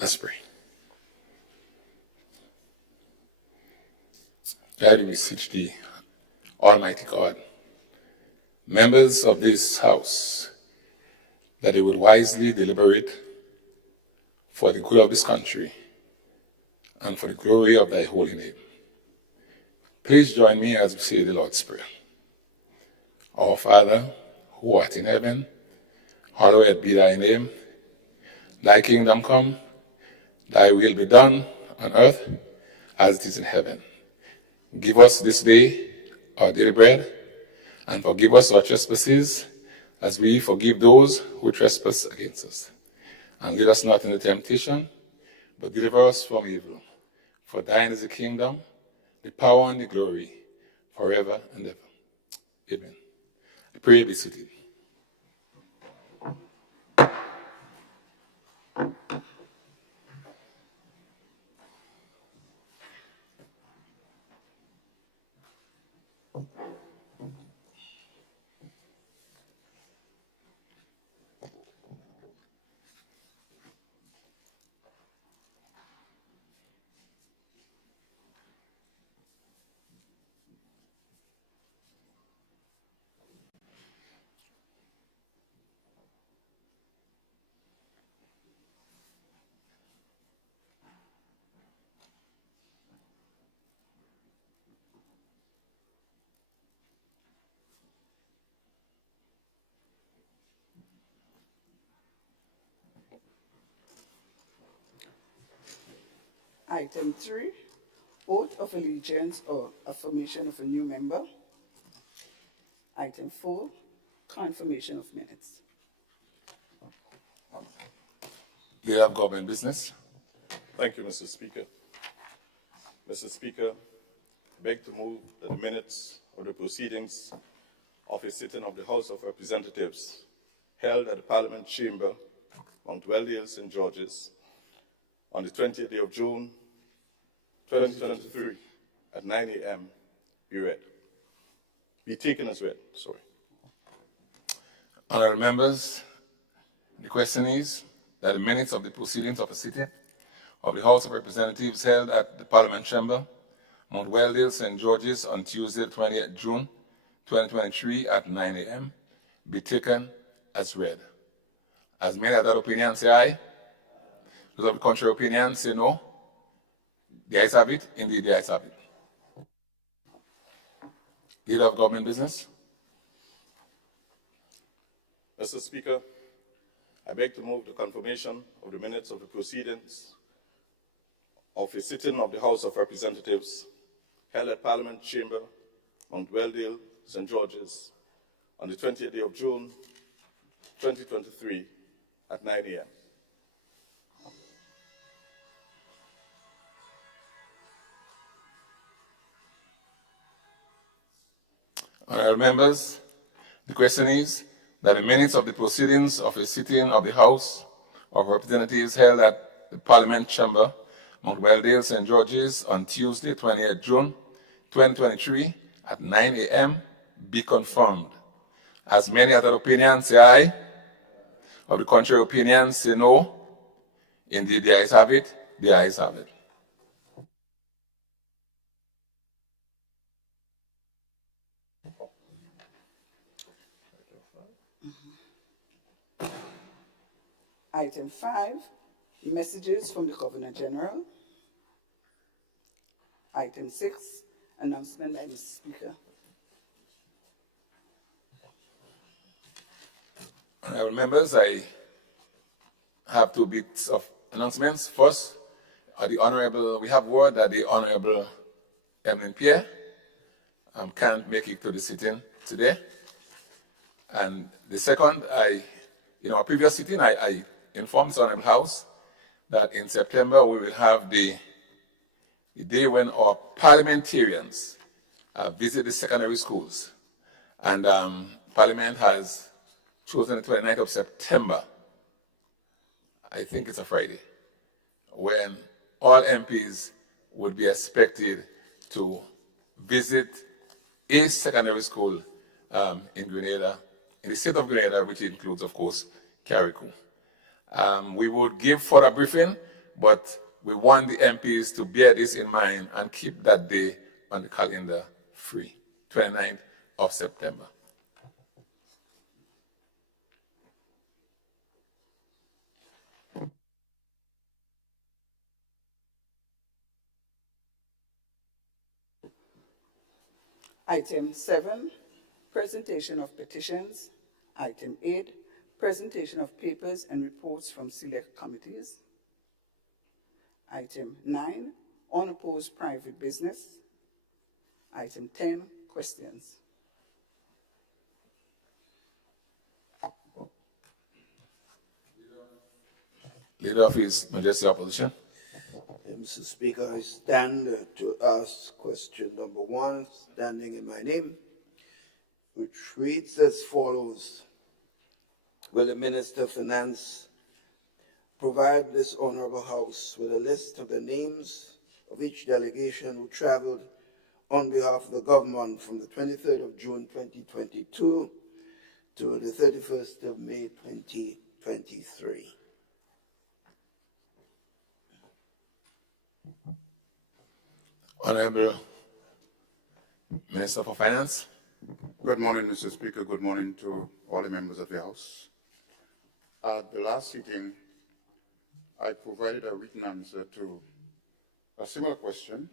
Let's pray. God, we beseech thee, Almighty God, members of this house, that they would wisely deliberate for the good of this country and for the glory of thy holy name. Please join me as we say the Lord's Prayer. Our Father, who art in heaven, hallowed be thy name. Thy kingdom come, thy will be done on earth as it is in heaven. Give us this day our daily bread, and forgive us our trespasses, as we forgive those who trespass against us. And lead us not into temptation, but deliver us from evil. For thine is the kingdom, the power, and the glory, forever and ever. Amen. I pray, be seated. Item 3, oath of allegiance or affirmation of a new member. Item 4, confirmation of minutes. Leader of Government Business. Thank you, Mr. Speaker. Mr. Speaker, I beg to move that the minutes of the proceedings of a sitting of the House of Representatives held at the Parliament Chamber, Mount Weldale, St. George's, on the 20th day of June, 2023, at 9 a.m. be taken as read. Sorry. Honourable members, the question is that the minutes of the proceedings of a sitting of the House of Representatives held at the Parliament Chamber, Mount Weldale, St. George's, on Tuesday, 20th June, 2023, at 9 a.m. be taken as read. As many of that opinion say aye. Those of the contrary opinion say no. The ayes have it. Indeed, the ayes have it. Leader of Government Business. Mr. Speaker, I beg to move the confirmation of the minutes of the proceedings of a sitting of the House of Representatives held at Parliament Chamber, Mount Weldale, St. George's, on the 20th day of June, 2023, at 9 a.m. Honourable members, the question is that the minutes of the proceedings of a sitting of the House of Representatives held at the Parliament Chamber, Mount Weldale, St. George's, on Tuesday, 28 June, 2023, at 9 a.m. be confirmed. As many other opinions say aye, of the contrary opinions say no. Indeed, the ayes have it. The ayes have it. Item 5, messages from the Governor General. Item 6, announcement by the Speaker. Honourable members, I have 2 bits of announcements. First, we have word that the Honourable Evelyn Pierre can't make it to the sitting today. And the second, a previous sitting, I informed the Honourable House that in September we will have the day when our parliamentarians visit the secondary schools. And Parliament has chosen the 29th of September, I think it's a Friday, when all MPs would be expected to visit a secondary school in Grenada, in the state of Grenada, which includes, of course, Carrico. We would give further briefing, but we want the MPs to bear this in mind and keep that day on the calendar free, 29th of September. Item 7, presentation of petitions. Item 8, presentation of papers and reports from select committees. Item 9, unopposed private business. Item 10, questions. Leader of His Majesty Opposition. Mr. Speaker, I stand to ask question number 1, standing in my name, which reads as follows. Will the Minister of Finance provide this Honorable House with a list of the names of each delegation who traveled on behalf of the government from the 23rd of June 2022 to the 31st of May 2023? Honorable Minister for Finance. Good morning, Mr. Speaker. Good morning to all the members of the House. At the last sitting, I provided a written answer to a similar question.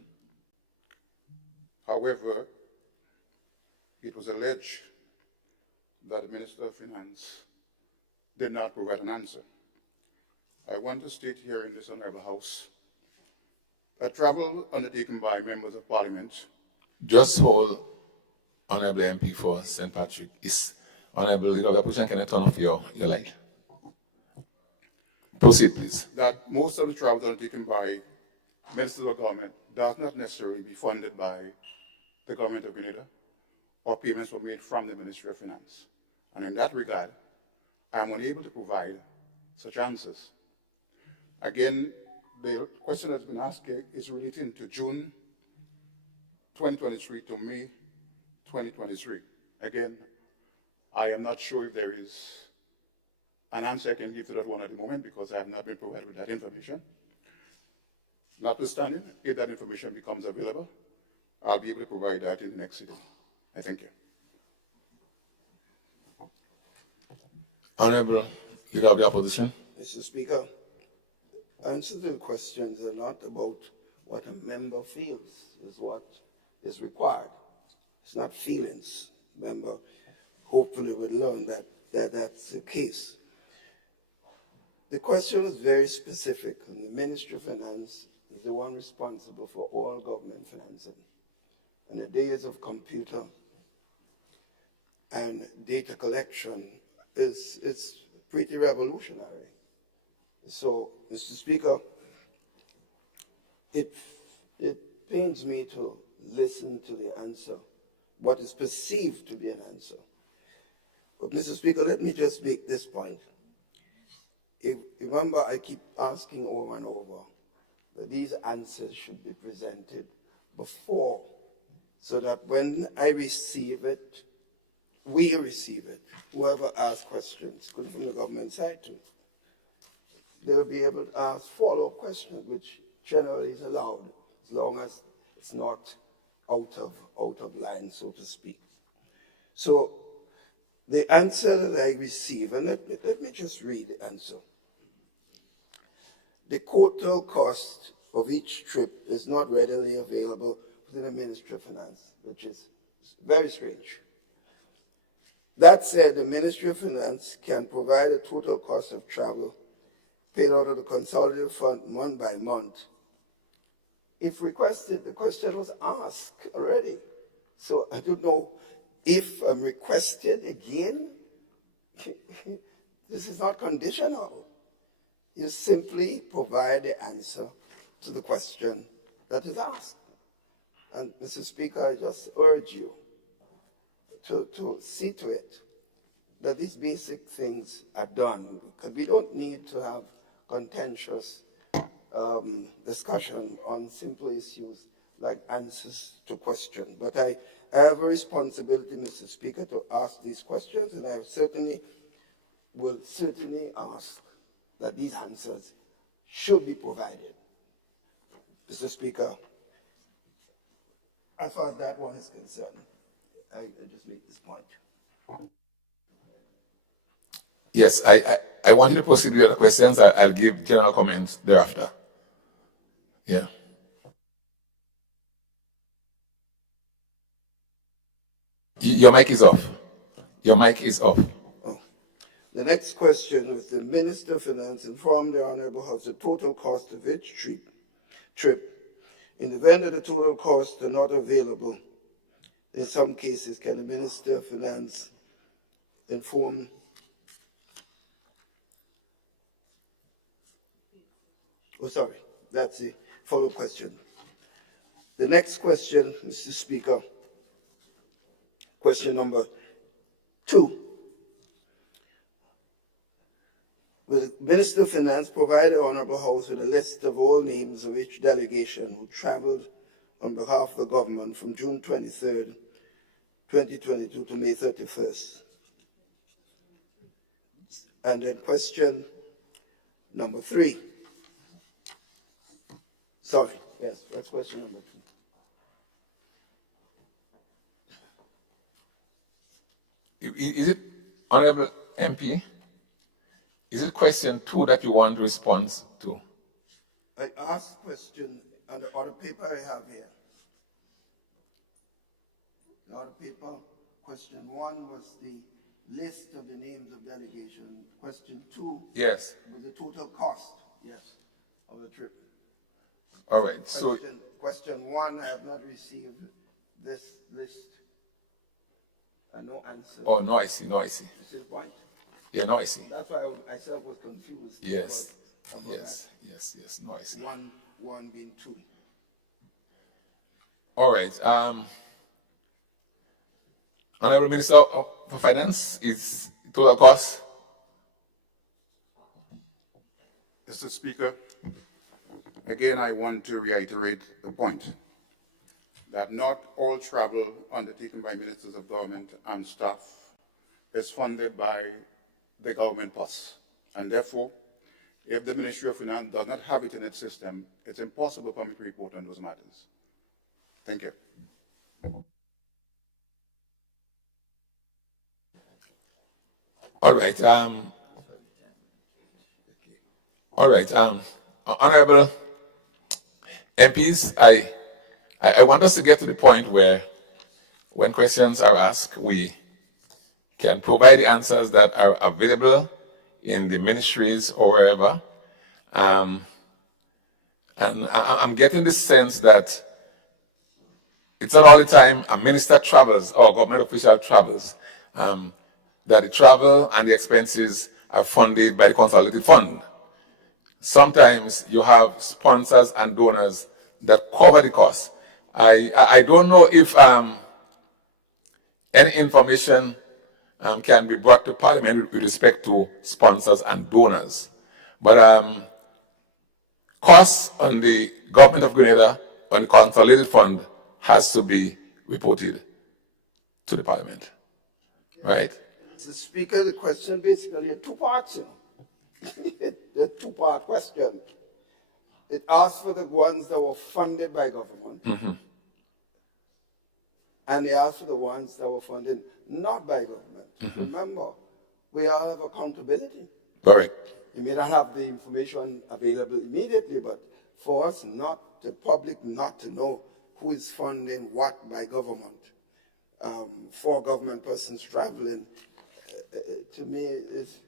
However, it was alleged that the Minister of Finance did not provide an answer. I want to state here in this Honorable House that travel undertaken by members of Parliament. Just hold, Honorable MP for St. Patrick. Is Honorable Leader of the Opposition, can I turn off your light? Proceed, please. That most of the travels undertaken by ministers of government does not necessarily be funded by the government of Grenada, or payments were made from the Ministry of Finance. And in that regard, I am unable to provide such answers. Again, the question that's been asked here is relating to June 2023 to May 2023. Again, I am not sure if there is an answer I can give to that one at the moment because I have not been provided with that information. Notwithstanding, if that information becomes available, I'll be able to provide that in the next sitting. I thank you. Honorable Leader of the Opposition. Mr. Speaker, answers to the questions are not about what a member feels, is what is required. It's not feelings. Member hopefully would learn that that's the case. The question is very specific, and the Ministry of Finance is the one responsible for all government financing. In the days of computer and data collection, it's pretty revolutionary. So, Mr. Speaker, it pains me to listen to the answer, what is perceived to be an answer. But, Mr. Speaker, let me just make this point. Remember, I keep asking over and over that these answers should be presented before, so that when I receive it, we receive it, whoever asks questions, including from the government side too, they'll be able to ask follow-up questions, which generally is allowed, as long as it's not out of line, so to speak. So the answer that I receive, and let me just read the answer. The total cost of each trip is not readily available within the Ministry of Finance, which is very strange. That said, the Ministry of Finance can provide a total cost of travel paid out of the consolidated fund month by month. If requested, the question was asked already. So I don't know if I'm requested again. This is not conditional. You simply provide the answer to the question that is asked. And Mr. Speaker, I just urge you to see to it that these basic things are done, because we don't need to have contentious discussion on simple issues like answers to questions. But I have a responsibility, Mr. Speaker, to ask these questions, and I have certainly will certainly ask that these answers should be provided. Mr. Speaker, as far as that one is concerned, I just make this point. Yes, I want you to proceed with the questions. I'll give general comments thereafter. Yeah. Your mic is off. Your mic is off. Oh. The next question was the Minister of Finance informed the Honourable House the total cost of each trip. In the event that the total costs are not available, in some cases, can the Minister of Finance inform that's the follow-up question. The next question, Mr. Speaker, question number 2. Will the Minister of Finance provide the Honourable House with a list of all names of each delegation who travelled on behalf of the government from June 23rd, 2022 to May 31st? And then question number 3. Sorry, yes, that's question number 2. Is it, Honorable MP, is it question 2 that you want response to? I asked question on the paper I have here. The other paper, question 1 was the list of the names of delegation. Question 2 Yes. was the total cost, yes, of the trip. All right. So question 1, I have not received this list. No answer. Oh, no, I see. You see the point? Yeah, no, I see. That's why I myself was confused. Yes. About Yes. No, I see. One being 2. All right. Honorable Minister for Finance, is total cost? Mr. Speaker, again, I want to reiterate the point that not all travel undertaken by ministers of government and staff is funded by the government purse. And therefore, if the Ministry of Finance does not have it in its system, it's impossible for me to report on those matters. Thank you. All right. Honorable MPs, I want us to get to the point where when questions are asked, we can provide the answers that are available in the ministries or wherever. And I'm getting the sense that it's not all the time a minister travels or a government official travels, that the travel and the expenses are funded by the consolidated fund. Sometimes you have sponsors and donors that cover the cost. I don't know if any information can be brought to Parliament with respect to sponsors and donors. But costs on the government of Grenada on the consolidated fund has to be reported to the Parliament, right? Mr. Speaker, the question basically had 2 parts. The 2-part question. It asked for the ones that were funded by government, and they asked for the ones that were funded not by government. Remember, we all have accountability. Correct. You may not have the information available immediately, but for us not, the public not to know who is funding what by government, for government persons traveling, to me is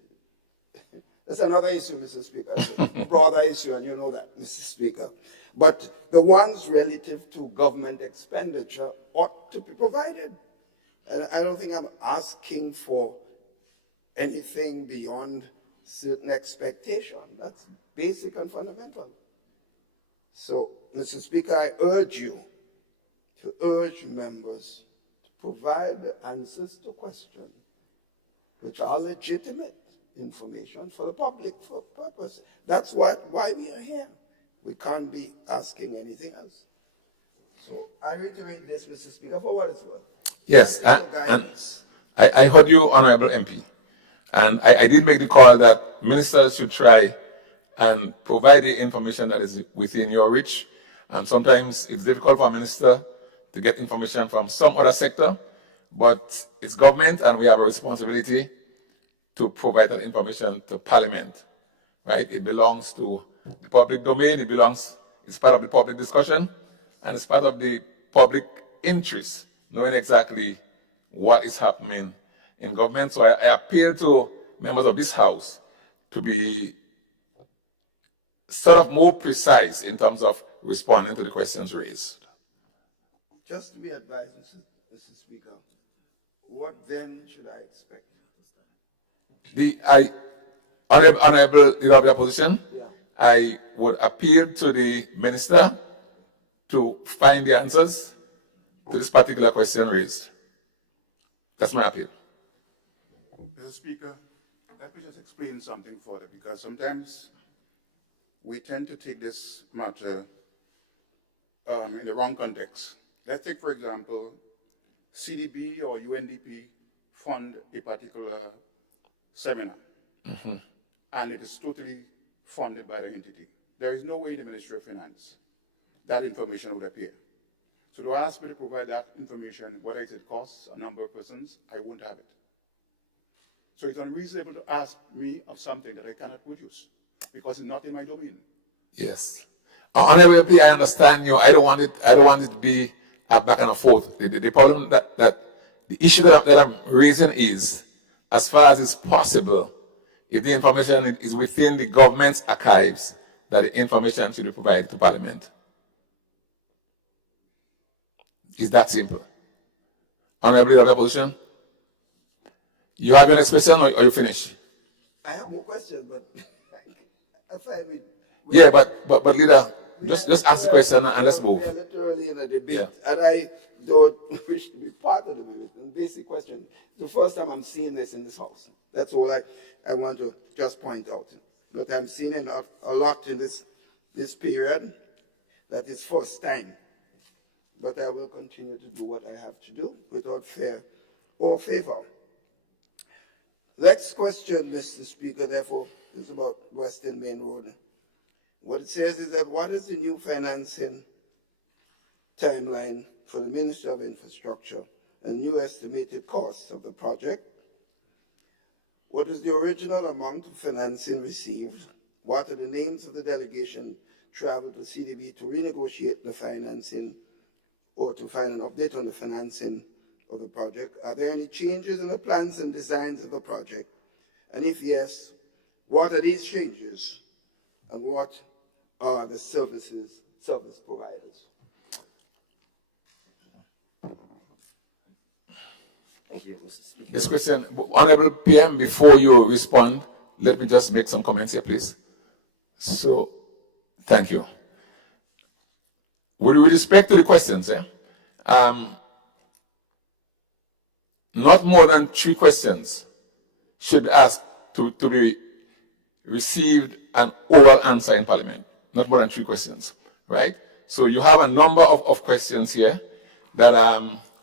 that's another issue, Mr. Speaker. It's a broader issue, and you know that, Mr. Speaker. But the ones relative to government expenditure ought to be provided. And I don't think I'm asking for anything beyond certain expectation. That's basic and fundamental. So, Mr. Speaker, I urge you to urge members to provide the answers to questions which are legitimate information for the public for purpose. That's why we are here. We can't be asking anything else. So I reiterate this, Mr. Speaker, for what it's worth. Yes, and I heard you, Honorable MP. And I did make the call that ministers should try and provide the information that is within your reach. And sometimes it's difficult for a minister to get information from some other sector, but it's government and we have a responsibility to provide that information to Parliament, right? It belongs to the public domain, it's part of the public discussion, and it's part of the public interest, knowing exactly what is happening in government. So I appeal to members of this House to be sort of more precise in terms of responding to the questions raised. Just to be advised, Mr. Speaker, what then should I expect? Honorable Leader of the Opposition, Yeah. I would appeal to the Minister to find the answers to this particular question raised. That's my appeal. Mr. Speaker, let me just explain something further, because sometimes we tend to take this matter in the wrong context. Let's take, for example, CDB or UNDP fund a particular seminar, and it is totally funded by the entity. There is no way in the Ministry of Finance that information would appear. So to ask me to provide that information, whether it costs a number of persons, I won't have it. So it's unreasonable to ask me of something that I cannot produce, because it's not in my domain. Yes. Honorable P, I understand you. I don't want it to be a back and forth. The problem that the issue that I'm raising is, as far as it's possible, if the information is within the government's archives, that the information should be provided to Parliament. It's that simple. Honorable Leader of the Opposition, you have your next question or you finish? I have more questions, but I find it. Yeah, but Leader, just ask the question and let's move. We are literally in a debate, Yeah. and I don't wish to be part of the debate. The basic question, the first time I'm seeing this in this House. That's all I want to just point out. But I'm seeing it a lot in this period. That is first time. But I will continue to do what I have to do without fear or favor. Next question, Mr. Speaker, therefore, is about Western Main Road. What it says is that what is the new financing timeline for the Ministry of Infrastructure and new estimated costs of the project? What is the original amount of financing received? What are the names of the delegation traveled to CDB to renegotiate the financing or to find an update on the financing of the project? Are there any changes in the plans and designs of the project? And if yes, what are these changes? And what are the service providers? Thank you, Mr. Speaker. This question, Honorable PM, before you respond, let me just make some comments here, please. So, thank you. With respect to the questions, not more than 3 questions should be asked to be received an oral answer in Parliament. Not more than 3 questions, right? So you have a number of questions here that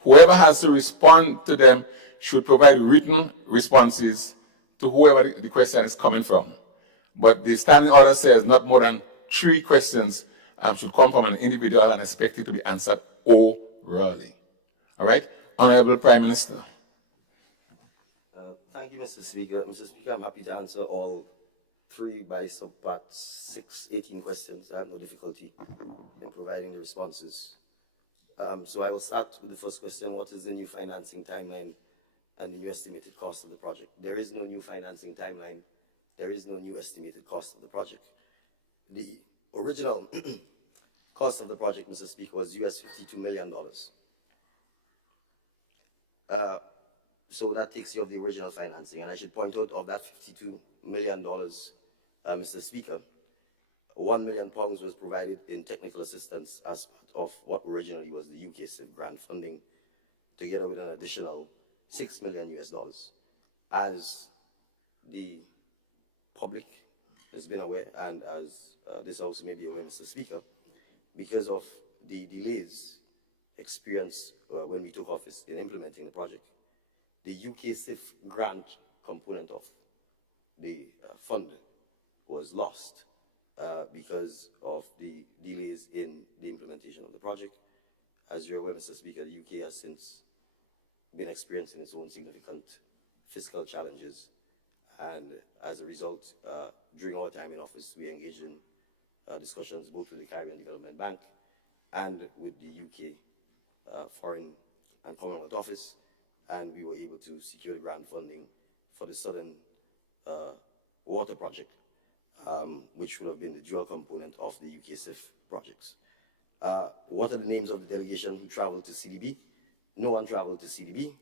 whoever has to respond to them should provide written responses to whoever the question is coming from. But the standing order says not more than 3 questions should come from an individual and expected to be answered orally. All right? Honorable Prime Minister. Thank you, Mr. Speaker. Mr. Speaker, I'm happy to answer all 3 by subpart 6, 18 questions. I have no difficulty in providing the responses. So I will start with the first question. What is the new financing timeline and the new estimated cost of the project? There is no new financing timeline. There is no new estimated cost of the project. The original cost of the project, Mr. Speaker, was $52 million. So that takes you off the original financing. And I should point out, of that $52 million, Mr. Speaker, £1 million was provided in technical assistance as part of what originally was the UK CIV grant funding, together with an additional $6 million. As the public has been aware, and as this House may be aware, Mr. Speaker, because of the delays experienced when we took office in implementing the project, the UK CIF grant component of the fund was lost because of the delays in the implementation of the project. As you're aware, Mr. Speaker, the UK has since been experiencing its own significant fiscal challenges. And as a result, during our time in office, we engaged in discussions both with the Caribbean Development Bank and with the UK Foreign and Commonwealth Office, and we were able to secure the grant funding for the Southern Water Project, which would have been the dual component of the UK SIF projects. What are the names of the delegation who traveled to CDB? No one traveled to CDB.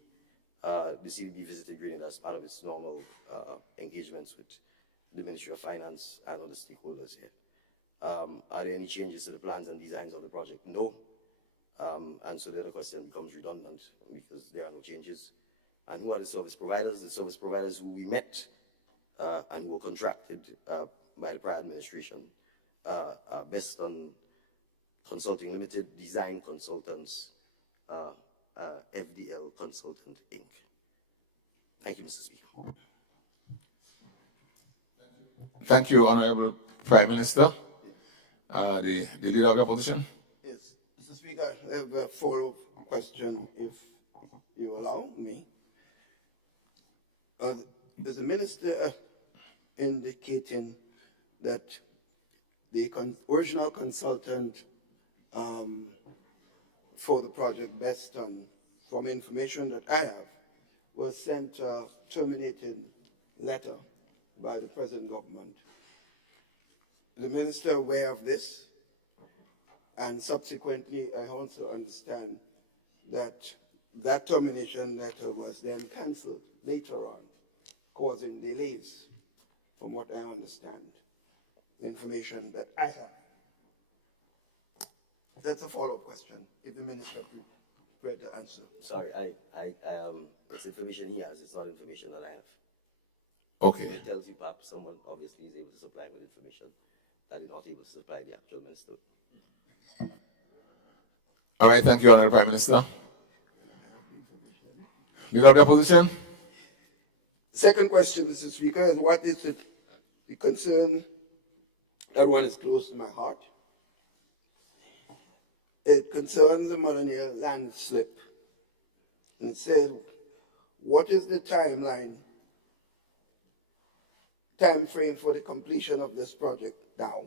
The CDB visited Grenada as part of its normal engagements with the Ministry of Finance and other stakeholders here. Are there any changes to the plans and designs of the project? No. And so the other question becomes redundant because there are no changes. And who are the service providers? The service providers who we met and who were contracted by the prior administration, Best on Consulting Limited, Design Consultants, FDL Consultant, Inc. Thank you, Mr. Speaker. Thank you, Honorable Prime Minister. The leader of the opposition. Yes, Mr. Speaker, I have a follow-up question, if you allow me. There's a minister indicating that the original consultant for the project, Best on, from information that I have, was sent a terminated letter by the present government. The minister aware of this, and subsequently I also understand that that termination letter was then cancelled later on, causing delays, from what I understand, the information that I have. That's a follow-up question, if the minister could prepared to answer. Sorry, it's information he has, it's not information that I have. Okay. It tells you perhaps someone obviously is able to supply with information that is not able to supply the actual minister. All right, thank you, Honorable Prime Minister. Leader of the opposition. Second question, Mr. Speaker, is what is the concern that one is close to my heart? It concerns the Molyneux landslip. And it says, what is the time frame for the completion of this project now?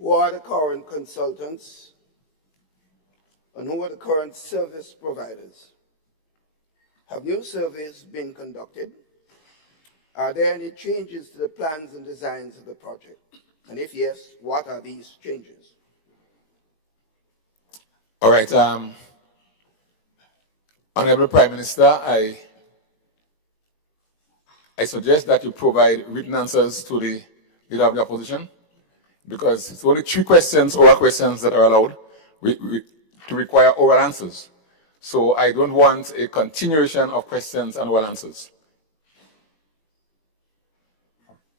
Who are the current consultants? And who are the current service providers? Have new surveys been conducted? Are there any changes to the plans and designs of the project? And if yes, what are these changes? All right, Honorable Prime Minister, I suggest that you provide written answers to the leader of the opposition, because it's only 3 questions, oral questions, that are allowed to require oral answers. So I don't want a continuation of questions and oral answers.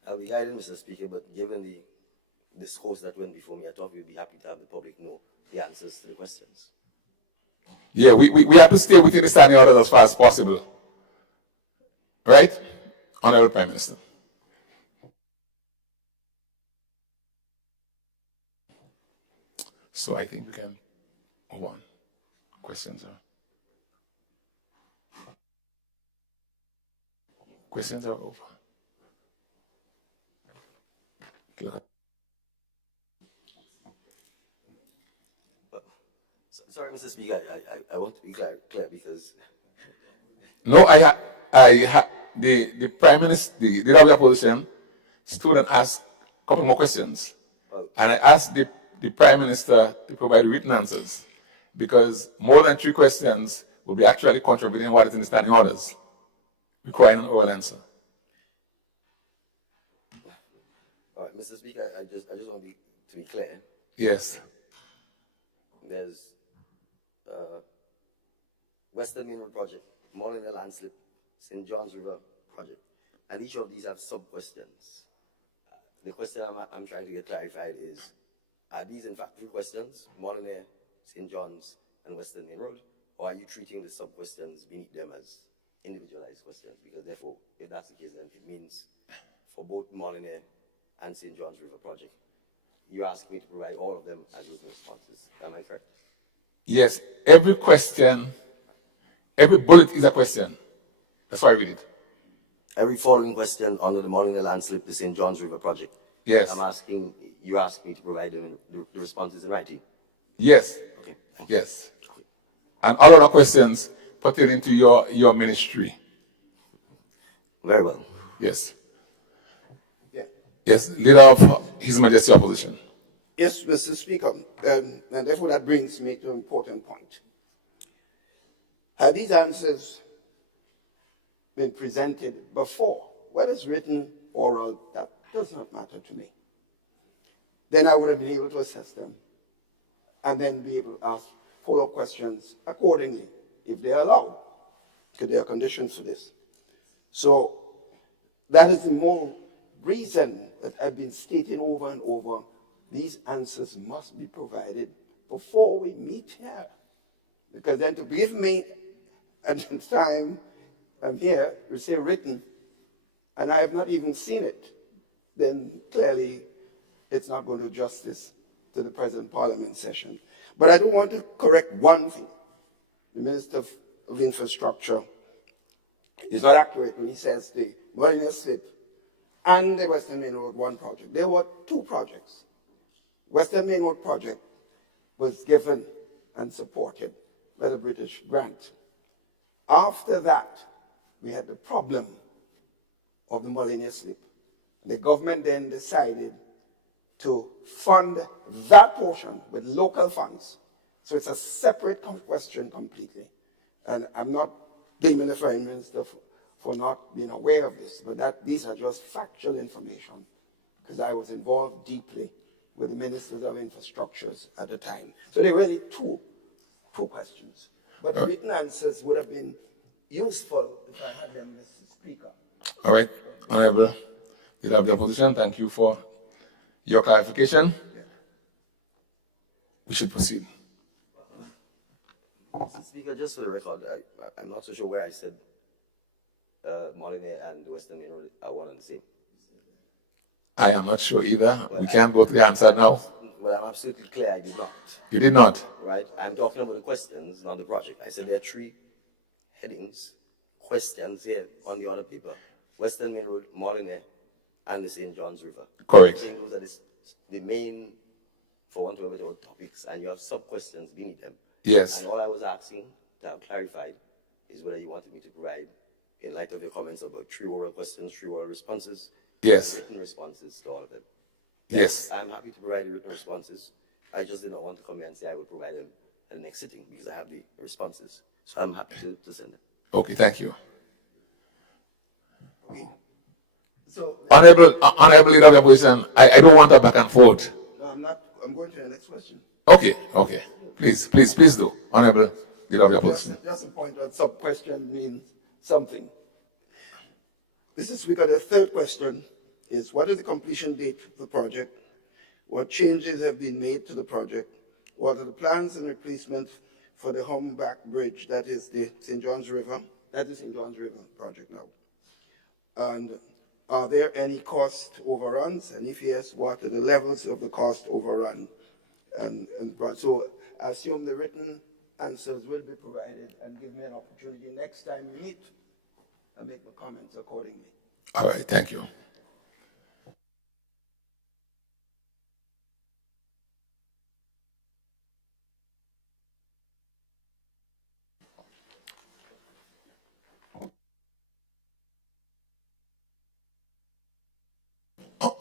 I'll be guided, Mr. Speaker, but given the discourse that went before me, I thought we'd be happy to have the public know the answers to the questions. Yeah, we have to stay within the standing orders as far as possible. Right? Honorable Prime Minister. So I think we can move on. Questions are over. Sorry, Mr. Speaker, I want to be clear because... No, the Prime Minister, the leader of the opposition, stood and asked a couple more questions. And I asked the Prime Minister to provide written answers, because more than 3 questions will be actually contravening what is in the standing orders, requiring an oral answer. All right, Mr. Speaker, I just want to be clear. Yes. There's Western Main Road Project, Molyneux Landslip, St. John's River Project, and each of these have sub-questions. The question I'm trying to get clarified is, are these in fact 3 questions, Molyneux, St. John's, and Western Main Road, or are you treating the sub-questions beneath them as individualized questions, because therefore, if that's the case, then it means for both Molyneux and St. John's River project, you ask me to provide all of them as written responses. Am I correct? Yes, every question, every bullet is a question. That's why I read it. Every following question under the Molyneux landslip, the St. John's River project. Yes. You ask me to provide them the responses in writing. Yes. Okay. Yes. And all other questions pertaining to your ministry. Very well. Yes. Yeah. Yes, leader of His Majesty Opposition. Yes, Mr. Speaker, and therefore that brings me to an important point. Had these answers been presented before, whether it's written, oral, that does not matter to me, then I would have been able to assess them and then be able to ask follow-up questions accordingly, if they are allowed, because there are conditions for this. So that is the more reason that I've been stating over and over, these answers must be provided before we meet here. Because then to give me at the time I'm here, to say written, and I have not even seen it, then clearly it's not going to do justice to the present Parliament session. But I do want to correct one thing. The Minister of Infrastructure is not accurate when he says the Molyneux Slip and the Western Main Road 1 project. There were two projects. Western Main Road project was given and supported by the British grant. After that, we had the problem of the Molyneux Slip. The government then decided to fund that portion with local funds. So it's a separate question completely. And I'm not blaming the Foreign Minister for not being aware of this, but these are just factual information, because I was involved deeply with the Ministers of Infrastructures at the time. So there were really two questions. But the written answers would have been useful if I had them, Mr. Speaker. All right, Honorable Leader of the Opposition, thank you for your clarification. Yeah. We should proceed. Mr. Speaker, just for the record, I'm not so sure where I said Molyneux and the Western Main Road are one and the same. I am not sure either. We can't go to the answer now. Well, I'm absolutely clear I did not. You did not. Right? I'm talking about the questions, not the project. I said there are three headings, questions here on the other paper. Western Main Road, Molyneux, and the St. John's River. Correct. I think those are the main, for want of a better word, topics, and you have sub-questions beneath them. Yes. And all I was asking to have clarified is whether you wanted me to provide, in light of your comments about 3 oral questions, 3 oral responses, Yes. written responses to all of them. Yes. I'm happy to provide the written responses. I just did not want to come here and say I will provide them at the next sitting, because I have the responses. So I'm happy to send them. Okay, thank you. Okay. So, Honorable Leader of the Opposition, I don't want a back and forth. no, I'm not. I'm going to the next question. Okay. Please do. Honorable Leader of the Opposition. Just a point that sub-question means something. Mr. Speaker, the third question is, what is the completion date of the project? What changes have been made to the project? What are the plans and replacement for the Humpback Bridge, that is the St. John's River? That is St. John's River project now. And are there any cost overruns? And if yes, what are the levels of the cost overrun? And so I assume the written answers will be provided, and give me an opportunity next time we meet and make the comments accordingly. All right, thank you.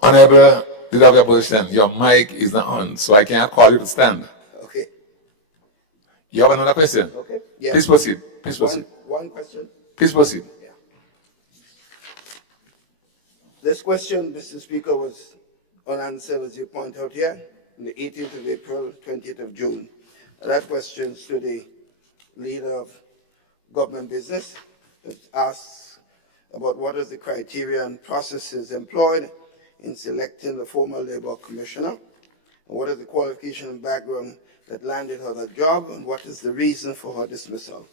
Honorable Leader of the Opposition, your mic is not on, so I can't call you to stand. Okay. You have another question? Okay. Yeah. Please proceed. Please proceed. One question. Please proceed. Yeah. This question, Mr. Speaker, was unanswered, as you point out here, on the 18th of April, 20th of June. And that question is to the Leader of Government Business. It asks about what is the criteria and processes employed in selecting the former Labour Commissioner, and what is the qualification and background that landed her that job, and what is the reason for her dismissal.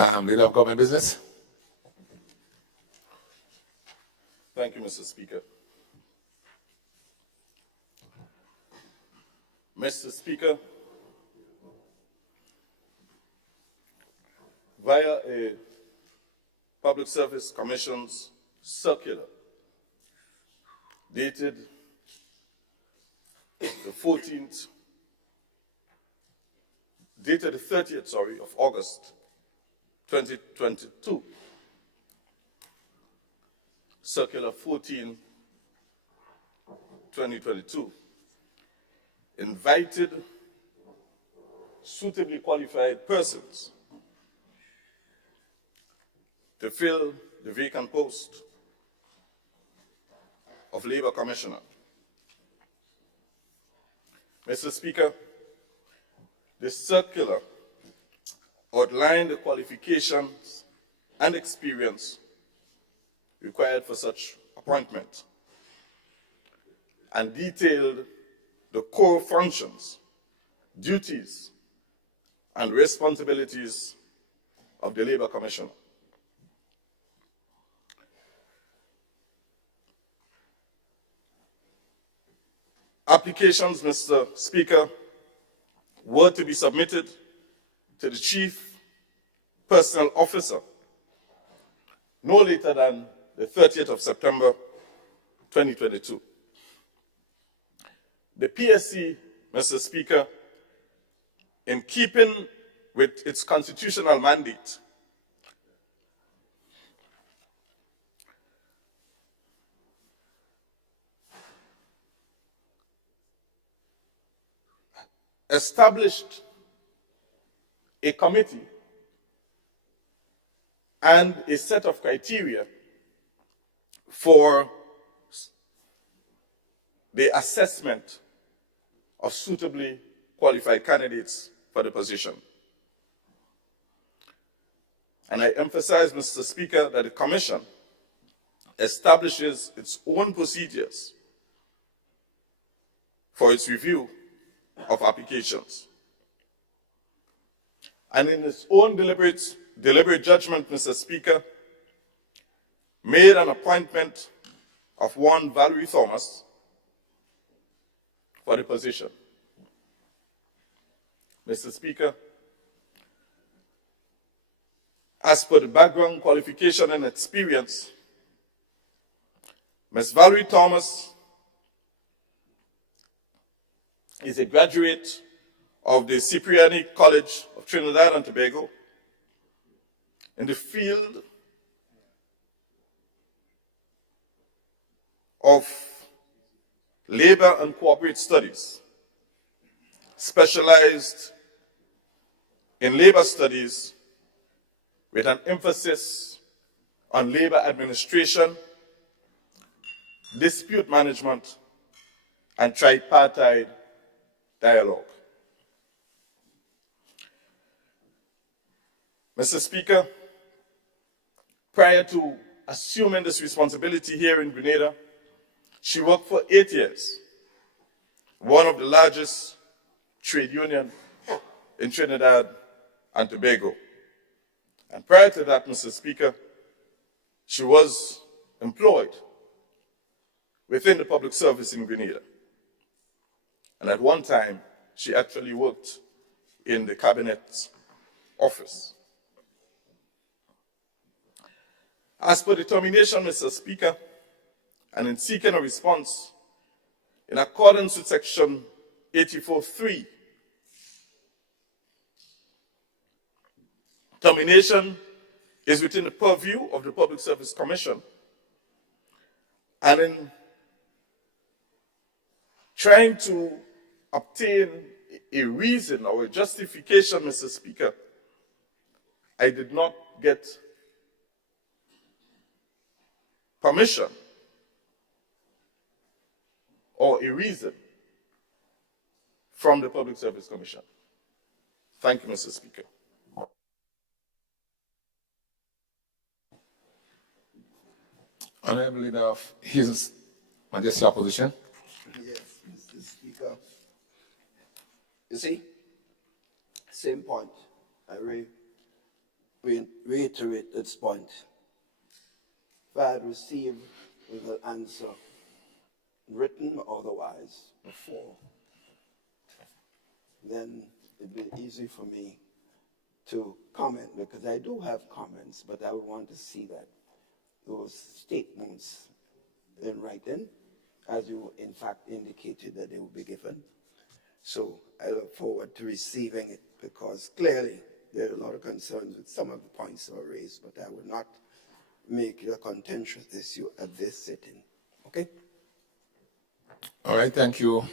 Leader of Government Business. Thank you, Mr. Speaker. Mr. Speaker, via a Public Service Commission's circular dated the 30th of August 2022, Circular 14, 2022, invited suitably qualified persons to fill the vacant post of Labor Commissioner. Mr. Speaker, the circular outlined the qualifications and experience required for such appointment and detailed the core functions, duties, and responsibilities of the Labor Commissioner. Applications, Mr. Speaker, were to be submitted to the Chief Personnel Officer no later than the 30th of September 2022. The PSC, Mr. Speaker, in keeping with its constitutional mandate, established a committee and a set of criteria for the assessment of suitably qualified candidates for the position. And I emphasize, Mr. Speaker, that the Commission establishes its own procedures for its review of applications. And in its own deliberate judgment, Mr. Speaker, made an appointment of one Valerie Thomas for the position. Mr. Speaker, as per the background, qualification, and experience, Ms. Valerie Thomas is a graduate of the Cipriani College of Trinidad and Tobago in the field of labor and corporate studies, specialized in labor studies with an emphasis on labor administration, dispute management, and tripartite dialogue. Mr. Speaker, prior to assuming this responsibility here in Grenada, she worked for 8 years, one of the largest trade unions in Trinidad and Tobago. And prior to that, Mr. Speaker, she was employed within the public service in Grenada. And at one time, she actually worked in the Cabinet office. As per the termination, Mr. Speaker, and in seeking a response, in accordance with Section 84(3), termination is within the purview of the Public Service Commission. And in trying to obtain a reason or a justification, Mr. Speaker, I did not get permission or a reason from the Public Service Commission. Thank you, Mr. Speaker. Honorable Leader of His Majesty Opposition. Yes, Mr. Speaker. You see, same point. I reiterate this point. If I had received an answer, written or otherwise, before, then it'd be easy for me to comment, because I do have comments, but I would want to see those statements in writing, as you in fact indicated that they will be given. So I look forward to receiving it, because clearly there are a lot of concerns with some of the points that were raised, but I would not make it a contentious issue at this sitting. Okay? All right, thank you,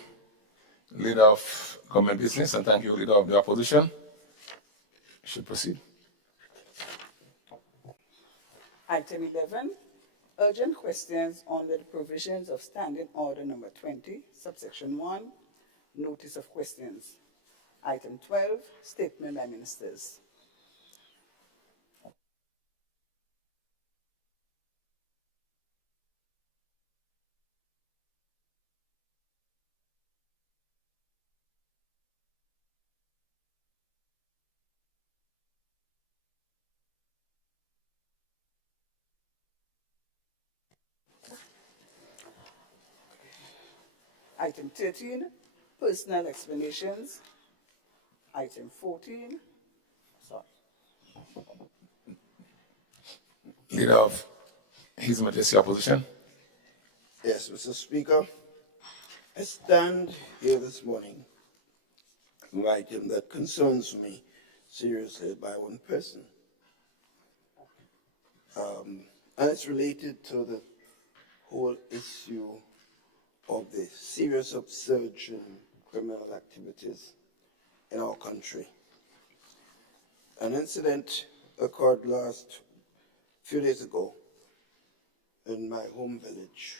Leader of Government Business, and thank you, Leader of the Opposition. You should proceed. Item 11, urgent questions on the provisions of Standing Order Number 20, subsection 1, notice of questions. Item 12, statement by ministers. Item 13, personal explanations. Item 14, sorry. Leader of His Majesty Opposition. Yes, Mr. Speaker, I stand here this morning on an item that concerns me seriously by one person. And it's related to the whole issue of the serious upsurge in criminal activities in our country. An incident occurred few days ago in my home village,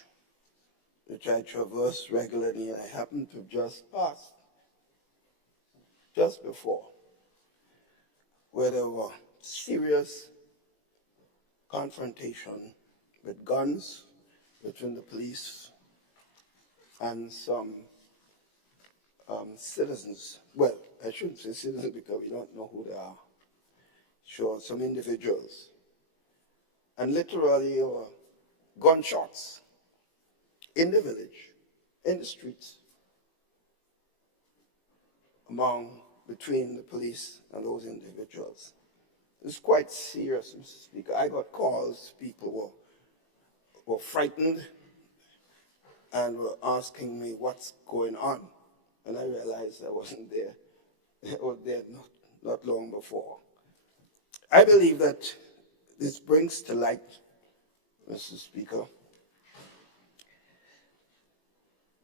which I traverse regularly, and I happened to just pass just before, where there were serious confrontation with guns between the police and some citizens. Well, I shouldn't say citizens because we don't know who they are. Sure, some individuals. And literally gunshots in the village, in the streets, between the police and those individuals. It's quite serious, Mr. Speaker. I got calls, people were frightened and were asking me what's going on. And I realized I wasn't there. I was there not long before. I believe that this brings to light, Mr. Speaker,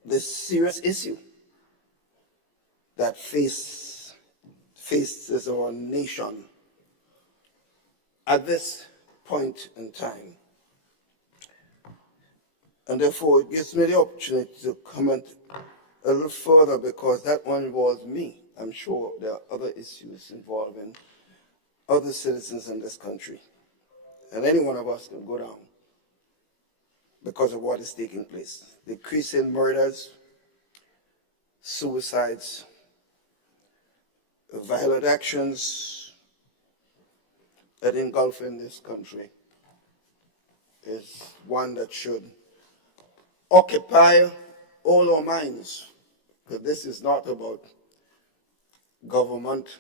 this serious issue that faces our nation at this point in time. And therefore, it gives me the opportunity to comment a little further, because that one involves me. I'm sure there are other issues involving other citizens in this country. And any one of us can go down because of what is taking place. Decreasing murders, suicides, violent actions that engulf in this country is one that should occupy all our minds, because this is not about government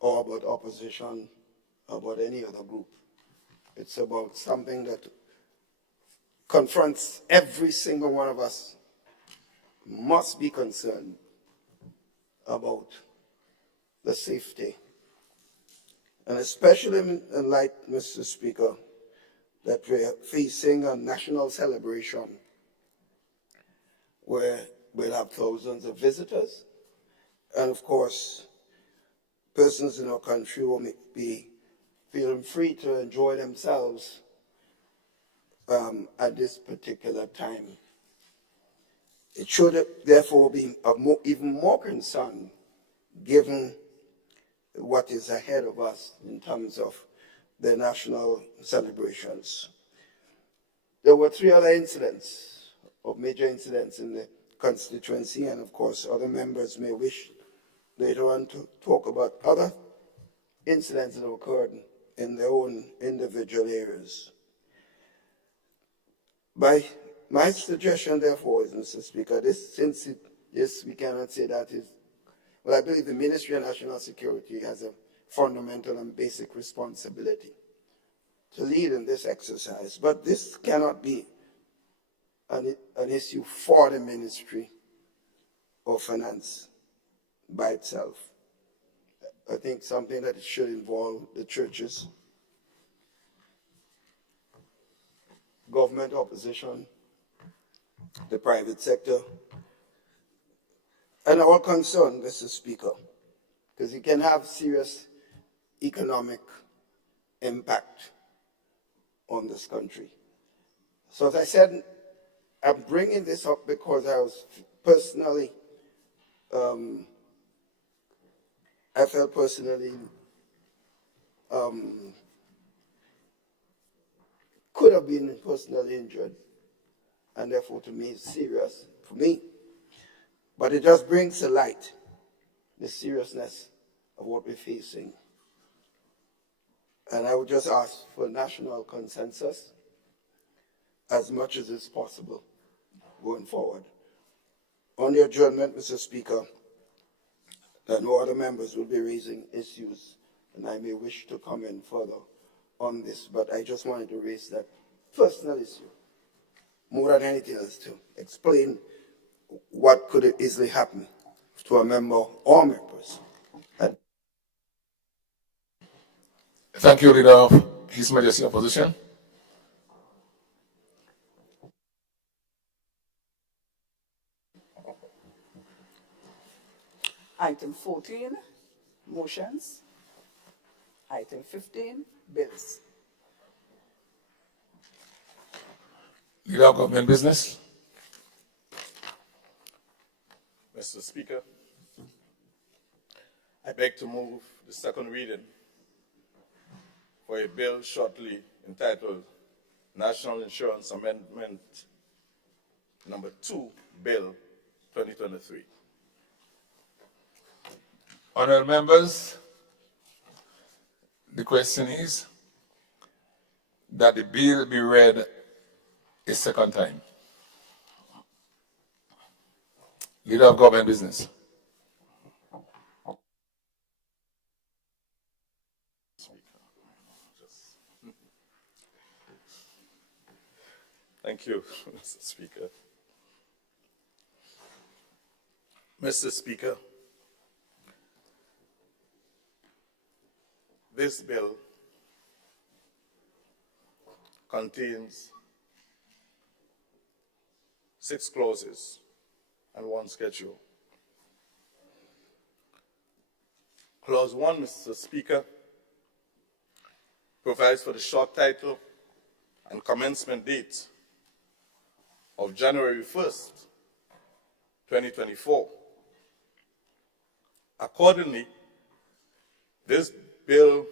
or about opposition or about any other group. It's about something that confronts every single one of us. Must be concerned about the safety. And especially in light, Mr. Speaker, that we're facing a national celebration where we'll have thousands of visitors. And of course, persons in our country will be feeling free to enjoy themselves at this particular time. It should therefore be of even more concern given what is ahead of us in terms of the national celebrations. There were 3 other incidents, or major incidents in the constituency, and of course other members may wish later on to talk about other incidents that have occurred in their own individual areas. My suggestion, therefore, is, Mr. Speaker, this we cannot say that is, well, I believe the Ministry of National Security has a fundamental and basic responsibility to lead in this exercise, but this cannot be an issue for the Ministry of Finance by itself. I think something that should involve the churches, government opposition, the private sector, and all concerned, Mr. Speaker, because it can have serious economic impact on this country. So as I said, I'm bringing this up because I was personally, I felt personally could have been personally injured, and therefore to me it's serious for me. But it just brings to light the seriousness of what we're facing. And I would just ask for national consensus as much as is possible going forward. On the adjournment, Mr. Speaker, that no other members will be raising issues, and I may wish to comment further on this, but I just wanted to raise that personal issue more than anything else to explain what could easily happen to a member or members. And Thank you, Leader of His Majesty Opposition. Item 14, motions. Item 15, bills. Leader of Government Business. Mr. Speaker, I beg to move the second reading for a bill shortly entitled National Insurance Amendment Number 2, Bill 2023. Honourable members, the question is that the bill be read a second time. Leader of Government Business. Thank you, Mr. Speaker. Mr. Speaker, this bill contains 6 clauses and 1 schedule. Clause 1, Mr. Speaker, provides for the short title and commencement date of January 1st, 2024. Accordingly, this bill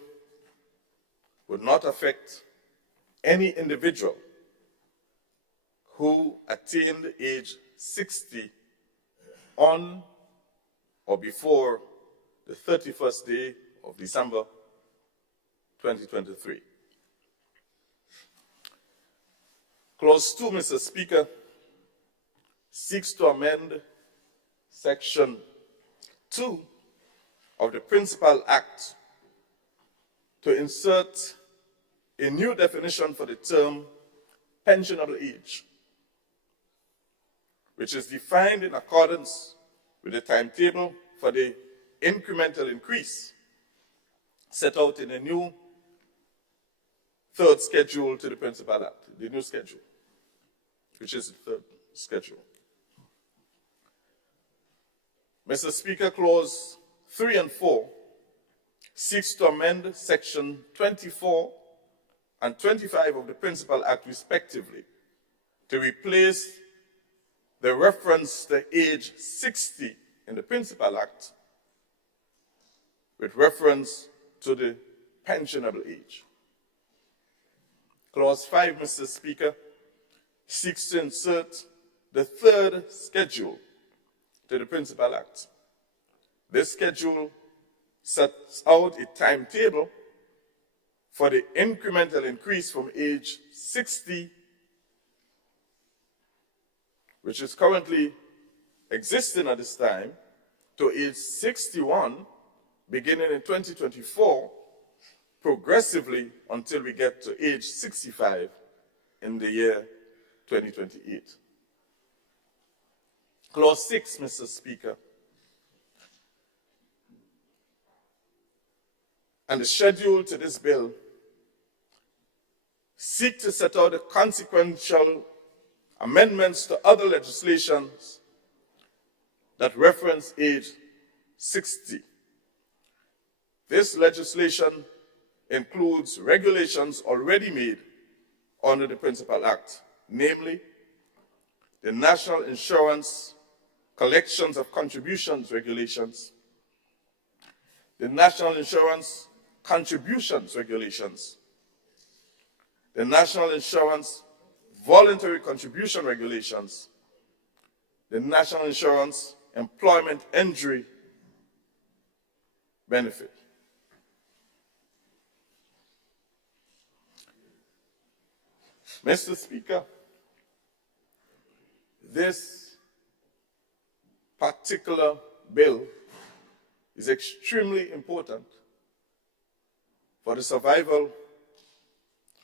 would not affect any individual who attained age 60 on or before the 31st day of December 2023. Clause 2, Mr. Speaker, seeks to amend Section 2 of the Principal Act to insert a new definition for the term pensionable age, which is defined in accordance with the timetable for the incremental increase set out in a new 3rd schedule to the Principal Act, the new schedule, which is the 3rd schedule. Mr. Speaker, Clause 3 and 4 seeks to amend Section 24 and 25 of the Principal Act, respectively, to replace the reference to age 60 in the Principal Act with reference to the pensionable age. Clause 5, Mr. Speaker, seeks to insert the 3rd schedule to the Principal Act. This schedule sets out a timetable for the incremental increase from age 60, which is currently existing at this time, to age 61, beginning in 2024, progressively until we get to age 65 in the year 2028. Clause 6, Mr. Speaker, and the schedule to this bill seek to set out the consequential amendments to other legislations that reference age 60. This legislation includes regulations already made under the Principal Act, namely the National Insurance Collections of Contributions Regulations, the National Insurance Contributions Regulations, the National Insurance Voluntary Contribution Regulations, the National Insurance Employment Injury Benefit. Mr. Speaker, this particular bill is extremely important for the survival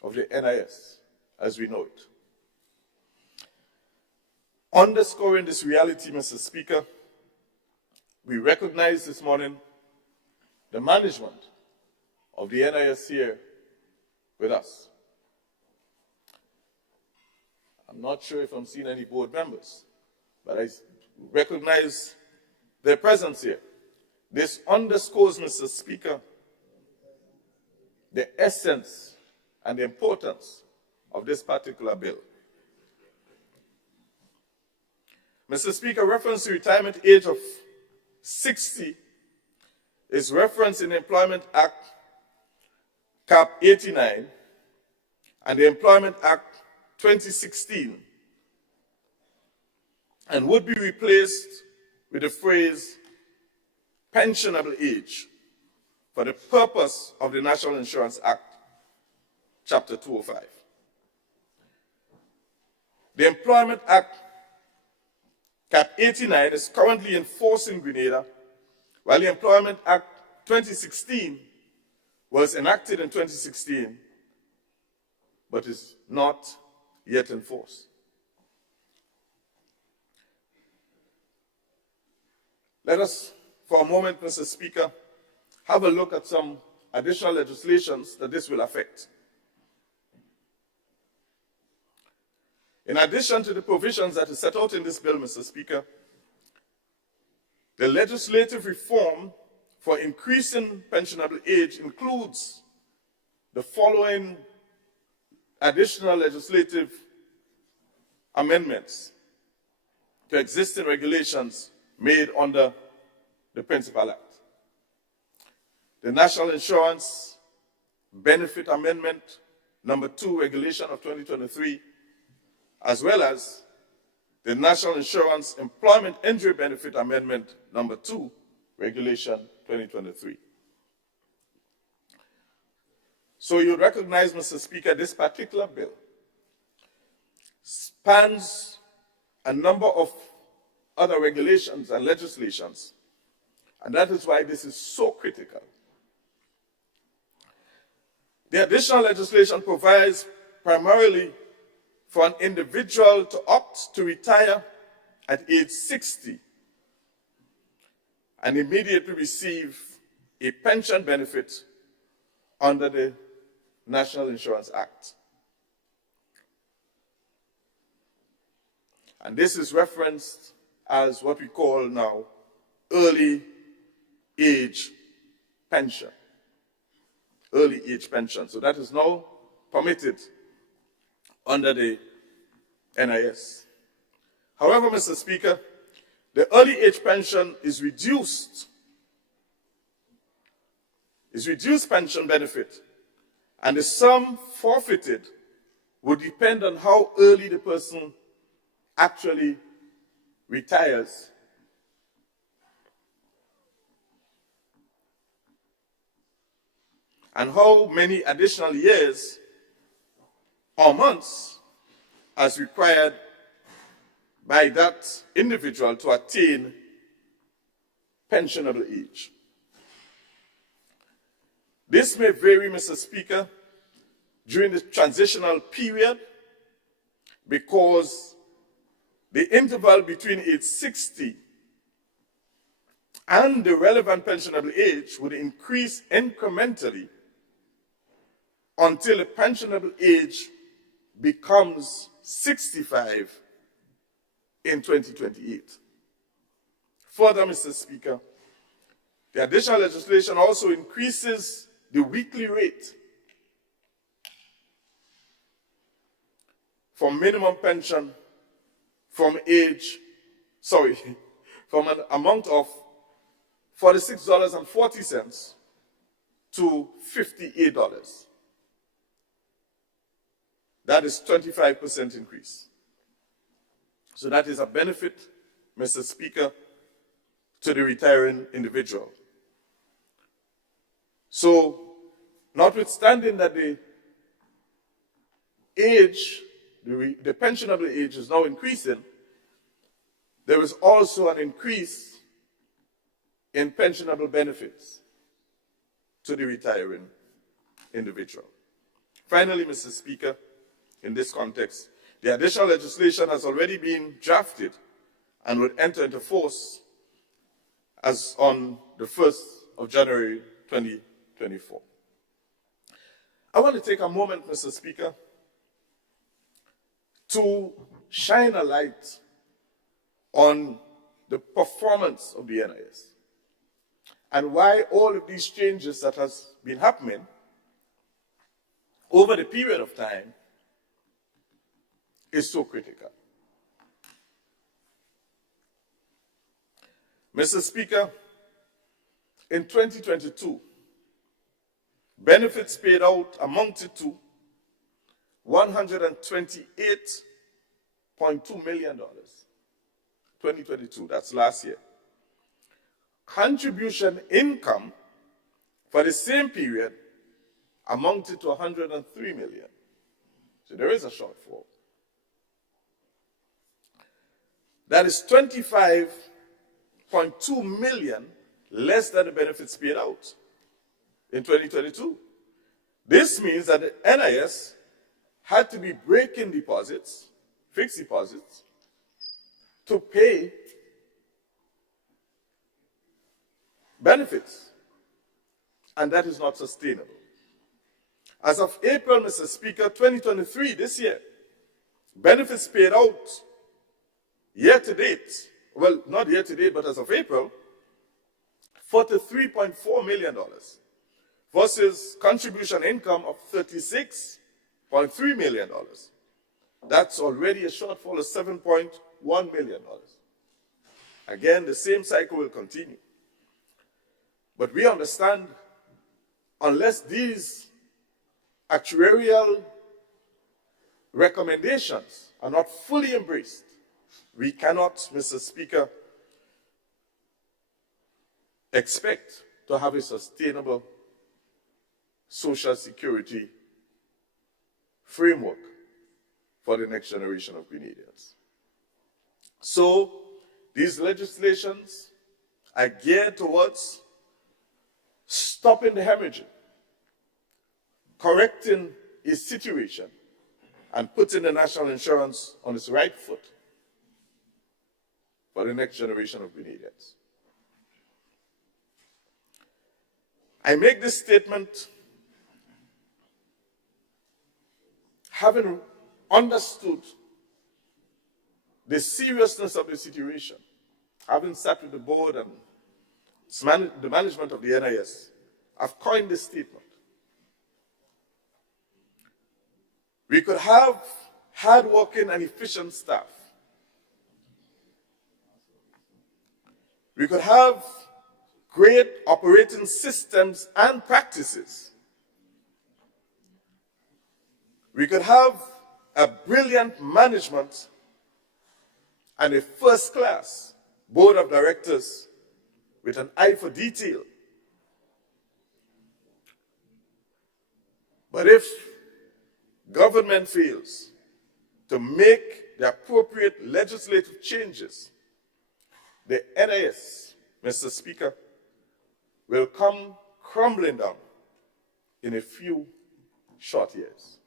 of the NIS as we know it. Underscoring this reality, Mr. Speaker, we recognize this morning the management of the NIS here with us. I'm not sure if I'm seeing any board members, but I recognize their presence here. This underscores, Mr. Speaker, the essence and the importance of this particular bill. Mr. Speaker, reference to retirement age of 60 is referenced in the Employment Act Cap 89 and the Employment Act 2016 and would be replaced with the phrase pensionable age for the purpose of the National Insurance Act, Chapter 205. The Employment Act Cap 89 is currently in force in Grenada, while the Employment Act 2016 was enacted in 2016, but is not yet in force. Let us, for a moment, Mr. Speaker, have a look at some additional legislations that this will affect. In addition to the provisions that are set out in this bill, Mr. Speaker, the legislative reform for increasing pensionable age includes the following additional legislative amendments to existing regulations made under the Principal Act. The National Insurance Benefit Amendment Number 2 Regulation of 2023, as well as the National Insurance Employment Injury Benefit Amendment Number 2 Regulation 2023. So you recognize, Mr. Speaker, this particular bill spans a number of other regulations and legislations, and that is why this is so critical. The additional legislation provides primarily for an individual to opt to retire at age 60 and immediately receive a pension benefit under the National Insurance Act. And this is referenced as what we call now early age pension. Early age pension. So that is now permitted under the NIS. However, Mr. Speaker, the early age pension is reduced pension benefit, and the sum forfeited would depend on how early the person actually retires. and how many additional years or months as required by that individual to attain pensionable age. This may vary, Mr. Speaker, during the transitional period because the interval between age 60 and the relevant pensionable age would increase incrementally until the pensionable age becomes 65 in 2028. Further, Mr. Speaker, the additional legislation also increases the weekly rate for minimum pension from an amount of $46.40 to $58. That is 25% increase. So that is a benefit, Mr. Speaker, to the retiring individual. So, notwithstanding that the age, the pensionable age is now increasing, there is also an increase in pensionable benefits to the retiring individual. Finally, Mr. Speaker, in this context, the additional legislation has already been drafted and would enter into force as on the 1st of January 2024. I want to take a moment, Mr. Speaker, to shine a light on the performance of the NIS and why all of these changes that has been happening over the period of time is so critical. Mr. Speaker, in 2022, benefits paid out amounted to $128.2 million. 2022, that's last year. Contribution income for the same period amounted to $103 million. So there is a shortfall. That is $25.2 million less than the benefits paid out in 2022. This means that the NIS had to be breaking deposits, fixed deposits, to pay benefits. And that is not sustainable. As of April, Mr. Speaker, 2023, this year, benefits paid out year to date, well, not year to date, but as of April, $43.4 million versus contribution income of $36.3 million. That's already a shortfall of $7.1 million. Again, the same cycle will continue. But we understand, unless these actuarial recommendations are not fully embraced, we cannot, Mr. Speaker, expect to have a sustainable social security framework for the next generation of Grenadians. So, these legislations are geared towards stopping the hemorrhaging, correcting a situation, and putting the national insurance on its right foot for the next generation of Grenadians. I make this statement having understood the seriousness of the situation, having sat with the board and the management of the NIS, I've coined this statement. We could have hard-working and efficient staff. We could have great operating systems and practices. We could have a brilliant management and a first-class board of directors with an eye for detail. But if government fails to make the appropriate legislative changes, the NIS, Mr. Speaker, will come crumbling down in a few short years.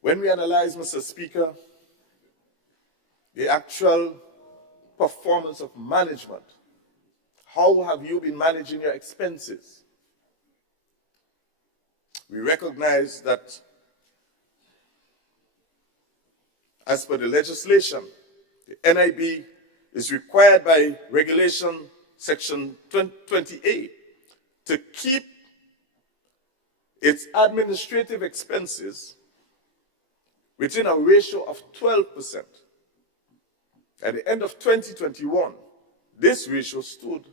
When we analyze, Mr. Speaker, the actual performance of management, how have you been managing your expenses? We recognize that as per the legislation, the NIB is required by regulation section 20A to keep its administrative expenses within a ratio of 12%. At the end of 2021, this ratio stood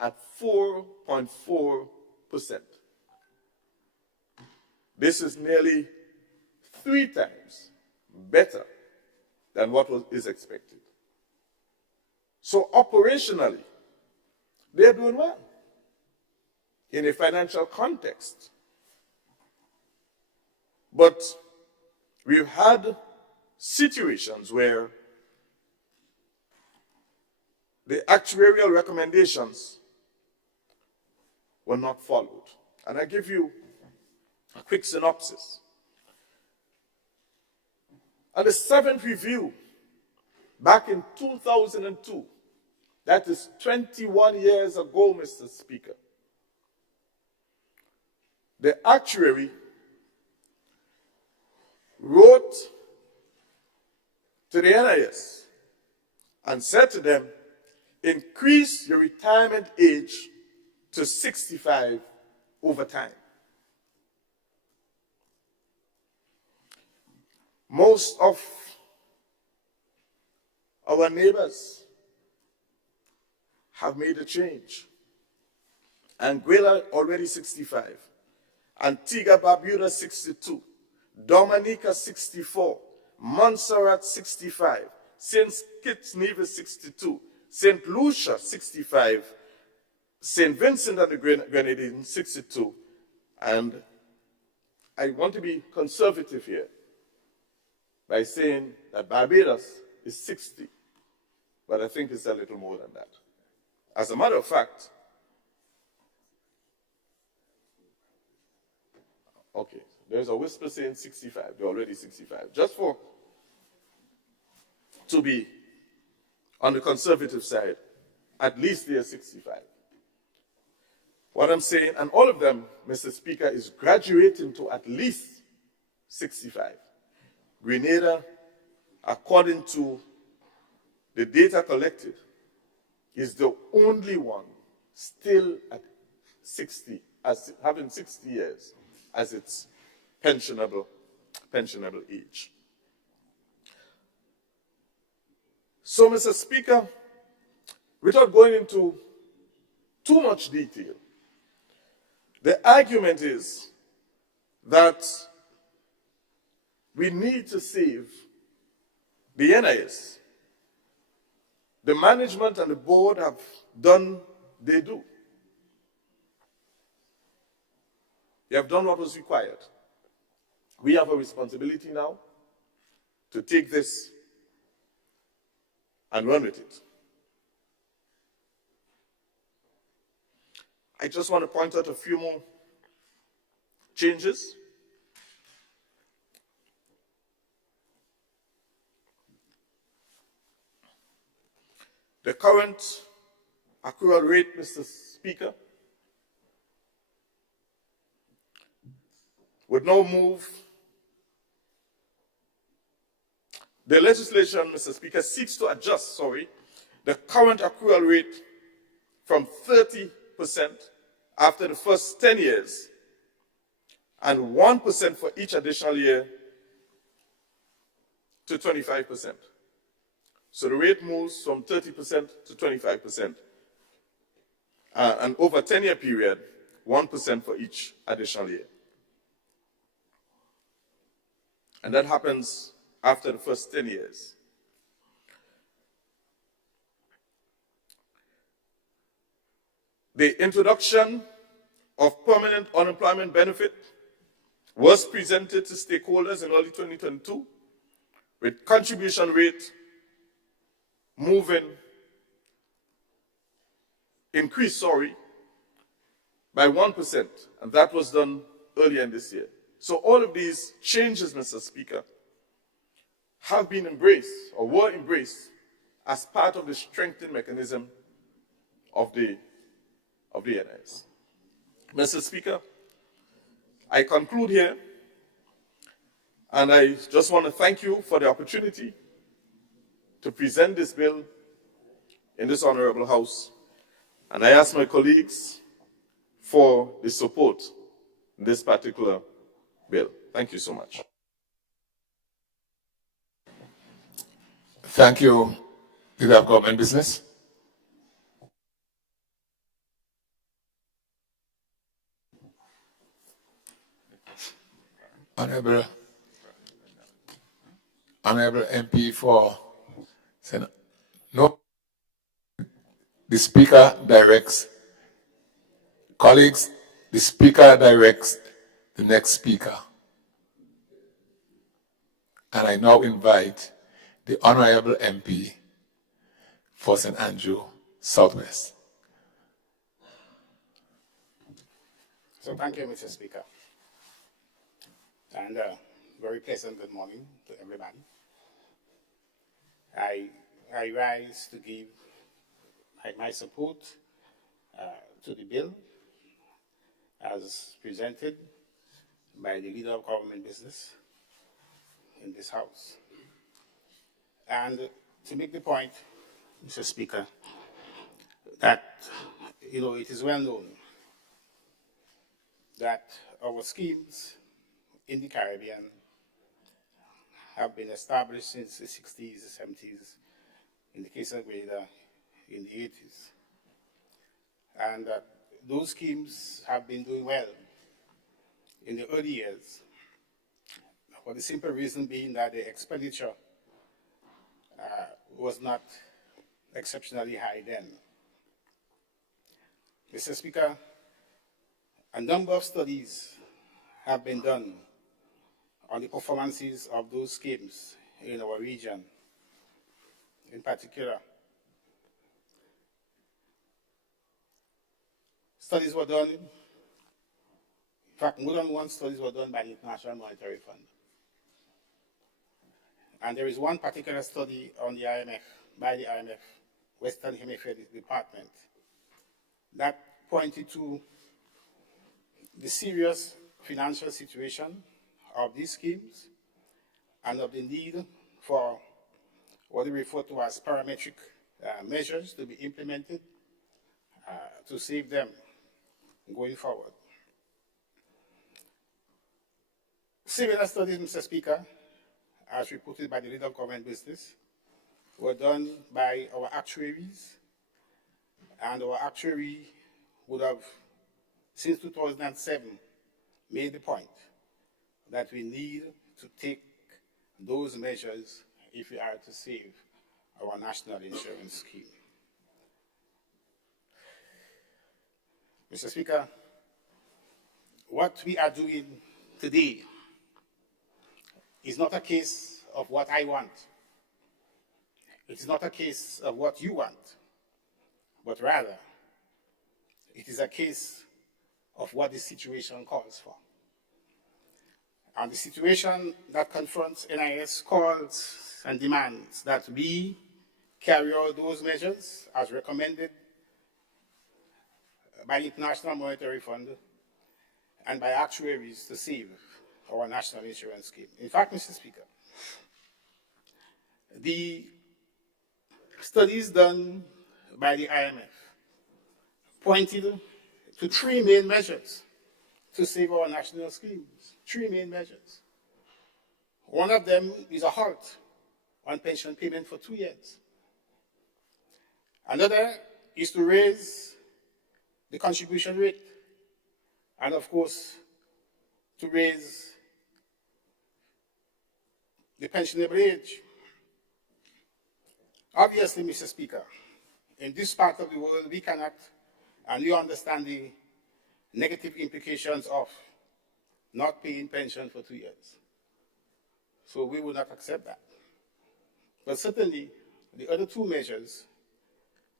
at 4.4%. This is nearly 3 times better than what is expected. So operationally, they're doing well in a financial context. But we've had situations where the actuarial recommendations were not followed. And I give you a quick synopsis. At the 7th review, back in 2002, that is 21 years ago, Mr. Speaker, the actuary wrote to the NIS and said to them, increase your retirement age to 65 over time. Most of our neighbors have made a change. Anguilla already 65, Antigua Barbuda 62, Dominica 64, Montserrat 65, St. Kitts Nevis 62, St. Lucia 65, St. Vincent and the Grenadines 62, and I want to be conservative here by saying that Barbados is 60, but I think it's a little more than that. As a matter of fact, okay, there's a whisper saying 65, they're already 65. Just to be on the conservative side, at least they're 65. What I'm saying, and all of them, Mr. Speaker, is graduating to at least 65. Grenada, according to the data collected, is the only one still at 60, as having 60 years as its pensionable age. So, Mr. Speaker, without going into too much detail, the argument is that we need to save the NIS. The management and the board have done, they do. They have done what was required. We have a responsibility now to take this and run with it. I just want to point out a few more changes. The current accrual rate, Mr. Speaker, would now move. The legislation, Mr. Speaker, seeks to adjust, the current accrual rate from 30% after the first 10 years and 1% for each additional year to 25%. So the rate moves from 30% to 25%. And over a 10-year period, 1% for each additional year. And that happens after the first 10 years. The introduction of permanent unemployment benefit was presented to stakeholders in early 2022, with contribution rate increased by 1%, and that was done earlier in this year. So all of these changes, Mr. Speaker, have been embraced or were embraced as part of the strengthening mechanism of the NIS. Mr. Speaker, I conclude here, and I just want to thank you for the opportunity to present this bill in this honorable House, and I ask my colleagues for the support in this particular bill. Thank you so much. Thank you, Leader of Government Business. Honorable MP for Senate. No, the Speaker directs, colleagues, the Speaker directs the next speaker. And I now invite the Honorable MP for St. Andrew Southwest. So thank you, Mr. Speaker. And very pleasant good morning to everybody. I rise to give my support to the bill as presented by the Leader of Government Business in this House. And to make the point, Mr. Speaker, that, it is well known that our schemes in the Caribbean have been established since the 60s, the 70s, in the case of Grenada, in the 80s. And those schemes have been doing well in the early years, for the simple reason being that the expenditure was not exceptionally high then. Mr. Speaker, a number of studies have been done on the performances of those schemes in our region, in particular. Studies were done, in fact, more than one studies were done by the International Monetary Fund. And there is one particular study on the IMF, by the IMF, Western Hemisphere Department, that pointed to the serious financial situation of these schemes and of the need for what we refer to as parametric measures to be implemented to save them going forward. Similar studies, Mr. Speaker, as reported by the Leader of Government Business, were done by our actuaries, and our actuary would have, since 2007, made the point that we need to take those measures if we are to save our national insurance scheme. Mr. Speaker, what we are doing today is not a case of what I want. It is not a case of what you want, but rather, it is a case of what the situation calls for. And the situation that confronts NIS calls and demands that we carry out those measures as recommended by the International Monetary Fund and by actuaries to save our national insurance scheme. In fact, Mr. Speaker, the studies done by the IMF pointed to three main measures to save our national schemes. Three main measures. One of them is a halt on pension payment for 2 years. Another is to raise the contribution rate, and of course, to raise the pensionable age. Obviously, Mr. Speaker, in this part of the world, we cannot and you understand the negative implications of not paying pension for 2 years. So we will not accept that. But certainly, the other two measures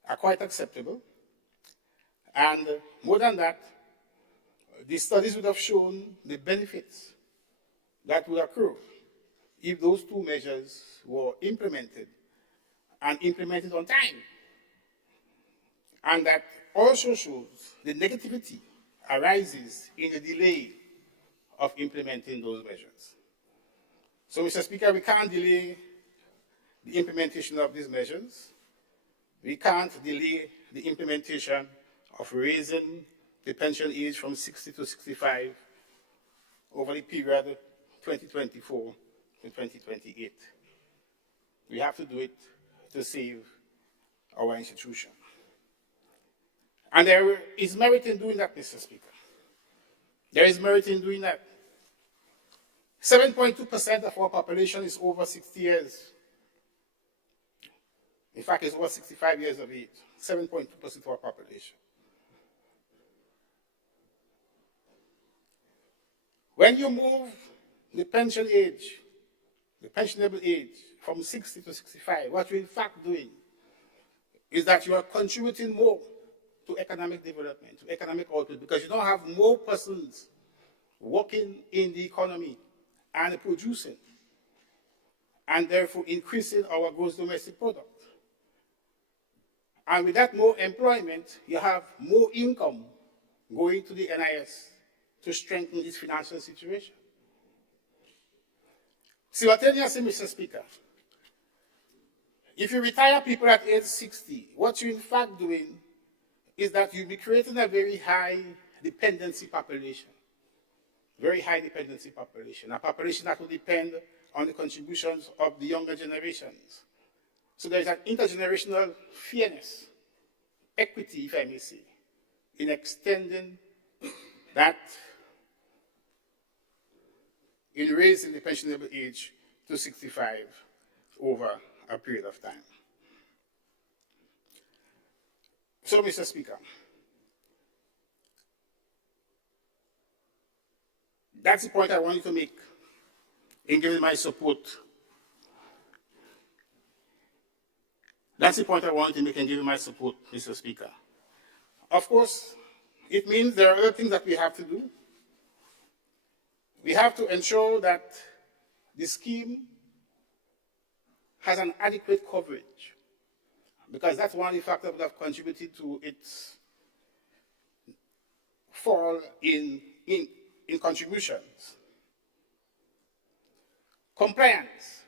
are quite acceptable. And more than that, the studies would have shown the benefits that would accrue if those two measures were implemented and implemented on time. And that also shows the negativity arises in the delay of implementing those measures. So, Mr. Speaker, we can't delay the implementation of these measures. We can't delay the implementation of raising the pension age from 60 to 65 over the period 2024 to 2028. We have to do it to save our institution. And there is merit in doing that, Mr. Speaker. There is merit in doing that. 7.2% of our population is over 60 years. In fact, it's over 65 years of age. 7.2% of our population. When you move the pension age, the pensionable age, from 60 to 65, what you're in fact doing is that you are contributing more to economic development, to economic output, because you don't have more persons working in the economy and producing, and therefore increasing our gross domestic product. And with that more employment, you have more income going to the NIS to strengthen its financial situation. Simultaneously, Mr. Speaker, if you retire people at age 60, what you're in fact doing is that you'll be creating a very high dependency population. Very high dependency population, a population that will depend on the contributions of the younger generations. So there is an intergenerational fairness, equity, if I may say, in extending that, in raising the pensionable age to 65 over a period of time. So, Mr. Speaker, that's the point I wanted to make in giving my support. That's the point I wanted to make in giving my support, Mr. Speaker. Of course, it means there are other things that we have to do. We have to ensure that the scheme has an adequate coverage, because that's one of the factors that have contributed to its fall in contributions. Compliance.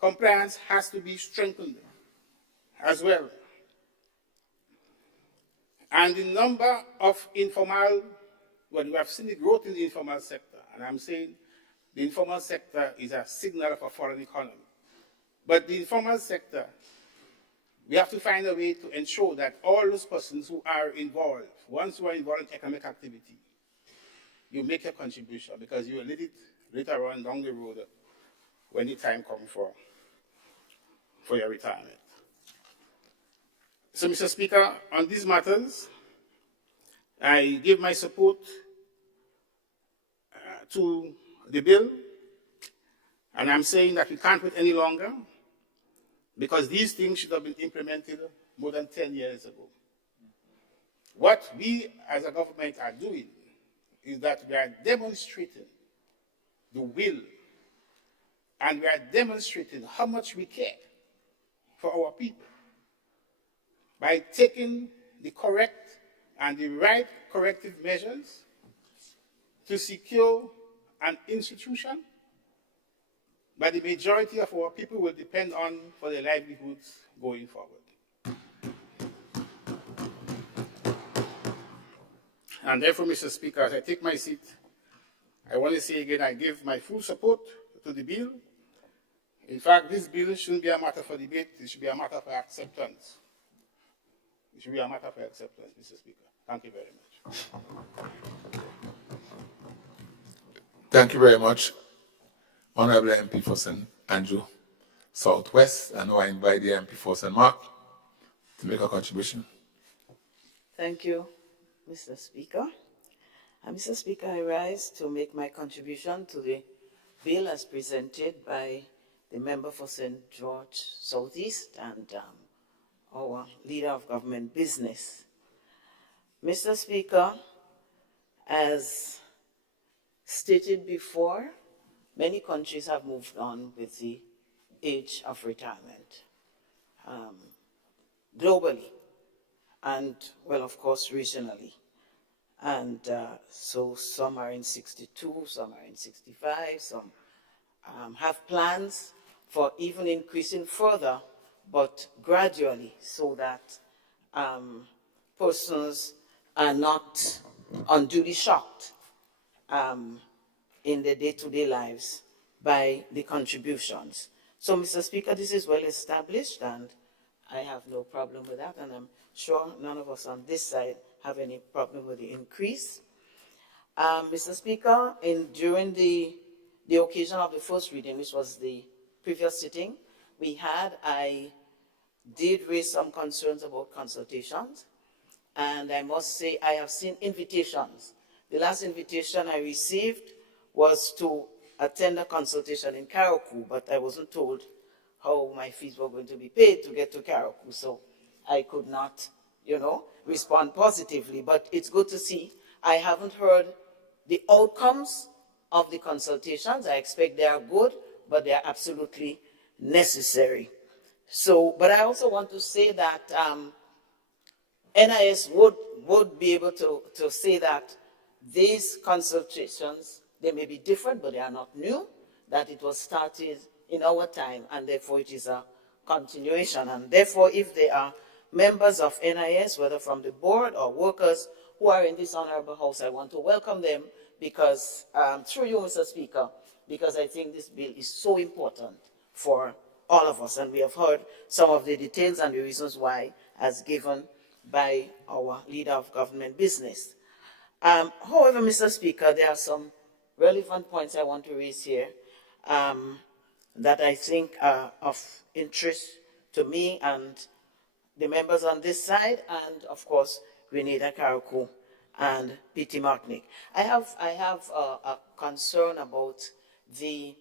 Compliance has to be strengthened as well. And the number of informal, well, we have seen the growth in the informal sector, and I'm saying the informal sector is a signal of a foreign economy. But the informal sector, we have to find a way to ensure that all those persons who are involved, once you are involved in economic activity, you make a contribution, because you will need it later on down the road when the time comes for your retirement. So, Mr. Speaker, on these matters, I give my support to the bill, and I'm saying that we can't wait any longer, because these things should have been implemented more than 10 years ago. What we as a government are doing is that we are demonstrating the will, and we are demonstrating how much we care for our people by taking the correct and the right corrective measures to secure an institution that the majority of our people will depend on for their livelihoods going forward. And therefore, Mr. Speaker, as I take my seat, I want to say again, I give my full support to the bill. In fact, this bill shouldn't be a matter for debate, it should be a matter for acceptance. It should be a matter for acceptance, Mr. Speaker. Thank you very much. Thank you very much, Honorable MP for St. Andrew Southwest, and now I invite the MP for St. Mark to make a contribution. Thank you, Mr. Speaker. Mr. Speaker, I rise to make my contribution to the bill as presented by the member for St. George Southeast and our leader of government business. Mr. Speaker, as stated before, many countries have moved on with the age of retirement globally and, well, of course, regionally. And so some are in 62, some are in 65, some have plans for even increasing further, but gradually, so that persons are not unduly shocked in their day-to-day lives by the contributions. So, Mr. Speaker, this is well established, and I have no problem with that, and I'm sure none of us on this side have any problem with the increase. Mr. Speaker, during the occasion of the first reading, which was the previous sitting we had, I did raise some concerns about consultations, and I must say I have seen invitations. The last invitation I received was to attend a consultation in Karakou, but I wasn't told how my fees were going to be paid to get to Karakou, so I could not, respond positively. But it's good to see. I haven't heard the outcomes of the consultations. I expect they are good, but they are absolutely necessary. So, but I also want to say that NIS would be able to say that these consultations, they may be different, but they are not new, that it was started in our time, and therefore it is a continuation. And therefore, if there are members of NIS, whether from the board or workers who are in this honorable house, I want to welcome them because, through you, Mr. Speaker, because I think this bill is so important for all of us. And we have heard some of the details and the reasons why as given by our leader of government business. However, Mr. Speaker, there are some relevant points I want to raise here that I think are of interest to me and the members on this side, and of course, Grenada Karakou and P.T. Martinique. I have a concern about the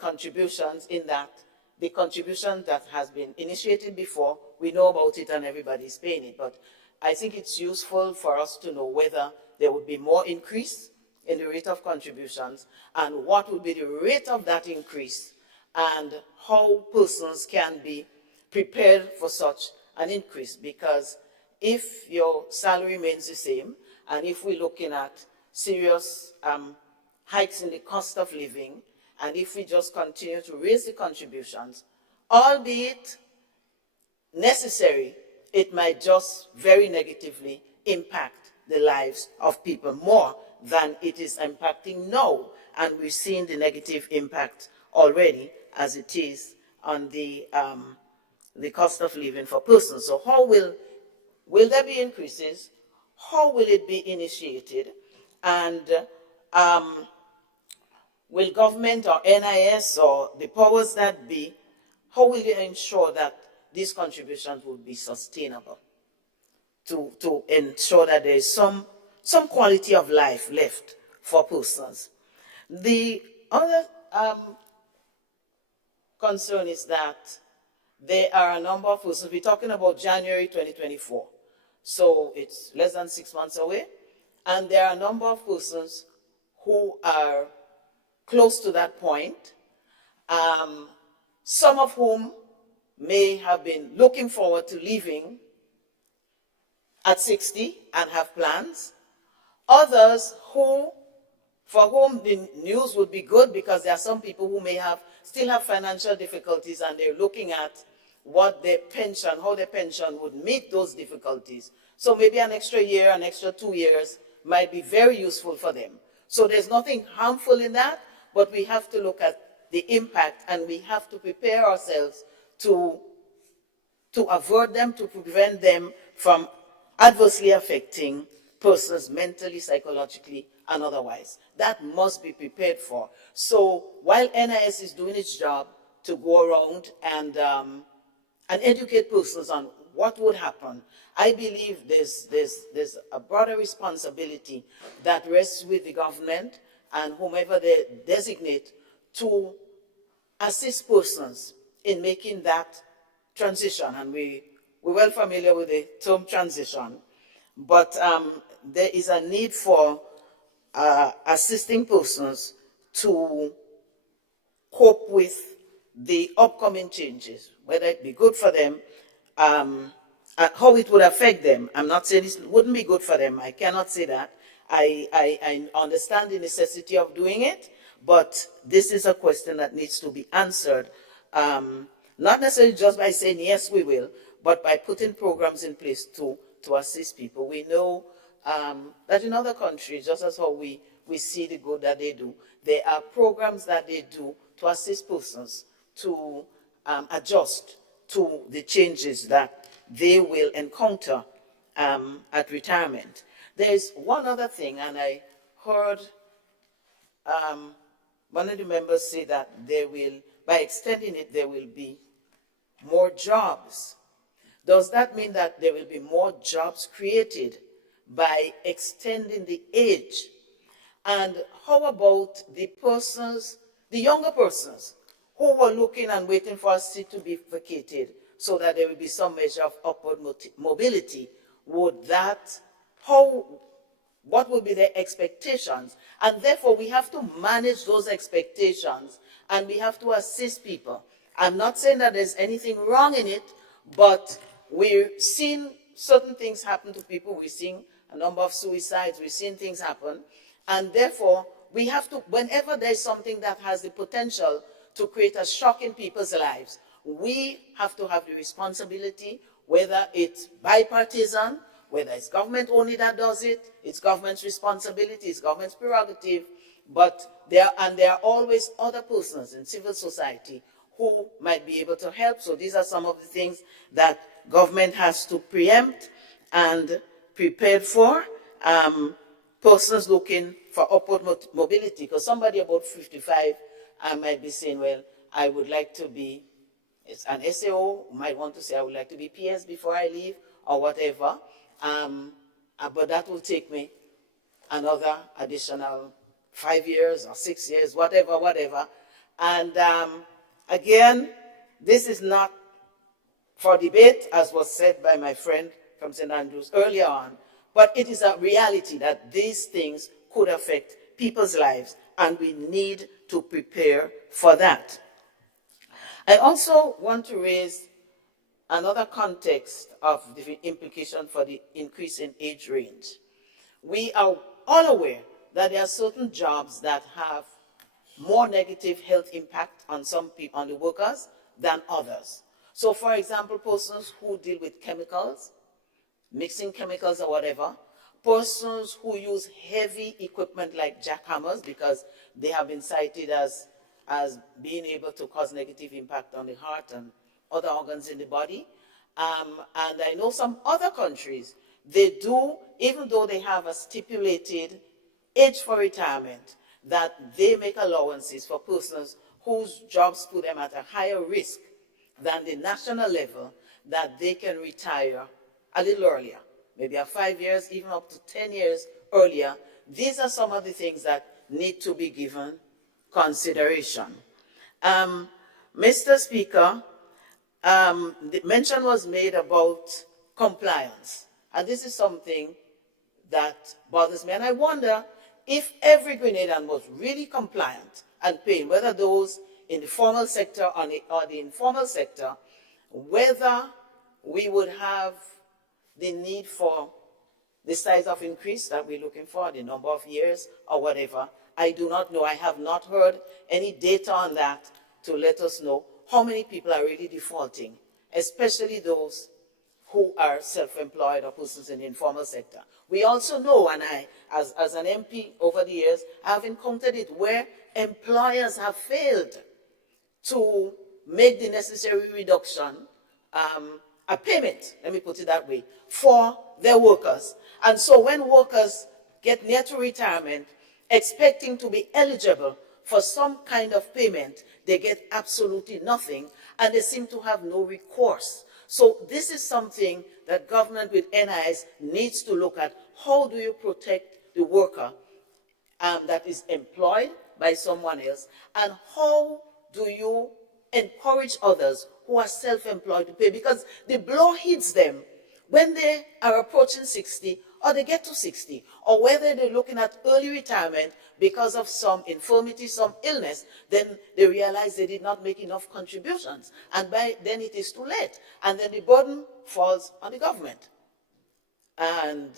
contributions, in that the contribution that has been initiated before, we know about it and everybody's paying it, but I think it's useful for us to know whether there would be more increase in the rate of contributions and what would be the rate of that increase and how persons can be prepared for such an increase. Because if your salary remains the same, and if we're looking at serious hikes in the cost of living, and if we just continue to raise the contributions, albeit necessary, it might just very negatively impact the lives of people more than it is impacting now. And we've seen the negative impact already as it is on the cost of living for persons. So how will there be increases? How will it be initiated? And will government or NIS or the powers that be, how will they ensure that these contributions will be sustainable to ensure that there is some quality of life left for persons? The other concern is that there are a number of persons. We're talking about January 2024, so it's less than 6 months away, and there are a number of persons who are close to that point, some of whom may have been looking forward to leaving at 60 and have plans, others for whom the news would be good, because there are some people who may still have financial difficulties and they're looking at what their pension, how their pension would meet those difficulties. So maybe an extra year, an extra 2 years might be very useful for them. So there's nothing harmful in that, but we have to look at the impact, and we have to prepare ourselves to avert them, to prevent them from adversely affecting persons mentally, psychologically, and otherwise. That must be prepared for. So while NIS is doing its job to go around and educate persons on what would happen? I believe there's a broader responsibility that rests with the government and whomever they designate to assist persons in making that transition. And we're well familiar with the term transition, but there is a need for assisting persons to cope with the upcoming changes, whether it be good for them, how it would affect them. I'm not saying it wouldn't be good for them. I cannot say that. I understand the necessity of doing it, but this is a question that needs to be answered, not necessarily just by saying, yes, we will, but by putting programs in place to assist people. We know that in other countries, just as how we see the good that they do, there are programs that they do to assist persons to adjust to the changes that they will encounter at retirement. There's one other thing, and I heard one of the members say that there will, by extending it, there will be more jobs. Does that mean that there will be more jobs created by extending the age? And how about the persons, the younger persons, who were looking and waiting for a seat to be vacated so that there will be some measure of upward mobility? Would that, what would be their expectations? And therefore, we have to manage those expectations and we have to assist people. I'm not saying that there's anything wrong in it, but we're seeing certain things happen to people. We're seeing a number of suicides. We're seeing things happen. And therefore, we have to, whenever there's something that has the potential to create a shock in people's lives, we have to have the responsibility, whether it's bipartisan, whether it's government only that does it, it's government's responsibility, it's government's prerogative, but there are always other persons in civil society who might be able to help. So these are some of the things that government has to preempt and prepare for. Persons looking for upward mobility, because somebody about 55 might be saying, well, I would like to be, it's an SAO, might want to say, I would like to be PS before I leave, or whatever. But that will take me another additional 5 years or 6 years, whatever. And again, this is not for debate, as was said by my friend from St. Andrews earlier on, but it is a reality that these things could affect people's lives, and we need to prepare for that. I also want to raise another context of the implication for the increase in age range. We are all aware that there are certain jobs that have more negative health impact on some people, on the workers, than others. So, for example, persons who deal with chemicals, mixing chemicals or whatever, persons who use heavy equipment like jackhammers, because they have been cited as being able to cause negative impact on the heart and other organs in the body. And I know some other countries, they do, even though they have a stipulated age for retirement, that they make allowances for persons whose jobs put them at a higher risk than the national level, that they can retire a little earlier, maybe 5 years, even up to 10 years earlier. These are some of the things that need to be given consideration. Mr. Speaker, the mention was made about compliance, and this is something that bothers me, and I wonder if every Grenadian was really compliant and paying, whether those in the formal sector or the informal sector, whether we would have the need for the size of increase that we're looking for, the number of years or whatever. I do not know. I have not heard any data on that to let us know how many people are really defaulting, especially those who are self-employed or persons in the informal sector. We also know, and I, as an MP over the years, have encountered it where employers have failed to make the necessary reduction, a payment, let me put it that way, for their workers. And so when workers get near to retirement, expecting to be eligible for some kind of payment, they get absolutely nothing, and they seem to have no recourse. So this is something that government with NIS needs to look at. How do you protect the worker that is employed by someone else, and how do you encourage others who are self-employed to pay? Because the blow hits them when they are approaching 60 or they get to 60, or whether they're looking at early retirement because of some infirmity, some illness, then they realize they did not make enough contributions, and by then it is too late, and then the burden falls on the government and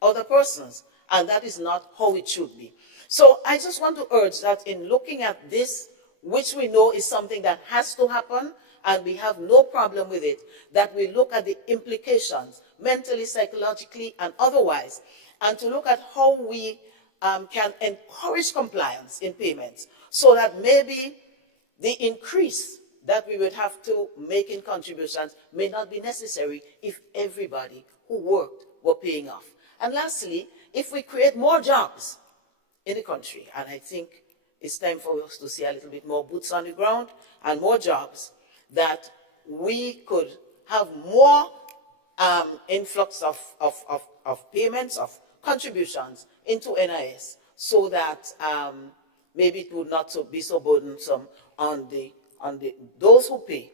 other persons, and that is not how it should be. So I just want to urge that in looking at this, which we know is something that has to happen, and we have no problem with it, that we look at the implications, mentally, psychologically, and otherwise, and to look at how we can encourage compliance in payments, so that maybe the increase that we would have to make in contributions may not be necessary if everybody who worked were paying off. And lastly, if we create more jobs in the country, and I think it's time for us to see a little bit more boots on the ground and more jobs, that we could have more influx of payments, of contributions into NIS, so that maybe it would not be so burdensome on those who pay,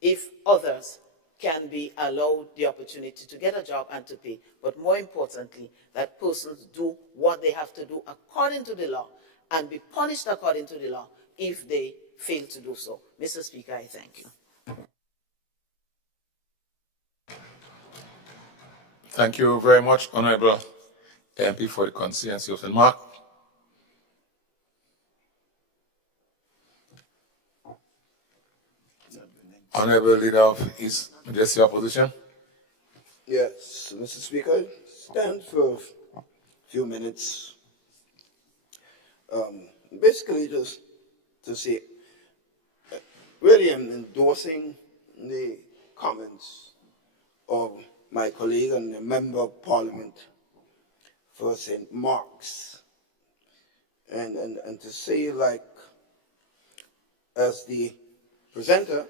if others can be allowed the opportunity to get a job and to pay. But more importantly, that persons do what they have to do according to the law and be punished according to the law if they fail to do so. Mr. Speaker, I thank you. Thank you very much, Honorable MP, for the consistency of the remark. Honorable Leader of East Majesty Opposition. Yes, Mr. Speaker, stand for a few minutes. Basically, just to say, really I'm endorsing the comments of my colleague and the Member of Parliament for St. Mark's. And to say, like, as the presenter,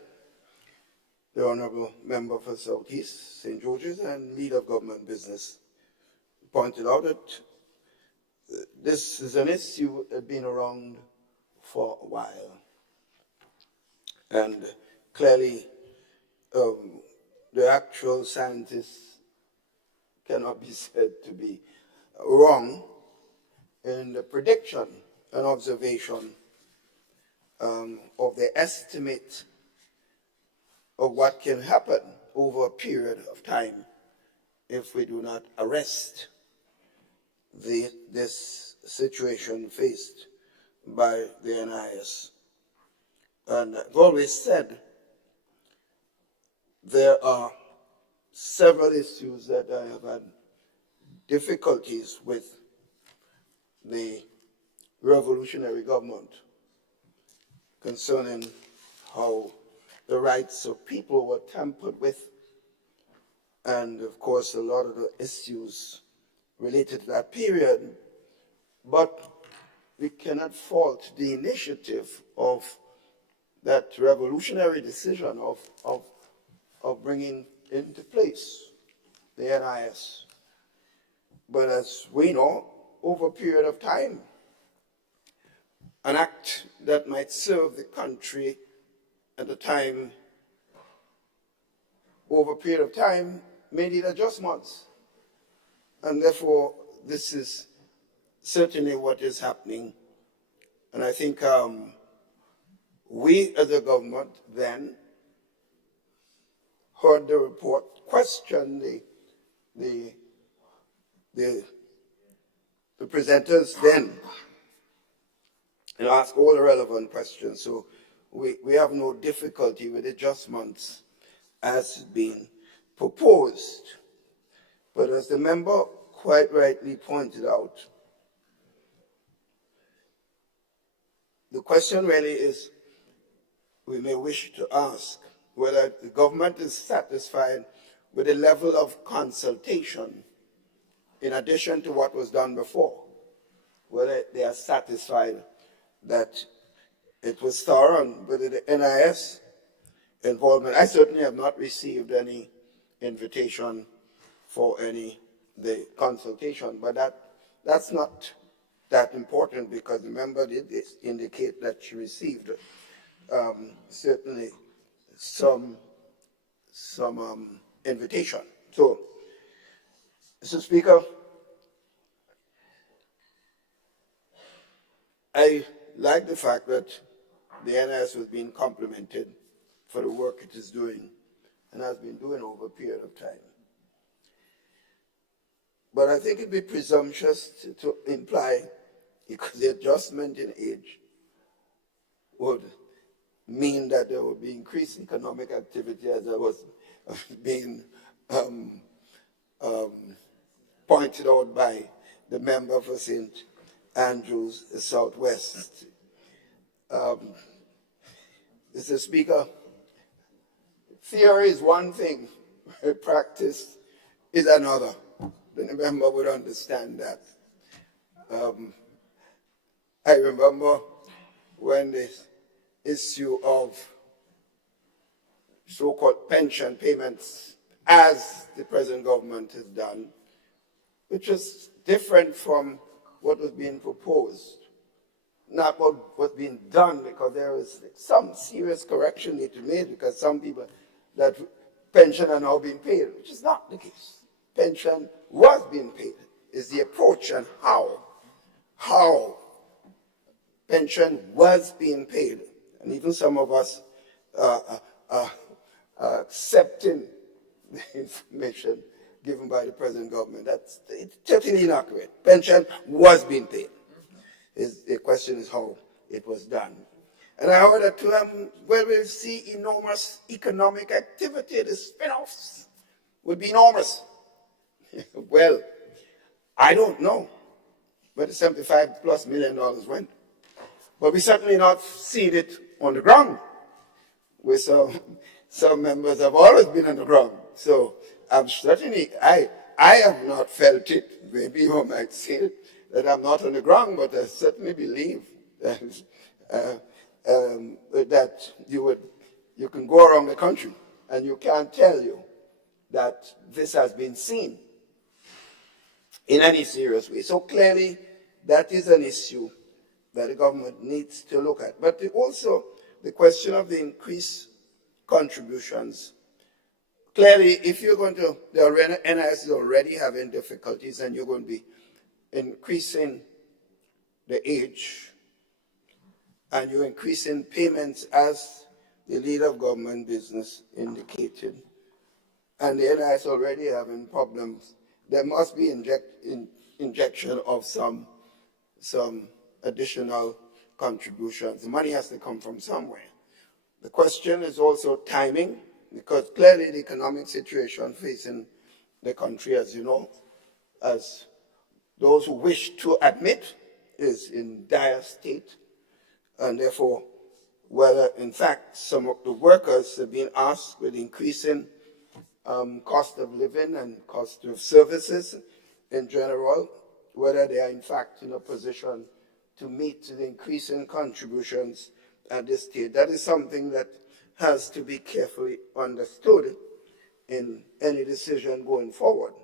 the Honourable Member for Southeast, St. George's, and Leader of Government Business pointed out that this is an issue that has been around for a while. And clearly, the actual scientists cannot be said to be wrong in the prediction and observation of the estimate of what can happen over a period of time if we do not arrest this situation faced by the NIS. And I've always said there are several issues that I have had difficulties with the revolutionary government concerning how the rights of people were tampered with, and of course a lot of the issues related to that period. But we cannot fault the initiative of that revolutionary decision of bringing into place the NIS. But as we know, over a period of time, an act that might serve the country at the time, over a period of time, may need adjustments. And therefore, this is certainly what is happening. And I think we as a government then heard the report, questioned the presenters then, and asked all the relevant questions. So we have no difficulty with adjustments as being proposed. But as the member quite rightly pointed out, the question really is, we may wish to ask whether the government is satisfied with the level of consultation in addition to what was done before, whether they are satisfied that it was thorough, whether the NIS involvement. I certainly have not received any invitation for the consultation, but that's not that important because the member did indicate that she received certainly some invitation. So, Mr. Speaker, I like the fact that the NIS was being complimented for the work it is doing and has been doing over a period of time. But I think it'd be presumptuous to imply because the adjustment in age would mean that there would be increased economic activity as I was being pointed out by the member for St. Andrews Southwest. Mr. Speaker, theory is one thing, practice is another. The member would understand that. I remember when this issue of so-called pension payments, as the present government has done, which is different from what was being proposed, not what was being done, because there is some serious correction need to be made, because some people that pension are now being paid, which is not the case. Pension was being paid. Is the approach and how pension was being paid, and even some of us accepting the information given by the present government. That's totally inaccurate. Pension was being paid. The question is how it was done. And I heard that well, we'll see enormous economic activity. The spin-offs would be enormous. Well, I don't know where the $75+ million went. But we certainly not seen it on the ground. With some members have always been on the ground. So I'm certainly, I have not felt it. Maybe you might say that I'm not on the ground, but I certainly believe that, that you can go around the country and you can't tell you that this has been seen in any serious way. So clearly, that is an issue that the government needs to look at. But also, the question of the increased contributions. Clearly, if you're going to, the NIS is already having difficulties and you're going to be increasing the age and you're increasing payments as the leader of government business indicated, and the NIS already having problems, there must be injection of some additional contributions. The money has to come from somewhere. The question is also timing, because clearly the economic situation facing the country, as you know, as those who wish to admit, is in dire state. And therefore, whether in fact some of the workers have been asked with increasing cost of living and cost of services in general, whether they are in fact in a position to meet the increasing contributions at this stage. That is something that has to be carefully understood in any decision going forward.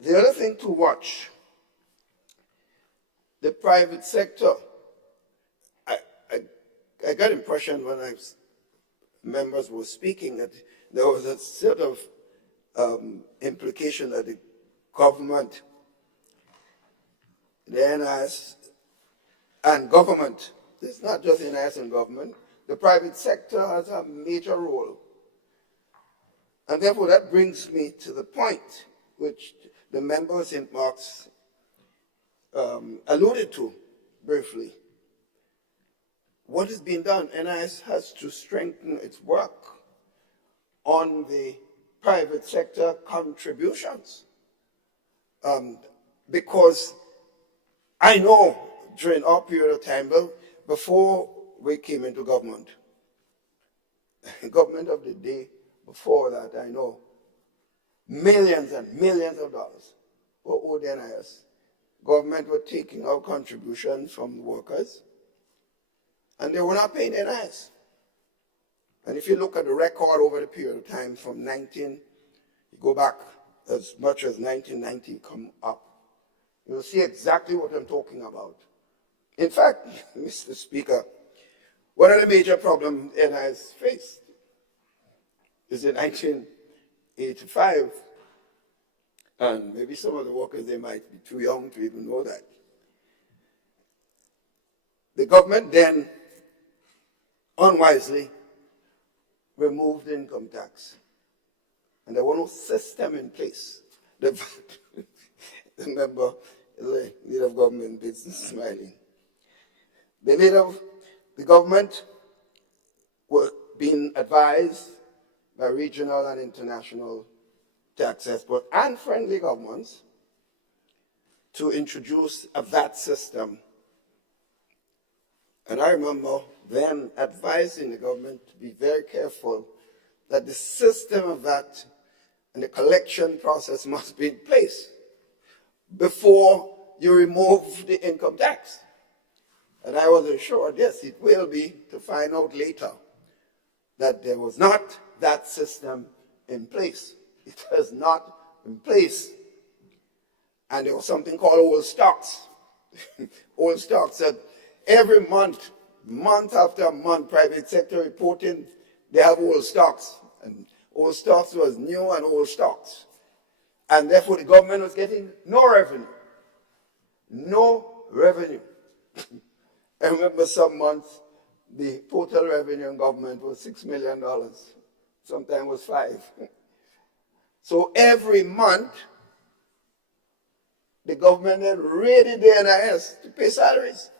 The other thing to watch, the private sector. I got the impression when members were speaking that there was a sort of implication that the government, the NIS, and government, it's not just NIS and government, the private sector has a major role. And therefore that brings me to the point which the member of St. Mark's alluded to briefly. What is being done? NIS has to strengthen its work on the private sector contributions. Because I know during our period of time, before we came into government, government of the day before that, I know millions and millions of dollars were owed NIS. Government were taking out contributions from the workers, and they were not paying NIS. And if you look at the record over the period of time from you go back as much as 1990, come up, you'll see exactly what I'm talking about. In fact, Mr. Speaker, one of the major problems NIS faced is in 1985, and maybe some of the workers, they might be too young to even know that. The government then unwisely removed income tax. And there was no system in place. The member, the leader of government business smiling. The government was being advised by regional and international tax experts and friendly governments to introduce a VAT system. And I remember then advising the government to be very careful that the system of VAT and the collection process must be in place before you remove the income tax. And I was assured, yes, it will be, to find out later that there was not that system in place. It was not in place. And there was something called old stocks. Old stocks that every month, month after month, private sector reporting, they have old stocks. And old stocks was new and old stocks. And therefore the government was getting no revenue. No revenue. I remember some months, the total revenue in government was $6 million. Sometimes it was 5. So every month, the government then raided the NIS to pay salaries.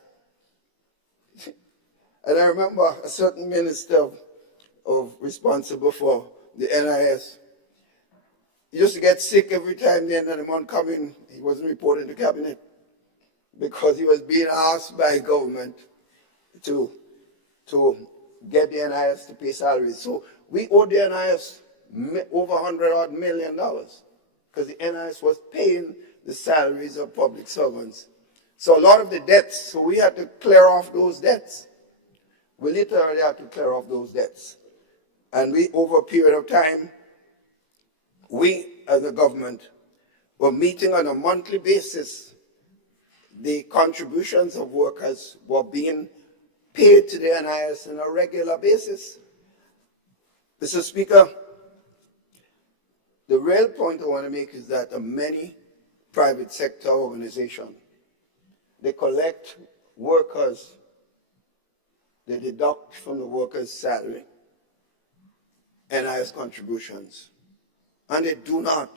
And I remember a certain minister responsible for the NIS, he used to get sick every time the end of the month coming, he wasn't reporting to cabinet, because he was being asked by government to get the NIS to pay salaries. So we owed the NIS over $100 million because the NIS was paying the salaries of public servants. So a lot of the debts, so we had to clear off those debts. We literally had to clear off those debts. And we, over a period of time, we as a government were meeting on a monthly basis. The contributions of workers were being paid to the NIS on a regular basis. Mr. Speaker, the real point I want to make is that many private sector organizations, they collect workers, they deduct from the workers' salary NIS contributions, and they do not.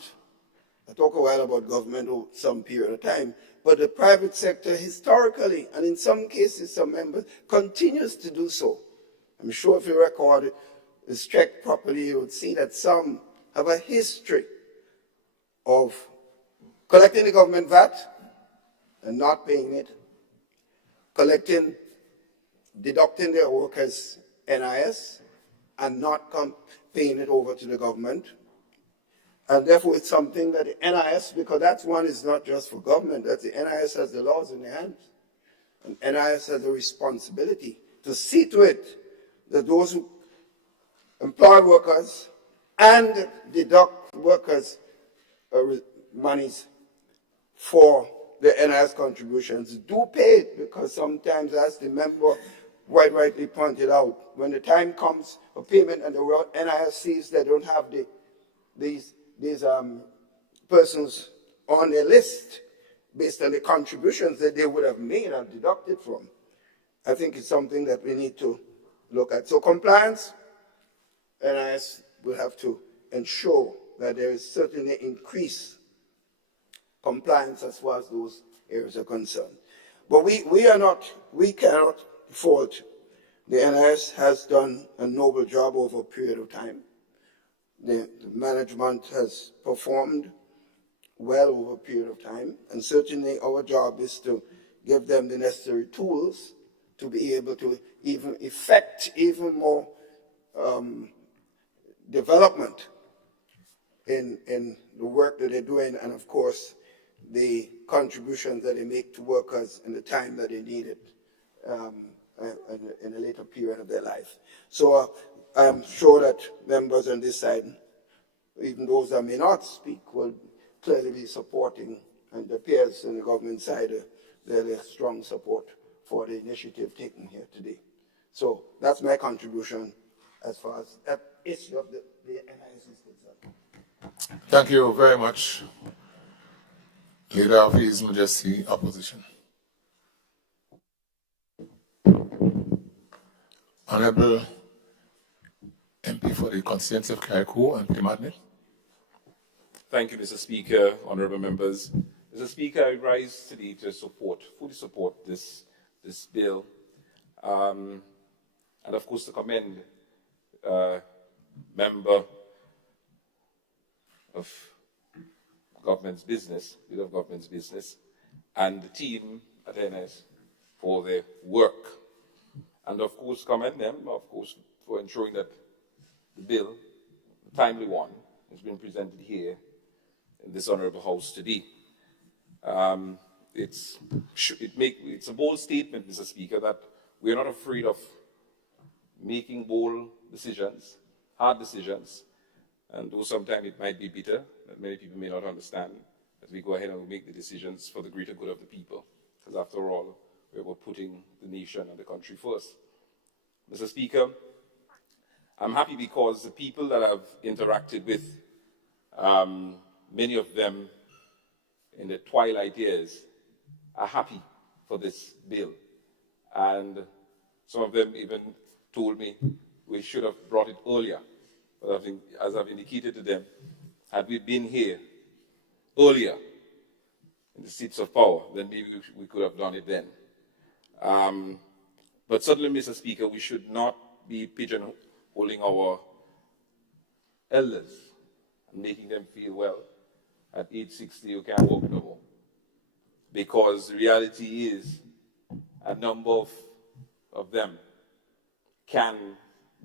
I talk a while about government over some period of time, but the private sector historically, and in some cases some members, continues to do so. I'm sure if you record it, is checked properly, you would see that some have a history of collecting the government VAT and not paying it, deducting their workers' NIS and not paying it over to the government. And therefore it's something that the NIS, because that one is not just for government, that the NIS has the laws in their hands. And NIS has a responsibility to see to it that those who employ workers and deduct workers' monies for the NIS contributions do pay it, because sometimes, as the member quite rightly pointed out, when the time comes for payment and the NIS sees they don't have these persons on their list based on the contributions that they would have made and deducted from, I think it's something that we need to look at. So compliance, NIS will have to ensure that there is certainly increased compliance as far as those areas are concerned. But we cannot fault. The NIS has done a noble job over a period of time. The management has performed well over a period of time, and certainly our job is to give them the necessary tools to be able to even effect even more development in the work that they're doing, and of course the contributions that they make to workers in the time that they need it in a later period of their life. So I'm sure that members on this side, even those that may not speak, will clearly be supporting, and the peers on the government side, there's a strong support for the initiative taken here today. So that's my contribution as far as that issue of the NIS is concerned. Thank you very much, Leader of His Majesty Opposition. Honorable MP for the constituency of Carriacou and Parliamentary. Thank you, Mr. Speaker, honourable members. Mr. Speaker, I rise today to fully support this bill, and of course to commend member of government's business, leader of government's business, and the team at NS for their work, and of course commend them, of course, for ensuring that the bill, the timely one, has been presented here in this honourable House today. It's a bold statement, Mr. Speaker, that we are not afraid of making bold decisions, hard decisions, and though sometimes it might be bitter, that many people may not understand, that we go ahead and we make the decisions for the greater good of the people, because after all, we're putting the nation and the country first. Mr. Speaker, I'm happy because the people that I've interacted with, many of them in the twilight years, are happy for this bill. And some of them even told me we should have brought it earlier. But I think, as I've indicated to them, had we been here earlier in the seats of power, then maybe we could have done it then. But certainly, Mr. Speaker, we should not be pigeonholing our elders and making them feel, well, at age 60 you can't walk no more. Because the reality is a number of them can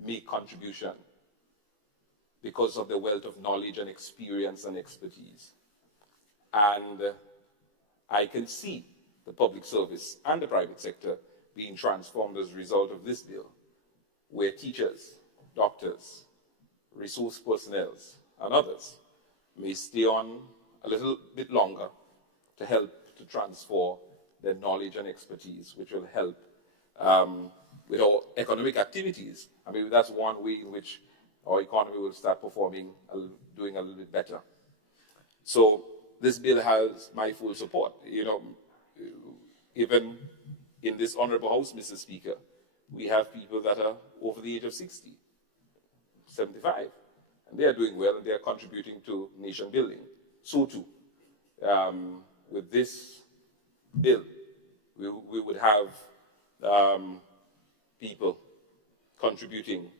make contribution because of the wealth of knowledge and experience and expertise. And I can see the public service and the private sector being transformed as a result of this bill, where teachers, doctors, resource personnel, and others may stay on a little bit longer to help to transfer their knowledge and expertise, which will help with our economic activities. I mean, that's one way in which our economy will start performing, doing a little bit better. So this bill has my full support. You know, even in this honourable House, Mr. Speaker, we have people that are over the age of 60, 75, and they are doing well and they are contributing to nation building. So too, with this bill, we would have people contributing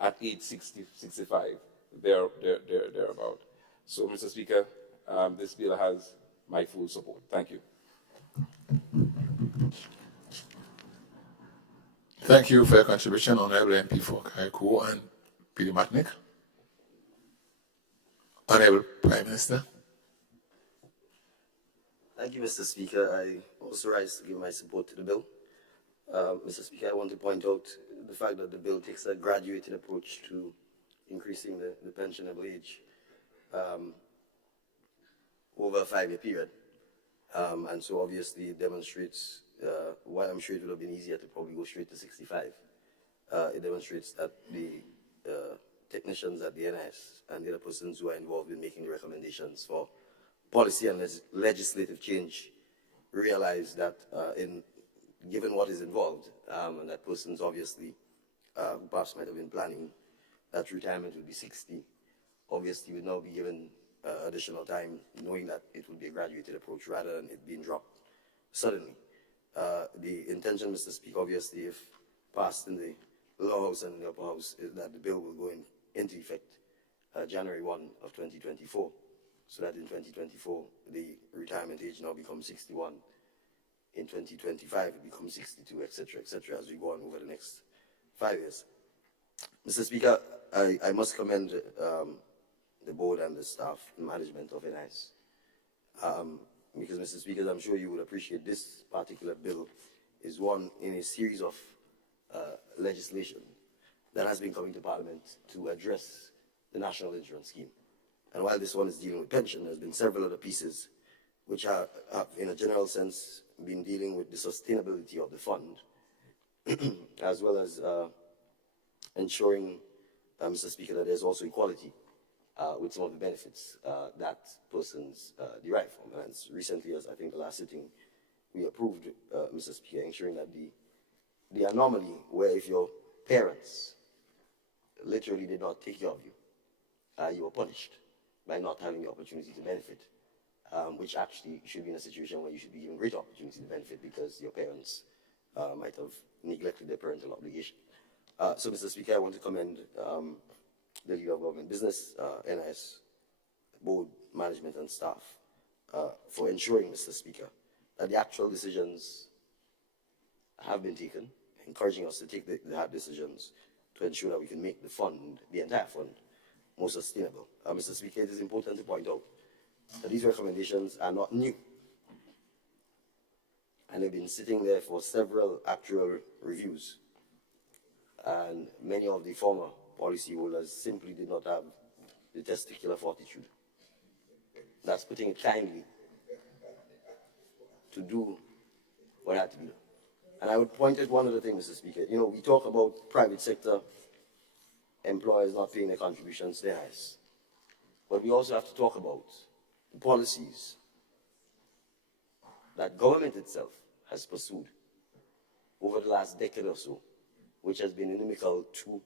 at age 60, 65, thereabout. So, Mr. Speaker, this bill has my full support. Thank you. Thank you for your contribution, Honourable MP for Carriacou and Parliamentary. Honourable Prime Minister. Thank you, Mr. Speaker. I also rise to give my support to the bill. Mr. Speaker, I want to point out the fact that the bill takes a graduated approach to increasing the pensionable age over a 5-year period. And so obviously it demonstrates, while I'm sure it would have been easier to probably go straight to 65, it demonstrates that the technicians at the NIS and the other persons who are involved in making the recommendations for policy and legislative change realize that given what is involved, and that persons obviously perhaps might have been planning that retirement would be 60, obviously would now be given additional time, knowing that it would be a graduated approach rather than it being dropped suddenly. The intention, Mr. Speaker, obviously, if passed in the lower house and in the upper house, is that the bill will go into effect January 1 of 2024, so that in 2024, the retirement age now becomes 61. In 2025, it becomes 62, etc., as we go on over the next 5 years. Mr. Speaker, I must commend the board and the staff and management of NIS. Because, Mr. Speaker, I'm sure you would appreciate this particular bill is one in a series of legislation that has been coming to Parliament to address the National Insurance Scheme. And while this one is dealing with pension, there's been several other pieces which have, in a general sense, been dealing with the sustainability of the fund, as well as ensuring, Mr. Speaker, that there's also equality with some of the benefits that persons derive from. And as recently as I think the last sitting, we approved, Mr. Speaker, ensuring that the anomaly where if your parents literally did not take care of you, you were punished by not having the opportunity to benefit, which actually should be in a situation where you should be given great opportunity to benefit because your parents might have neglected their parental obligation. So, Mr. Speaker, I want to commend the Leader of Government Business, NIS, board, management, and staff for ensuring, Mr. Speaker, that the actual decisions have been taken, encouraging us to take the hard decisions to ensure that we can make the fund, the entire fund, more sustainable. Mr. Speaker, it is important to point out that these recommendations are not new, and they've been sitting there for several actual reviews. And many of the former policy holders simply did not have the testicular fortitude. That's putting it kindly, to do what had to be done. And I would point at one other thing, Mr. Speaker. You know, we talk about private sector employers not paying their contributions to NIS. But we also have to talk about the policies that government itself has pursued over the last decade or so, which has been inimical to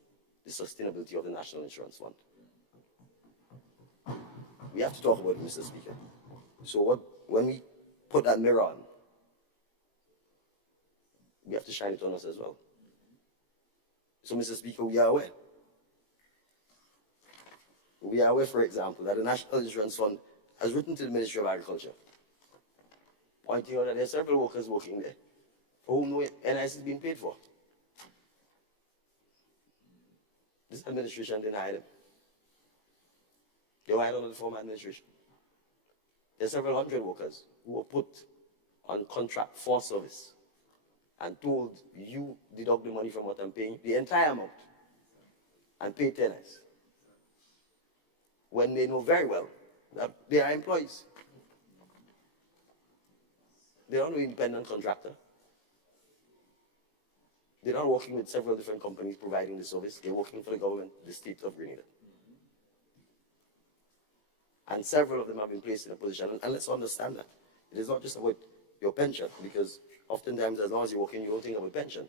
the sustainability of the National Insurance Fund. We have to talk about it, Mr. Speaker. So when we put that mirror on, we have to shine it on us as well. So, Mr. Speaker, we are aware. We are aware, for example, that the National Insurance Fund has written to the Ministry of Agriculture, pointing out that there are several workers working there for whom no NIS is being paid for. This administration didn't hire them. They were hired under the former administration. There are several hundred workers who were put on contract for service and told, you deduct the money from what I'm paying, the entire amount, and pay tenants, when they know very well that they are employees. They are no independent contractor. They're not working with several different companies providing the service. They're working for the government, the state of Grenada. And several of them have been placed in a position, and let's understand that. It is not just about your pension, because oftentimes as long as you're working, you don't think of a pension.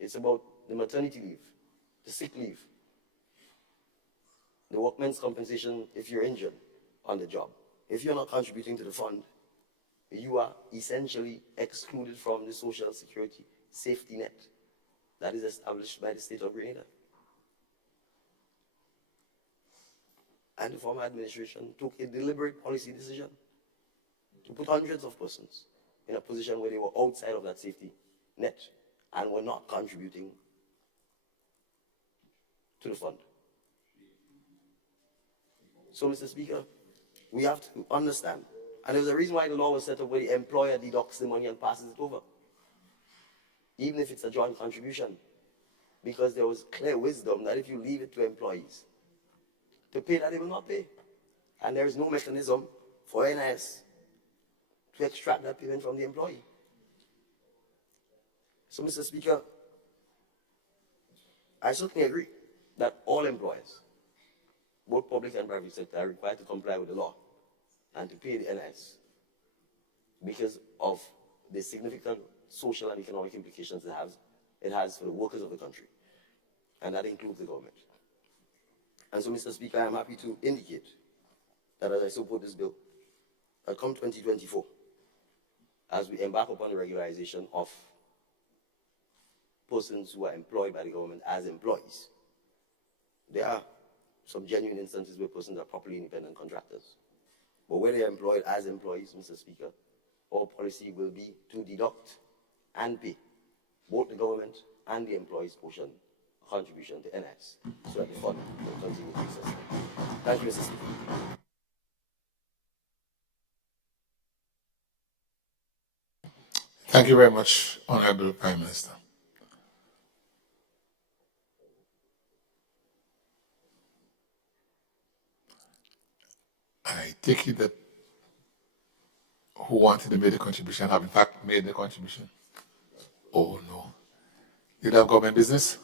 It's about the maternity leave, the sick leave, the workman's compensation if you're injured on the job. If you're not contributing to the fund, you are essentially excluded from the social security safety net that is established by the state of Grenada. And the former administration took a deliberate policy decision to put hundreds of persons in a position where they were outside of that safety net and were not contributing to the fund. So, Mr. Speaker, we have to understand, and there's a reason why the law was set up where the employer deducts the money and passes it over, even if it's a joint contribution, because there was clear wisdom that if you leave it to employees to pay, that they will not pay. And there is no mechanism for NIS to extract that payment from the employee. So, Mr. Speaker, I certainly agree that all employers, both public and private sector, are required to comply with the law and to pay the NIS because of the significant social and economic implications it has for the workers of the country, and that includes the government. And so, Mr. Speaker, I am happy to indicate that as I support this bill, that come 2024, as we embark upon the regularization of persons who are employed by the government as employees, there are some genuine instances where persons are properly independent contractors. But where they are employed as employees, Mr. Speaker, our policy will be to deduct and pay both the government and the employees' portion contribution to NIS, so that the fund will continue to be sustained. Thank you, Mr. Speaker. Thank you very much, Honorable Prime Minister. I take it that who wanted to make the contribution have in fact made the contribution. Oh no. Did I have government business?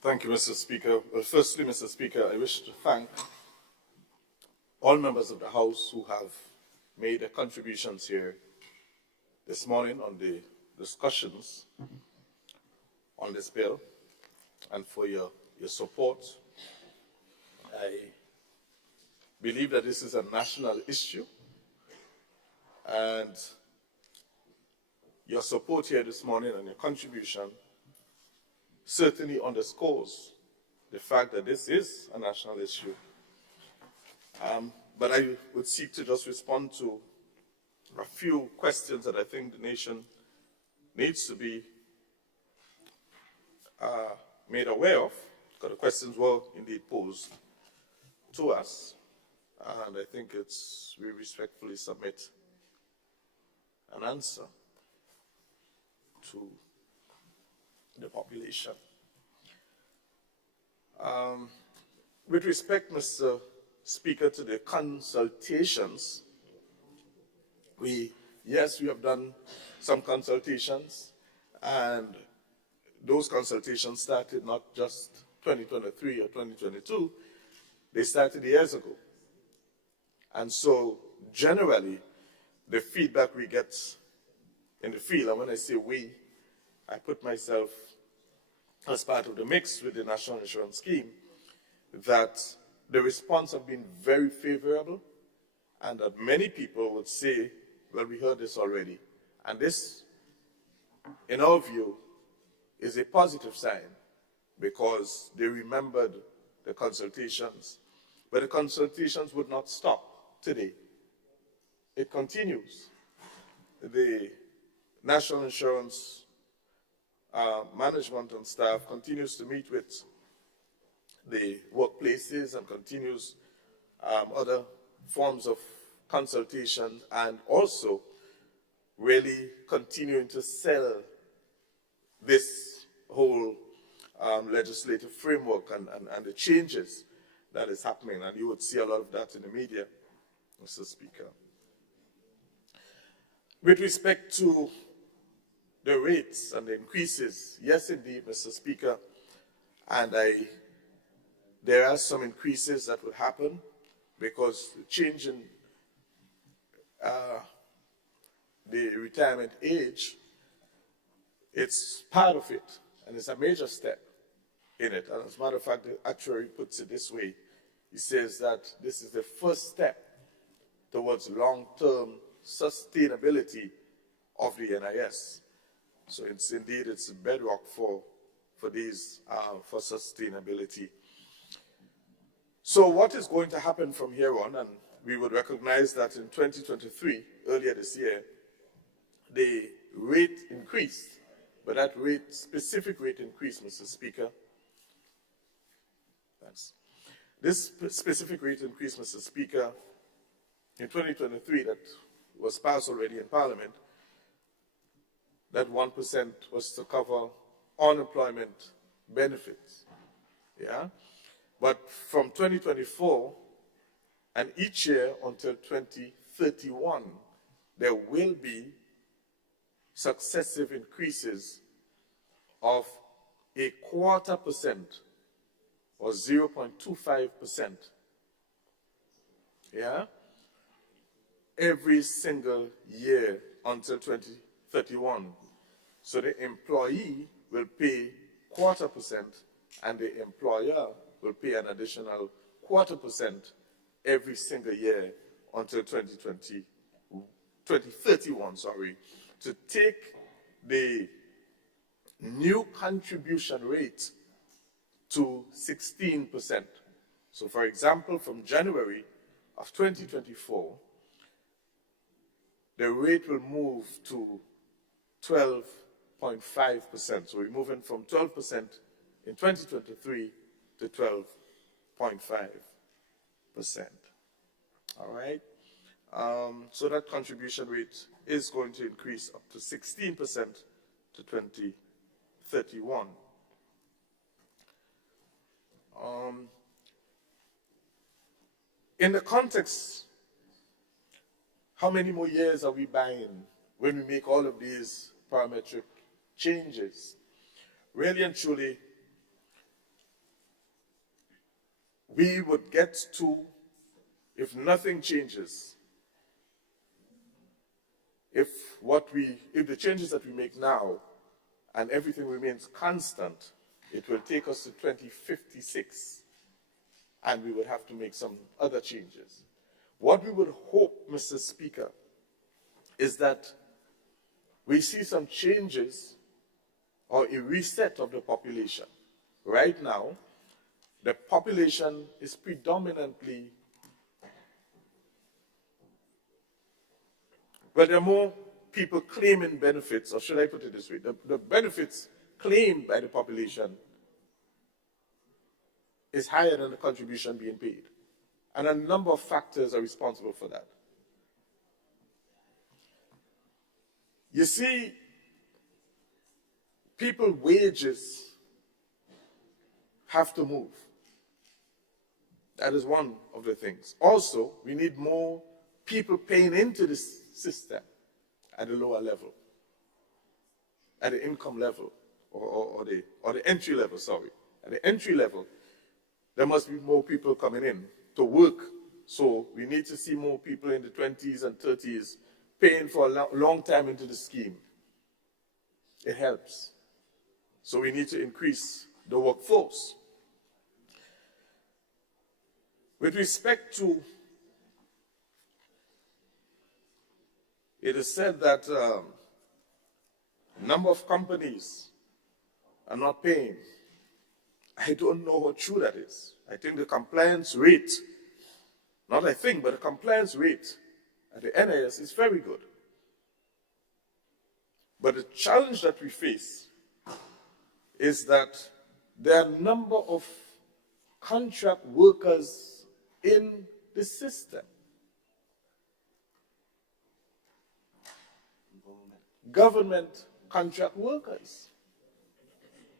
Thank you, Mr. Speaker. Well, firstly, Mr. Speaker, I wish to thank all members of the House who have made their contributions here this morning on the discussions on this bill and for your support. I believe that this is a national issue, and your support here this morning and your contribution certainly underscores the fact that this is a national issue. But I would seek to just respond to a few questions that I think the nation needs to be made aware of, because the questions were indeed posed to us, and I think we respectfully submit an answer to the population. With respect, Mr. Speaker, to the consultations, yes, we have done some consultations, and those consultations started not just 2023 or 2022, they started years ago. And so generally, the feedback we get in the field, and when I say we, I put myself as part of the mix with the National Insurance Scheme, that the response has been very favorable, and that many people would say, well, we heard this already. And this, in our view, is a positive sign, because they remembered the consultations. But the consultations would not stop today. It continues. The National Insurance management and staff continues to meet with the workplaces and continues other forms of consultation, and also really continuing to sell this whole legislative framework and the changes that is happening. And you would see a lot of that in the media, Mr. Speaker. With respect to the rates and the increases, yes, indeed, Mr. Speaker, and there are some increases that would happen because the change in the retirement age, it's part of it, and it's a major step in it. And as a matter of fact, the actuary puts it this way. He says that this is the first step towards long-term sustainability of the NIS. So it's a bedrock for sustainability. So what is going to happen from here on, and we would recognize that in 2023, earlier this year, the rate increased, but that specific rate increase, Mr. Speaker, this specific rate increase, Mr. Speaker, in 2023 that was passed already in Parliament, that 1% was to cover unemployment benefits, yeah? But from 2024 and each year until 2031, there will be successive increases of 0.25% or 0.25%, yeah, every single year until 2031. So the employee will pay 0.25%, and the employer will pay an additional 0.25% every single year until 2031, to take the new contribution rate to 16%. So for example, from January of 2024, the rate will move to 12.5%. So we're moving from 12% in 2023 to 12.5%. All right? So that contribution rate is going to increase up to 16% to 2031. in the context, how many more years are we buying when we make all of these parametric changes? Really and truly, we would get to, if nothing changes, if the changes that we make now and everything remains constant, it will take us to 2056, and we would have to make some other changes. What we would hope, Mr. Speaker, is that we see some changes or a reset of the population. Right now, the population is predominantly, well, there are more people claiming benefits, or should I put it this way, the benefits claimed by the population is higher than the contribution being paid. And a number of factors are responsible for that. You see, people's wages have to move. That is one of the things. Also, we need more people paying into this system at a lower level, at the income level, or the entry level, sorry. At the entry level, there must be more people coming in to work. So we need to see more people in the 20s and 30s paying for a long time into the scheme. It helps. So we need to increase the workforce. With respect to, it is said that a number of companies are not paying. I don't know how true that is. I think the compliance rate, not I think, but the compliance rate at the NIS is very good. But the challenge that we face is that there are a number of contract workers in the system. Government contract workers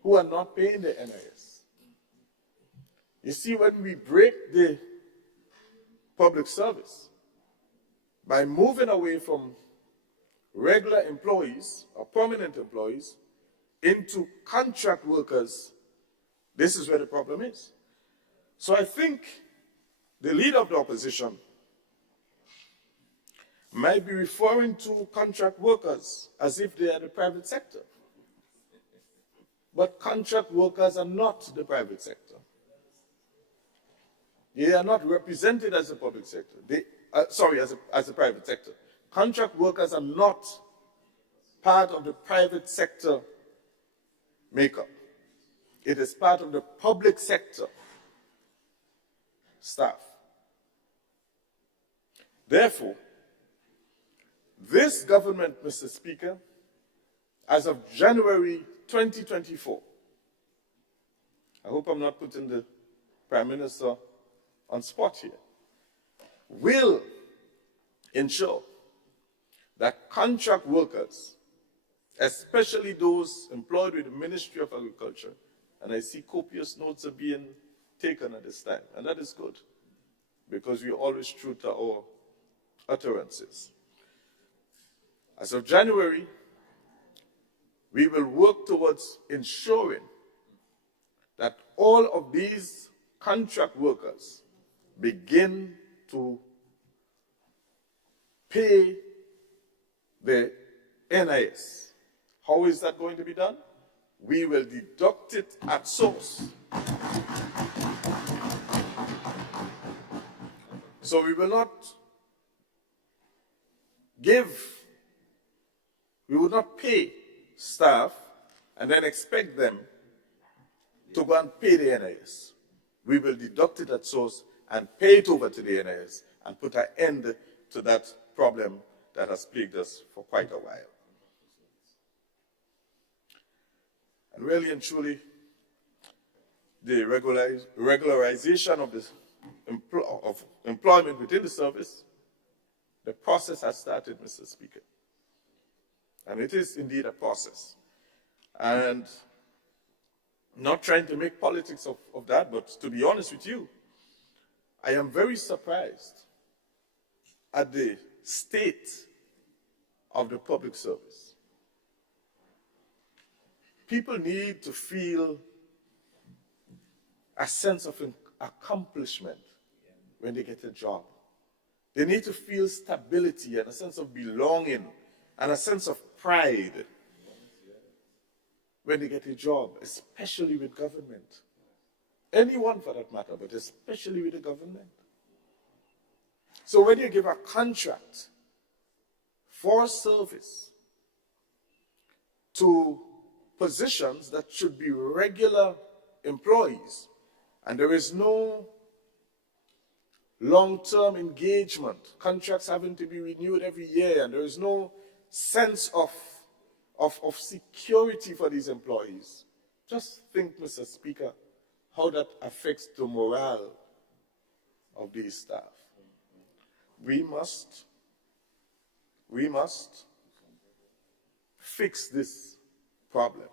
who are not paying the NIS. You see, when we break the public service by moving away from regular employees or permanent employees into contract workers, this is where the problem is. So I think the leader of the opposition might be referring to contract workers as if they are the private sector. But contract workers are not the private sector. They are not represented as the public sector. As the private sector. Contract workers are not part of the private sector makeup. It is part of the public sector staff. Therefore, this government, Mr. Speaker, as of January 2024, I hope I'm not putting the Prime Minister on spot here, will ensure that contract workers, especially those employed with the Ministry of Agriculture, and I see copious notes are being taken at this time, and that is good, because we are always true to our utterances. As of January, we will work towards ensuring that all of these contract workers begin to pay the NIS. How is that going to be done? We will deduct it at source. So we will not pay staff and then expect them to go and pay the NIS. We will deduct it at source and pay it over to the NIS and put an end to that problem that has plagued us for quite a while. And really and truly, the regularization of employment within the service, the process has started, Mr. Speaker. And it is indeed a process. And not trying to make politics of that, but to be honest with you, I am very surprised at the state of the public service. People need to feel a sense of accomplishment when they get a job. They need to feel stability and a sense of belonging and a sense of pride when they get a job, especially with government. Anyone for that matter, but especially with the government. So when you give a contract for service to positions that should be regular employees, and there is no long-term engagement, contracts having to be renewed every year, and there is no sense of security for these employees. Just think, Mr. Speaker, how that affects the morale of these staff. We must fix this problem.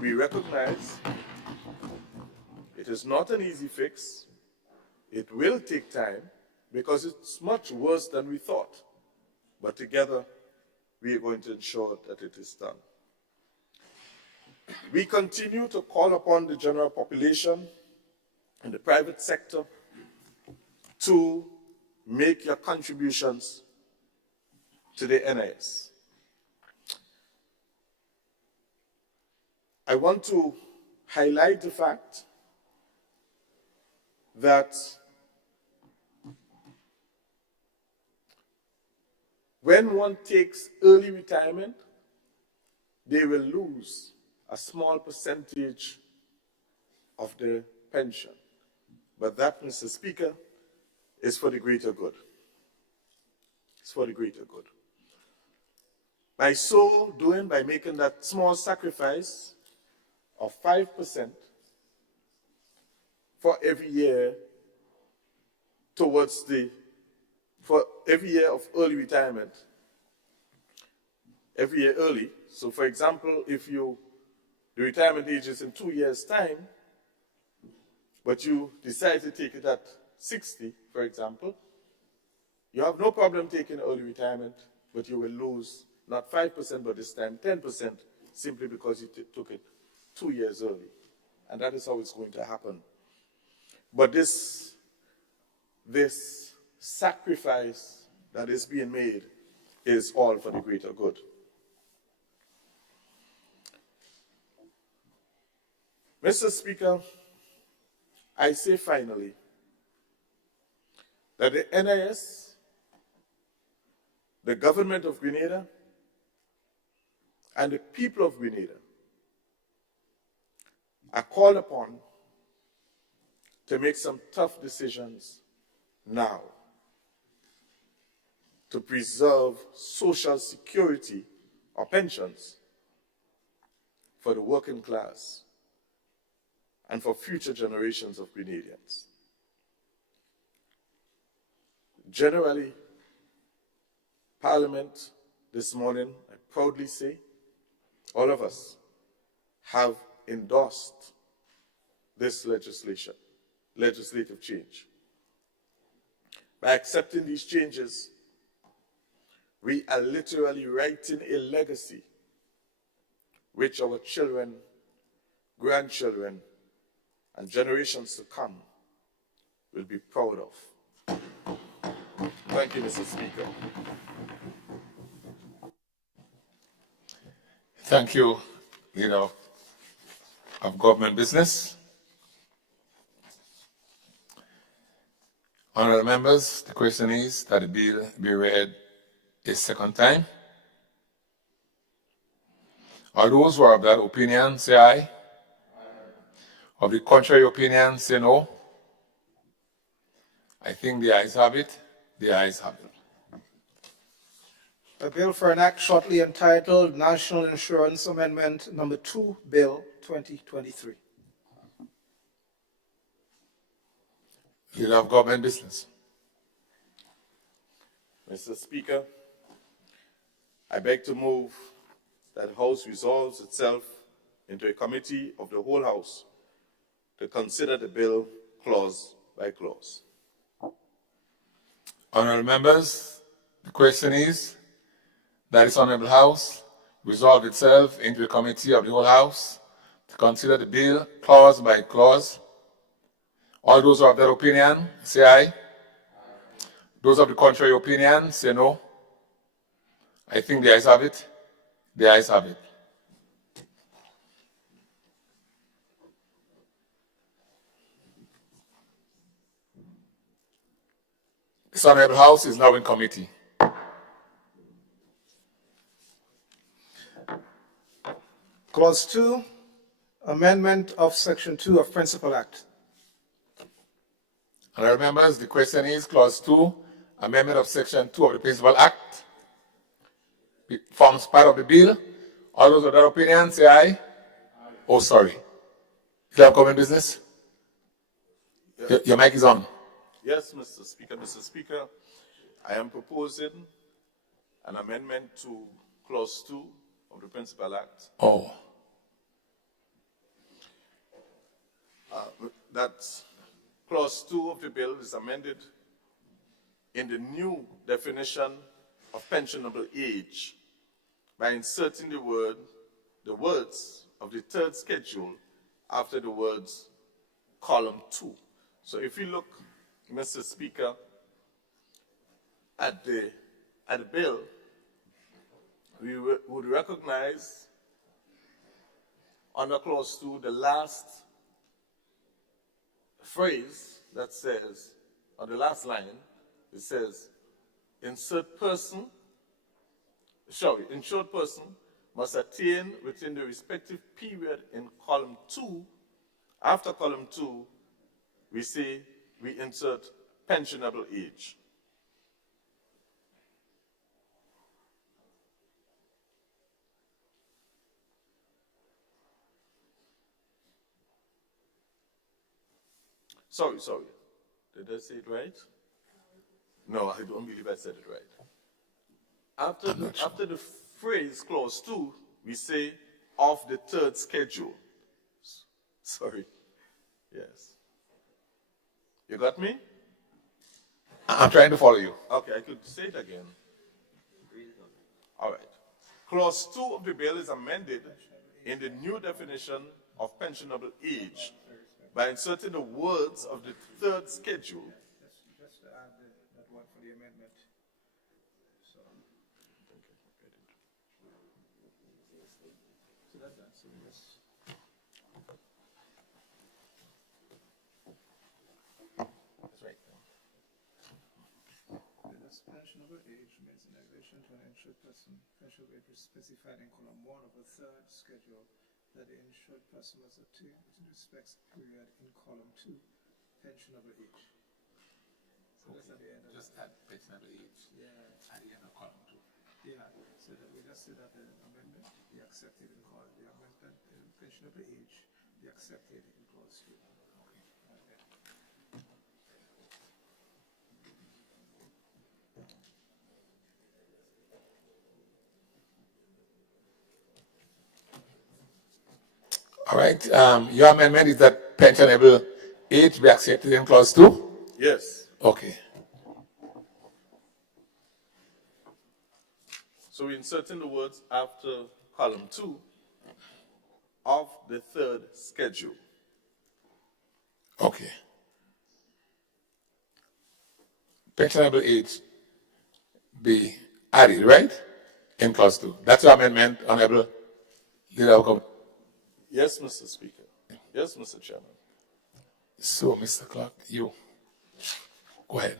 We recognize it is not an easy fix. It will take time because it's much worse than we thought. But together, we are going to ensure that it is done. We continue to call upon the general population and the private sector to make your contributions to the NIS. I want to highlight the fact that when one takes early retirement, they will lose a small percentage of their pension. But that, Mr. Speaker, is for the greater good. It's for the greater good. By so doing, by making that small sacrifice of 5% for every year for every year of early retirement, every year early. So for example, if the retirement age is in 2 years' time, but you decide to take it at 60, for example, you have no problem taking early retirement, but you will lose not 5%, but this time 10%, simply because you took it 2 years early. And that is how it's going to happen. But this sacrifice that is being made is all for the greater good. Mr. Speaker, I say finally that the NIS, the government of Grenada, and the people of Grenada are called upon to make some tough decisions now to preserve social security or pensions for the working class and for future generations of Grenadians. Generally, Parliament this morning, I proudly say, all of us have endorsed this legislative change. By accepting these changes, we are literally writing a legacy which our children, grandchildren, and generations to come will be proud of. Thank you, Mr. Speaker. Thank you, Leader of Government Business. Honourable members, the question is that the bill be read a second time. All those who are of that opinion, say aye. Of the contrary opinion, say no. I think the ayes have it. The ayes have it. A bill for an act shortly entitled National Insurance Amendment Number 2, Bill 2023. Leader of Government Business. Mr. Speaker, I beg to move that the House resolves itself into a committee of the whole House to consider the bill clause by clause. Honorable members, the question is that this Honorable House resolve itself into a committee of the whole House to consider the bill clause by clause. All those who have that opinion, say aye. Those of the contrary opinion, say no. I think the ayes have it. The ayes have it. This Honorable House is now in committee. Clause 2, amendment of Section 2 of Principal Act. Honorable members, the question is Clause 2, amendment of Section 2 of the Principal Act. It forms part of the bill. All those of that opinion, say aye. Oh, sorry. You have common business? Yes. Your mic is on. Yes, Mr. Speaker. Mr. Speaker, I am proposing an amendment to Clause 2 of the Principal Act. Oh. That Clause 2 of the bill is amended in the new definition of pensionable age by inserting the words of the third schedule after the words column 2. So if you look, Mr. Speaker, at the bill, we would recognize under Clause 2 the last phrase that says, on the last line, it says, insured person must attain within the respective period in column 2. After column 2, we insert pensionable age. Sorry. Did I say it right? No, I don't believe I said it right. After the phrase clause 2, we say of the third schedule. Sorry. Yes. You got me? I'm trying to follow you. Okay, I could say it again. All right. Clause 2 of the bill is amended in the new definition of pensionable age by inserting the words of the third schedule. Just to add that one for the amendment. So that's that. So yes. That's right. This pensionable age means in relation to an insured person, pensionable age is specified in column 1 of the third schedule that the insured person must attain within the respective period in column 2, pensionable age. So that's at the end of Just add pensionable age. Yeah. At the end of column 2. Yeah, so that we just say that the amendment be accepted in clause, the amendment, pensionable age be accepted in clause 2. Okay. All right. Your amendment is that pensionable age be accepted in clause 2? Yes. Okay. So we're inserting the words after column 2 of the third schedule. Okay. Pensionable age be added, right? In clause 2. That's your amendment, Honorable Leader of Committee. Yes, Mr. Speaker. Yes, Mr. Chairman. So, Mr. Clark, you go ahead.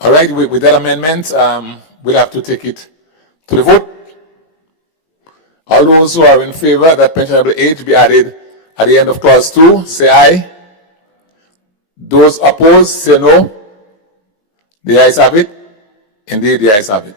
All right, with that amendment, we'll have to take it to the vote. All those who are in favor that pensionable age be added at the end of clause 2, say aye. Those opposed, say no. The ayes have it. Indeed, the ayes have it.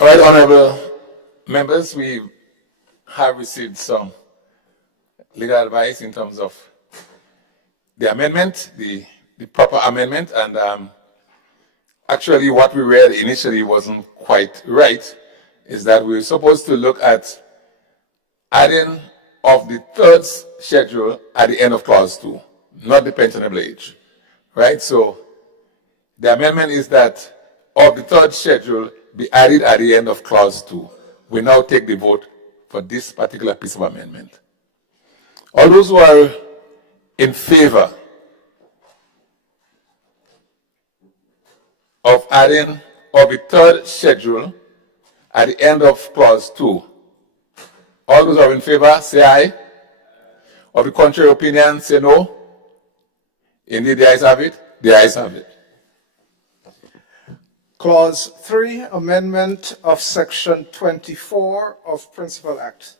All right, honorable members, we have received some legal advice in terms of the amendment, the proper amendment, and actually what we read initially wasn't quite right, is that we're supposed to look at adding of the third schedule at the end of clause 2, not the pensionable age, right? So the amendment is that of the third schedule be added at the end of clause 2. We now take the vote for this particular piece of amendment. All those who are in favor of adding of the third schedule at the end of clause 2, all those who are in favor, say aye. Of the contrary opinion, say no. Indeed, the ayes have it. The ayes have it. Clause 3, amendment of section 24 of Principal Act.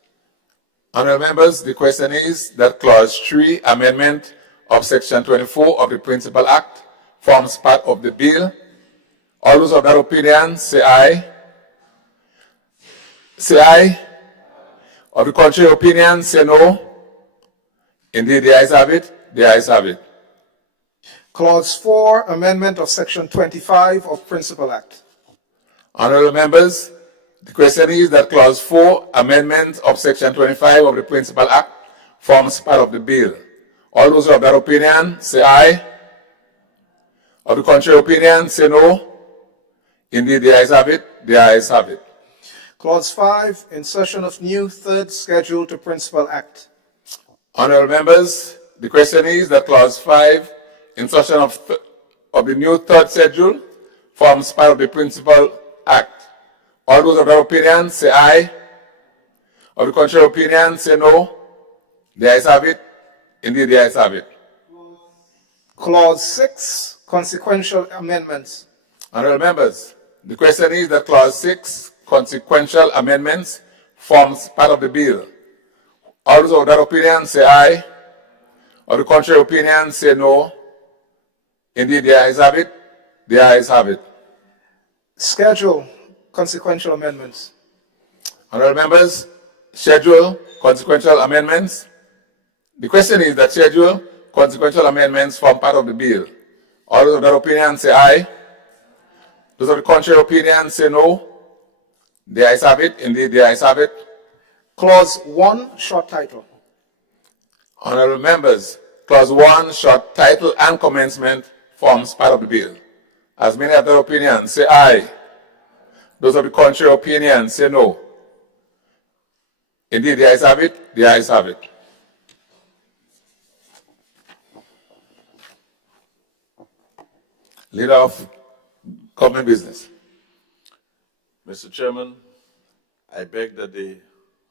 Honourable members, the question is that clause 3, amendment of section 24 of the Principal Act, forms part of the bill. All those of that opinion, say aye. Say aye. Of the contrary opinion, say no. Indeed, the ayes have it. The ayes have it. Clause 4, amendment of section 25 of Principal Act. Honourable members, the question is that clause 4, amendment of section 25 of the Principal Act, forms part of the bill. All those who have that opinion, say aye. Of the contrary opinion, say no. Indeed, the ayes have it. The ayes have it. Clause 5, insertion of new third schedule to Principal Act. Honourable members, the question is that clause 5, insertion of the new third schedule, forms part of the Principal Act. All those of that opinion, say aye. Of the contrary opinion, say no. The ayes have it. Indeed, the ayes have it. Clause 6, consequential amendments. Honourable members, the question is that clause 6, consequential amendments, forms part of the bill. All those of that opinion, say aye. Of the contrary opinion, say no. Indeed, the ayes have it. The ayes have it. Schedule, consequential amendments. Honourable members, schedule, consequential amendments. The question is that schedule, consequential amendments form part of the bill. All those of that opinion, say aye. Those of the contrary opinion, say no. The ayes have it. Indeed, the ayes have it. Clause 1, short title. Honourable members, clause 1, short title and commencement, forms part of the bill. As many of that opinion, say aye. Those of the contrary opinion, say no. Indeed, the ayes have it. The ayes have it. Leader of Government Business. Mr. Chairman, I beg that the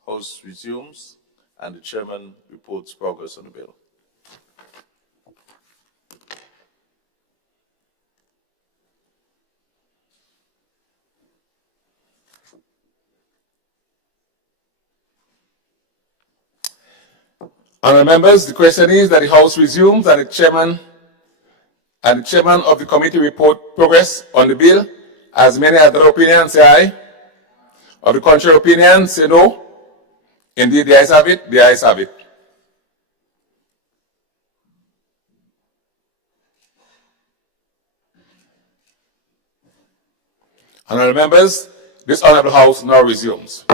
House resumes and the Chairman reports progress on the bill. Honourable members, the question is that the House resumes and the Chairman of the committee report progress on the bill. As many of that opinion, say aye. Of the contrary opinion, say no. Indeed, the ayes have it. The ayes have it. Honourable members, this honourable House now resumes.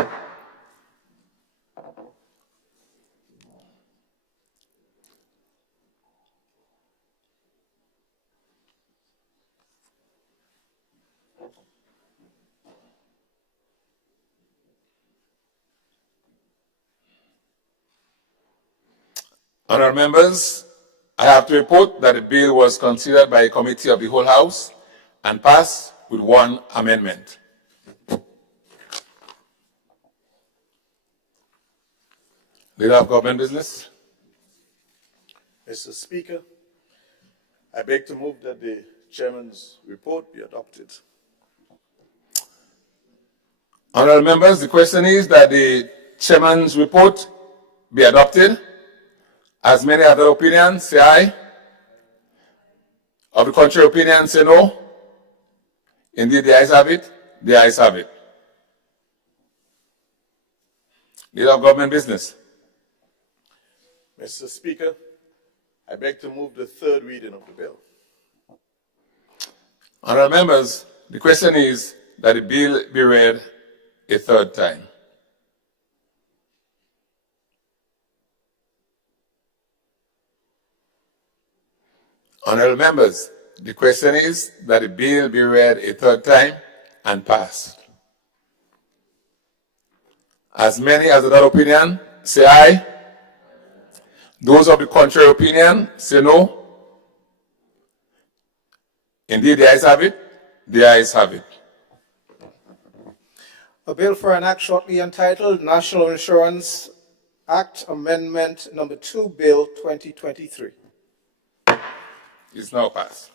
Honourable members, I have to report that the bill was considered by a committee of the whole House and passed with one amendment. Leader of Government Business. Mr. Speaker, I beg to move that the Chairman's report be adopted. Honourable members, the question is that the Chairman's report be adopted. As many other opinions, say aye. Of the contrary opinion, say no. Indeed, the ayes have it. The ayes have it. Leader of Government Business. Mr. Speaker, I beg to move the third reading of the bill. Honourable members, the question is that the bill be read a third time. Honourable members, the question is that the bill be read a third time and passed. As many as that opinion, say aye. Those of the contrary opinion, say no. Indeed, the ayes have it. The ayes have it. A bill for an act shortly entitled National Insurance Act Amendment Number 2, Bill 2023. Is now passed.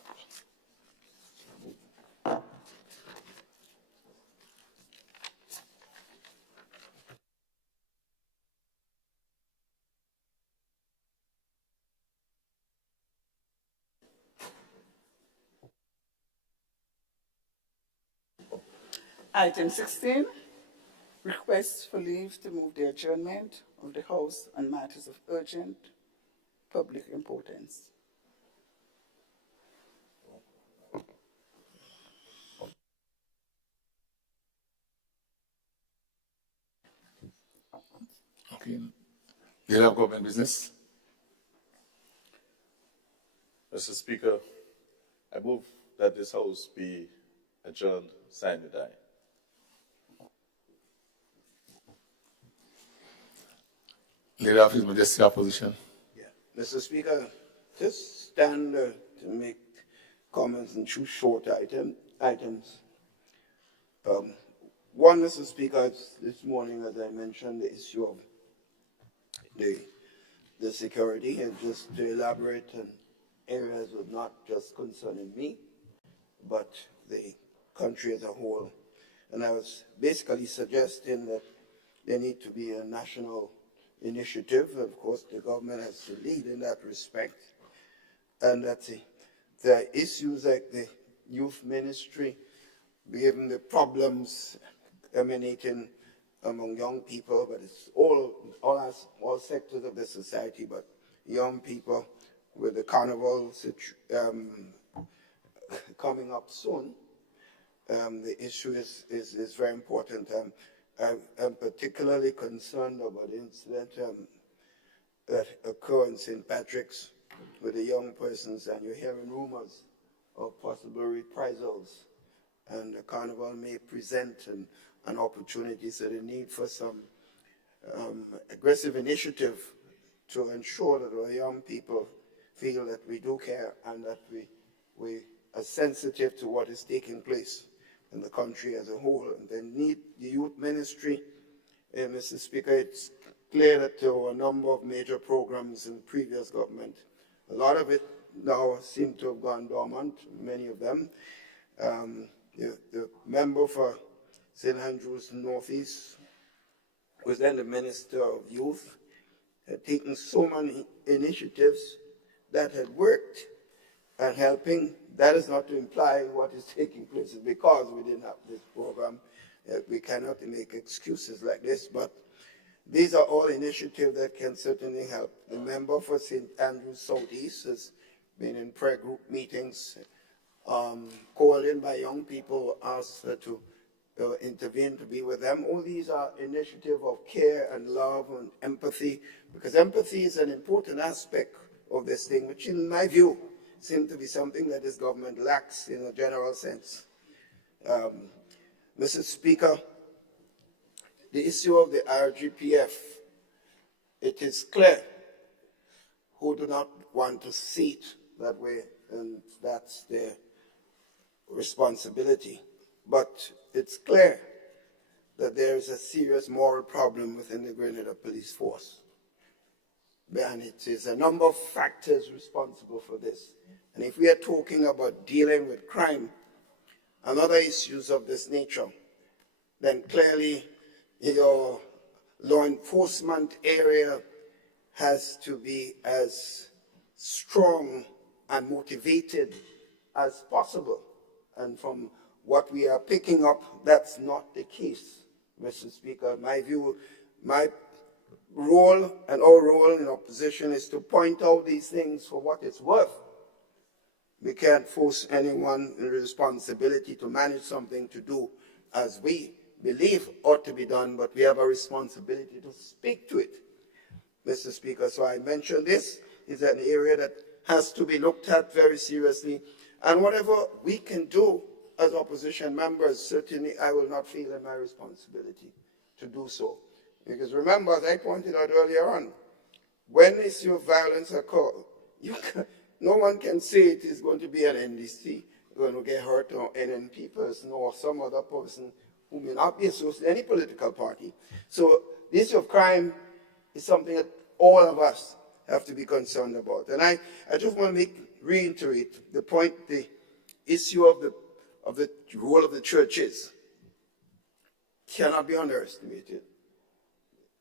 Item 16, requests for leave to move the adjournment of the House on matters of urgent public importance. Okay. Leader of Government Business. Mr. Speaker, I move that this House be adjourned sine die. Leader of His Majesty Opposition. Yeah. Mr. Speaker, just stand to make comments on two short items. One, Mr. Speaker, this morning, as I mentioned, the issue of the security, and just to elaborate on areas of not just concerning me, but the country as a whole. And I was basically suggesting that there need to be a national initiative. Of course, the government has to lead in that respect. And that the issues like the youth ministry, given the problems emanating among young people, but it's all sectors of the society, but young people with the carnival coming up soon, the issue is very important. I'm particularly concerned about the incident that occurred in St. Patrick's with the young persons, and you're hearing rumors of possible reprisals. And the carnival may present an opportunity, so the need for some aggressive initiative to ensure that our young people feel that we do care and that we are sensitive to what is taking place in the country as a whole. And they need the youth ministry. Mr. Speaker, it's clear that there were a number of major programs in previous government. A lot of it now seem to have gone dormant, many of them. The member for St. Andrews Northeast was then the Minister of Youth, had taken so many initiatives that had worked and helping. That is not to imply what is taking place is because we didn't have this program. We cannot make excuses like this, but these are all initiatives that can certainly help. The member for St. Andrews Southeast has been in prayer group meetings, called in by young people, asked her to intervene, to be with them. All these are initiatives of care and love and empathy, because empathy is an important aspect of this thing, which in my view seems to be something that this government lacks in a general sense. Mr. Speaker, the issue of the RGPF, it is clear who do not want to see it that way, and that's their responsibility. But it's clear that there is a serious moral problem within the Grenada Police Force. And it is a number of factors responsible for this. And if we are talking about dealing with crime and other issues of this nature, then clearly your law enforcement area has to be as strong and motivated as possible. And from what we are picking up, that's not the case, Mr. Speaker. My view, my role and our role in opposition is to point out these things for what it's worth. We can't force anyone in responsibility to manage something to do as we believe ought to be done, but we have a responsibility to speak to it, Mr. Speaker. So I mentioned this is an area that has to be looked at very seriously. And whatever we can do as opposition members, certainly I will not feel in my responsibility to do so. Because remember, as I pointed out earlier on, when issue of violence occurs, no one can say it is going to be an NDC going to get hurt or NNP person or some other person who may not be associated with any political party. So the issue of crime is something that all of us have to be concerned about. And I just want to reiterate the point, the issue of the role of the churches cannot be underestimated.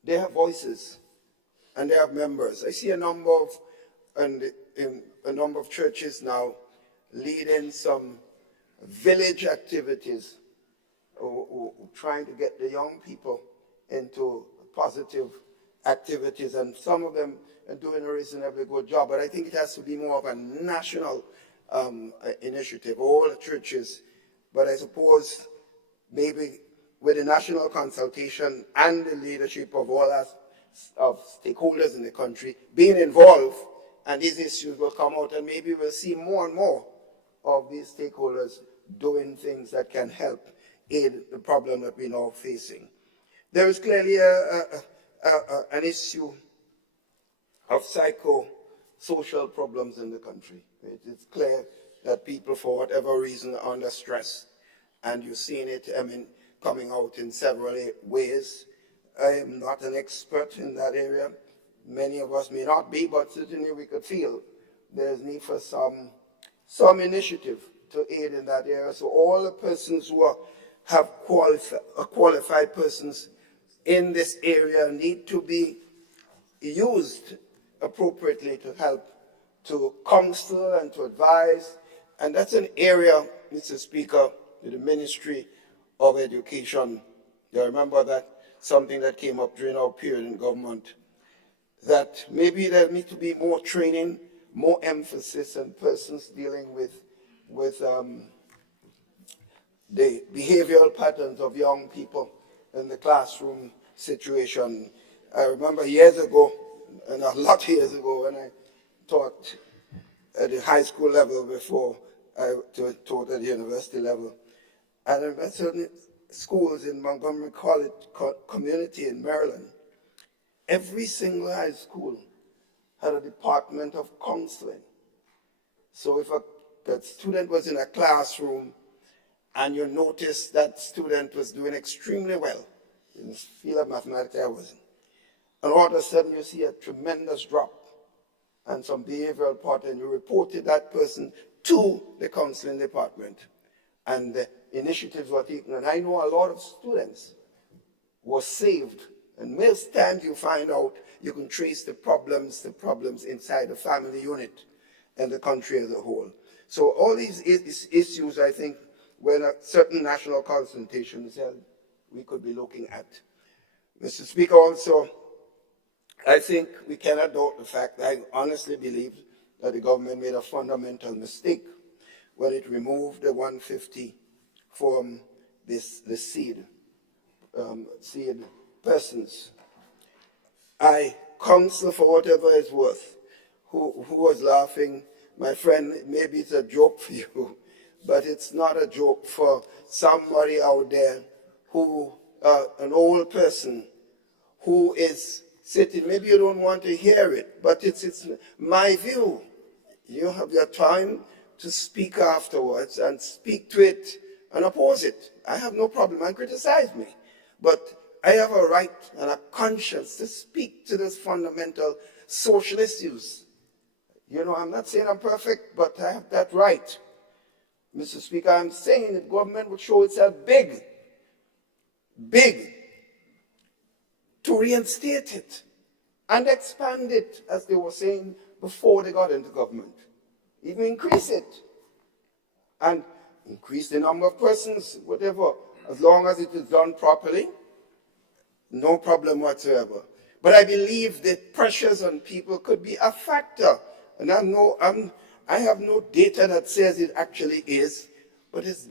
They have voices and they have members. I see a number of churches now leading some village activities, trying to get the young people into positive activities, and some of them are doing a reasonably good job. But I think it has to be more of a national initiative, all the churches. But I suppose maybe with the national consultation and the leadership of all of stakeholders in the country being involved, and these issues will come out, and maybe we'll see more and more of these stakeholders doing things that can help aid the problem that we're now facing. There is clearly an issue of psychosocial problems in the country. It is clear that people, for whatever reason, are under stress, and you've seen it, coming out in several ways. I am not an expert in that area. Many of us may not be, but certainly we could feel there's need for some initiative to aid in that area. So all the persons who have qualified persons in this area need to be used appropriately to help, to counsel and to advise. And that's an area, Mr. Speaker, with the Ministry of Education. You remember that something that came up during our period in government, that maybe there needs to be more training, more emphasis on persons dealing with the behavioral patterns of young people in the classroom situation. I remember years ago, and a lot of years ago, when I taught at the high school level before I taught at the university level. And I remember certain schools in Montgomery College community in Maryland, every single high school had a department of counseling. So if a student was in a classroom and you noticed that student was doing extremely well in the field of mathematics, I wasn't. And all of a sudden you see a tremendous drop and some behavioral pattern, you reported that person to the counseling department. And the initiatives were taken. And I know a lot of students were saved. And most times you find out, you can trace the problems inside the family unit and the country as a whole. So all these issues, I think, when a certain national consultation is held, we could be looking at. Mr. Speaker, also, I think we cannot doubt the fact that I honestly believe that the government made a fundamental mistake when it removed the 150 from the seed persons. I counsel, for whatever it's worth, who was laughing, my friend, maybe it's a joke for you, but it's not a joke for somebody out there who, an old person who is sitting, maybe you don't want to hear it, but it's my view. You have your time to speak afterwards and speak to it and oppose it. I have no problem, and criticize me. But I have a right and a conscience to speak to these fundamental social issues. You know, I'm not saying I'm perfect, but I have that right. Mr. Speaker, I'm saying that government would show itself big, to reinstate it and expand it, as they were saying before they got into government. Even increase it and increase the number of persons, whatever, as long as it is done properly, no problem whatsoever. But I believe that pressures on people could be a factor. And I have no data that says it actually is, but it's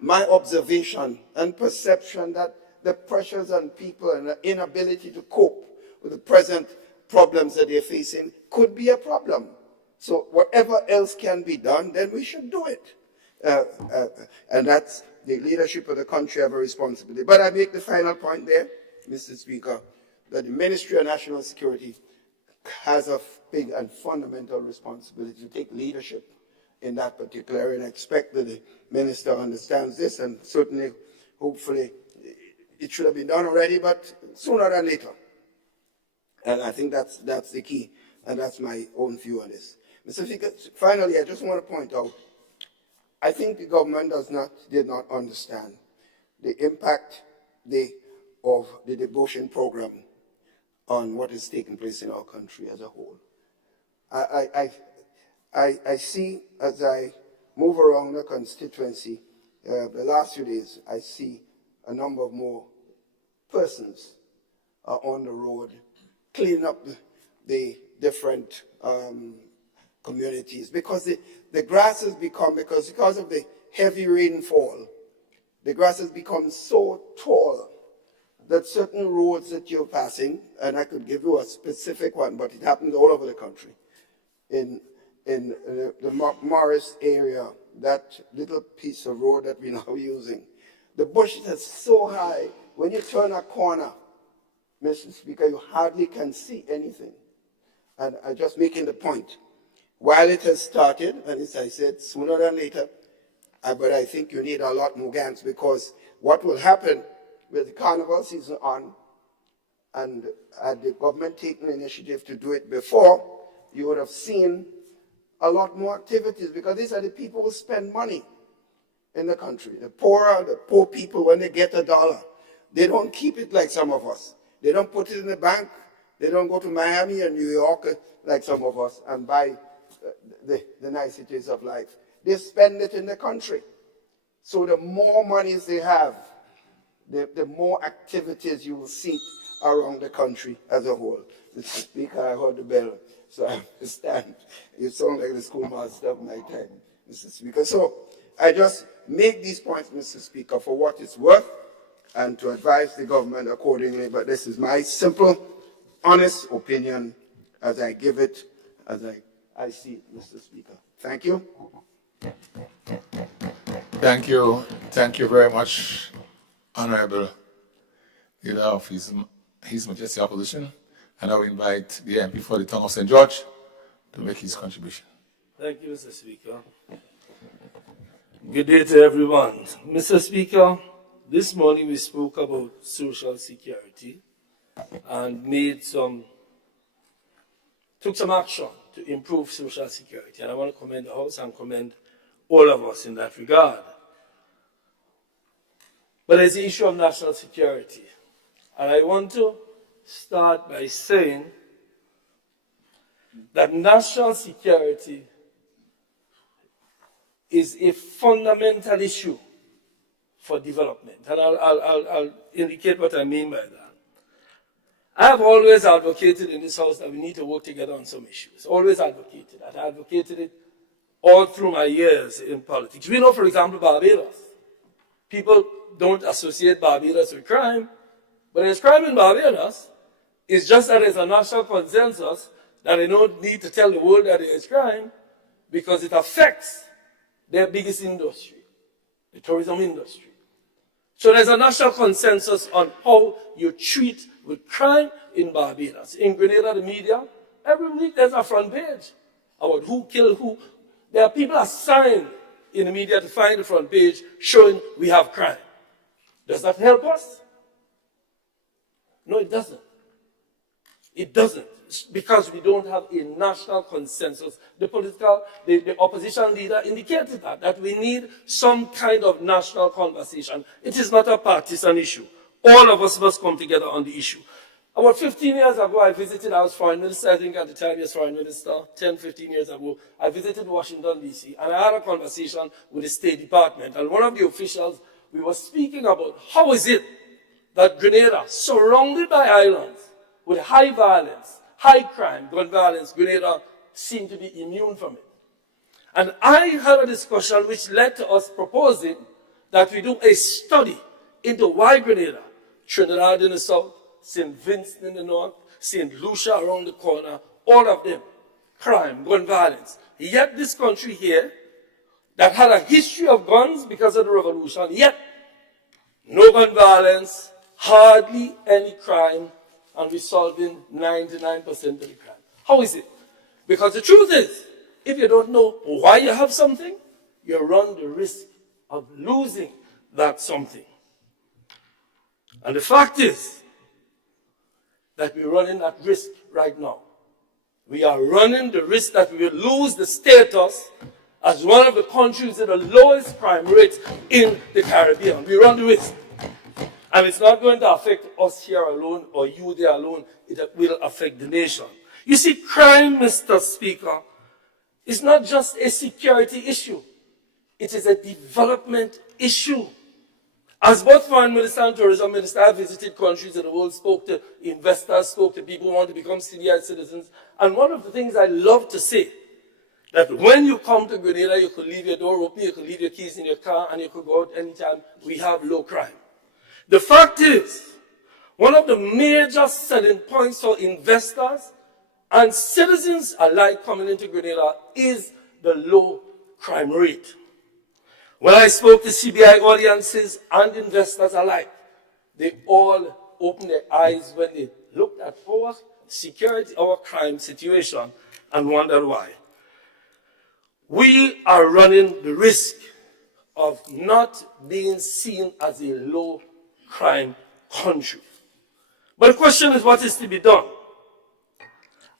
my observation and perception that the pressures on people and the inability to cope with the present problems that they're facing could be a problem. So whatever else can be done, then we should do it. And that's the leadership of the country have a responsibility. But I make the final point there, Mr. Speaker, that the Ministry of National Security has a big and fundamental responsibility to take leadership in that particular area, and I expect that the minister understands this, and certainly, hopefully, it should have been done already, but sooner than later. And I think that's the key, and that's my own view on this. Mr. Speaker, finally, I just want to point out, I think the government did not understand the impact of the devotion program on what is taking place in our country as a whole. I see, as I move around the constituency, the last few days, I see a number of more persons on the road cleaning up the different communities, because the grass has become, because of the heavy rainfall, the grass has become so tall that certain roads that you're passing, and I could give you a specific one, but it happens all over the country. In the Morris area, that little piece of road that we're now using, the bushes are so high, when you turn a corner, Mr. Speaker, you hardly can see anything. And I'm just making the point. While it has started, and as I said, sooner than later, but I think you need a lot more gangs, because what will happen with the carnival season on, and had the government taken the initiative to do it before, you would have seen a lot more activities, because these are the people who spend money in the country. The poor people, when they get $1, they don't keep it like some of us. They don't put it in the bank. They don't go to Miami and New York like some of us and buy the niceties of life. They spend it in the country. So the more monies they have, the more activities you will see around the country as a whole. Mr. Speaker, I heard the bell, so I understand. You sound like the schoolmaster of my time, Mr. Speaker. So I just make these points, Mr. Speaker, for what it's worth, and to advise the government accordingly. But this is my simple, honest opinion as I give it, as I see it, Mr. Speaker. Thank you. Thank you. Thank you very much, Honorable Leader of His Majesty Opposition. And I will invite the MP for the Tongue of St. George to make his contribution. Thank you, Mr. Speaker. Good day to everyone. Mr. Speaker, this morning we spoke about social security and took some action to improve social security. And I want to commend the House and commend all of us in that regard. But there's the issue of national security. And I want to start by saying that national security is a fundamental issue for development. And I'll indicate what I mean by that. I have always advocated in this House that we need to work together on some issues. Always advocated that. I advocated it all through my years in politics. We know, for example, Barbados. People don't associate Barbados with crime, but there's crime in Barbados. It's just that there's a national consensus that they don't need to tell the world that there is crime because it affects their biggest industry, the tourism industry. So there's a national consensus on how you treat with crime in Barbados. In Grenada, the media, every week there's a front page about who killed who. There are people assigned in the media to find the front page showing we have crime. Does that help us? No, it doesn't. It doesn't. Because we don't have a national consensus. The opposition leader indicated that we need some kind of national conversation. It is not a partisan issue. All of us must come together on the issue. About 15 years ago, I was foreign minister, I think at the time he was foreign minister, 10, 15 years ago, I visited Washington, D.C., and I had a conversation with the State Department. And one of the officials, we were speaking about how is it that Grenada, surrounded by islands, with high violence, high crime, gun violence, Grenada seemed to be immune from it. And I had a discussion which led to us proposing that we do a study into why Grenada, Trinidad in the south, St. Vincent in the north, St. Lucia around the corner, all of them, crime, gun violence. Yet this country here, that had a history of guns because of the revolution, yet no gun violence, hardly any crime, and resolving 99% of the crime. How is it? Because the truth is, if you don't know why you have something, you run the risk of losing that something. And the fact is that we're running that risk right now. We are running the risk that we will lose the status as one of the countries with the lowest crime rates in the Caribbean. We run the risk. And it's not going to affect us here alone or you there alone. It will affect the nation. You see, crime, Mr. Speaker, is not just a security issue. It is a development issue. As both Foreign Minister and Tourism Minister, I visited countries in the world, spoke to investors, spoke to people who want to become CDI citizens. And one of the things I love to say, that when you come to Grenada, you could leave your door open, you could leave your keys in your car, and you could go out anytime. We have low crime. The fact is, one of the major selling points for investors and citizens alike coming into Grenada is the low crime rate. When I spoke to CBI audiences and investors alike, they all opened their eyes when they looked at our security, our crime situation, and wondered why. We are running the risk of not being seen as a low crime country. But the question is, what is to be done?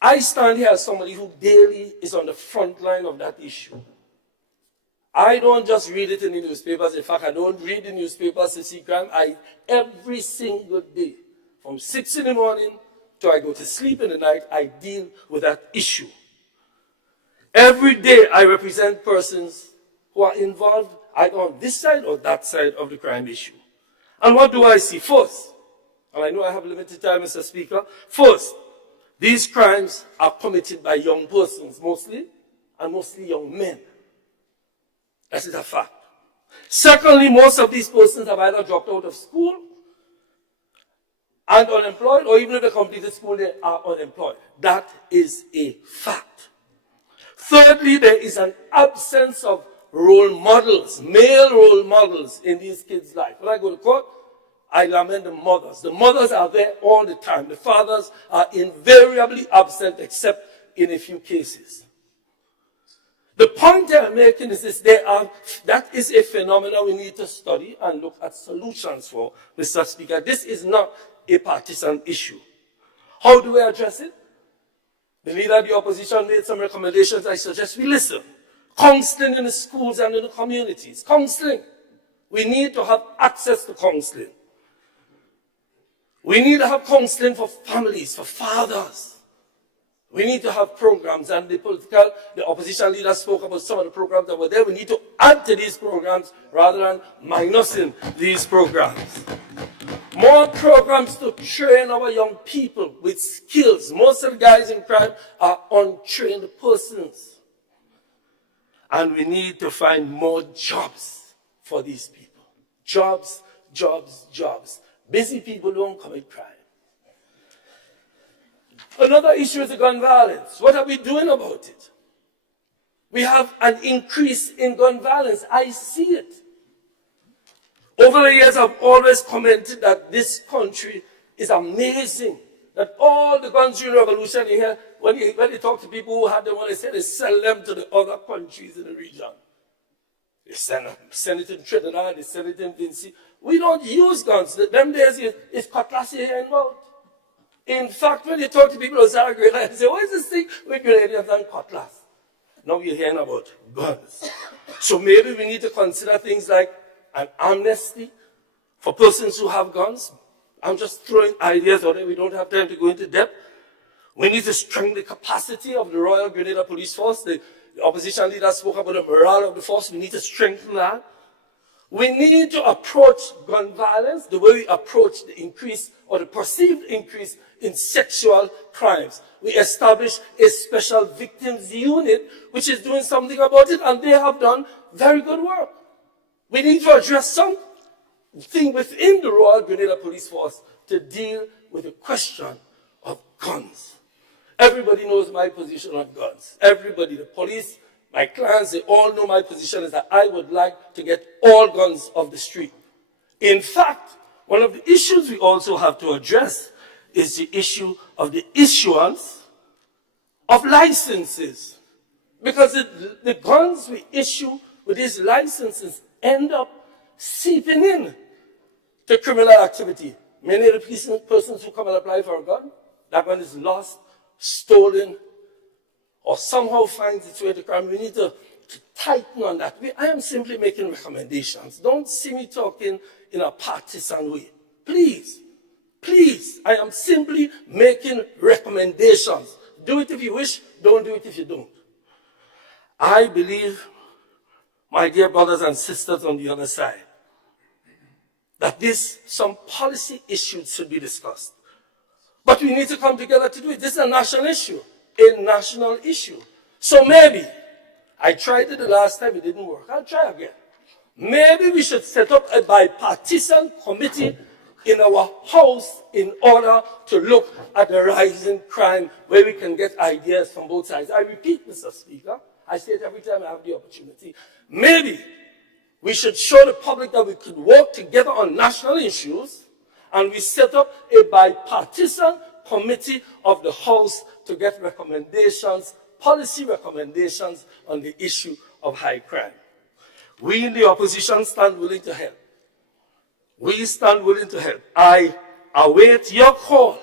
I stand here as somebody who daily is on the front line of that issue. I don't just read it in the newspapers. In fact, I don't read the newspapers to see crime. Every single day, from 6 in the morning till I go to sleep in the night, I deal with that issue. Every day, I represent persons who are involved either on this side or that side of the crime issue. And what do I see? First, and I know I have limited time, Mr. Speaker. First, these crimes are committed by young persons mostly, and mostly young men. That is a fact. Secondly, most of these persons have either dropped out of school and unemployed, or even if they completed school, they are unemployed. That is a fact. Thirdly, there is an absence of role models, male role models in these kids' life. When I go to court, I lament the mothers. The mothers are there all the time. The fathers are invariably absent except in a few cases. The point I'm making is this, that is a phenomenon we need to study and look at solutions for, Mr. Speaker. This is not a partisan issue. How do we address it? The leader of the opposition made some recommendations. I suggest we listen. Counseling in the schools and in the communities. Counseling. We need to have access to counseling. We need to have counseling for families, for fathers. We need to have programs, and the opposition leader spoke about some of the programs that were there. We need to add to these programs rather than minusing these programs. More programs to train our young people with skills. Most of the guys in crime are untrained persons. And we need to find more jobs for these people. Jobs, jobs, jobs. Busy people don't commit crime. Another issue is the gun violence. What are we doing about it? We have an increase in gun violence. I see it. Over the years, I've always commented that this country is amazing. That all the guns during the revolution, you hear, when you talk to people who had them, when they say they sell them to the other countries in the region. They send it in Trinidad, they send it in Vinci. We don't use guns. Them days, it's cutlass here involved. In fact, when you talk to people outside of Grenada, they say, what is this thing with Grenadians and cutlass? Now you're hearing about guns. So maybe we need to consider things like an amnesty for persons who have guns. I'm just throwing ideas out there. We don't have time to go into depth. We need to strengthen the capacity of the Royal Grenada Police Force. The opposition leader spoke about the morale of the force. We need to strengthen that. We need to approach gun violence the way we approach the increase or the perceived increase in sexual crimes. We established a special victims unit which is doing something about it, and they have done very good work. We need to address something within the Royal Grenada Police Force to deal with the question of guns. Everybody knows my position on guns. Everybody, the police, my clients, they all know my position is that I would like to get all guns off the street. In fact, one of the issues we also have to address is the issue of the issuance of licenses. Because the guns we issue with these licenses end up seeping in to criminal activity. Many of the persons who come and apply for a gun, that gun is lost, stolen, or somehow finds its way to crime. We need to tighten on that. I am simply making recommendations. Don't see me talking in a partisan way. Please, please, I am simply making recommendations. Do it if you wish, don't do it if you don't. I believe, my dear brothers and sisters on the other side, that some policy issues should be discussed. But we need to come together to do it. This is a national issue. A national issue. So maybe, I tried it the last time, it didn't work. I'll try again. Maybe we should set up a bipartisan committee in our house in order to look at the rising crime where we can get ideas from both sides. I repeat, Mr. Speaker, I say it every time I have the opportunity. Maybe we should show the public that we could work together on national issues, and we set up a bipartisan committee of the House to get recommendations, policy recommendations on the issue of high crime. We in the opposition stand willing to help. We stand willing to help. I await your call.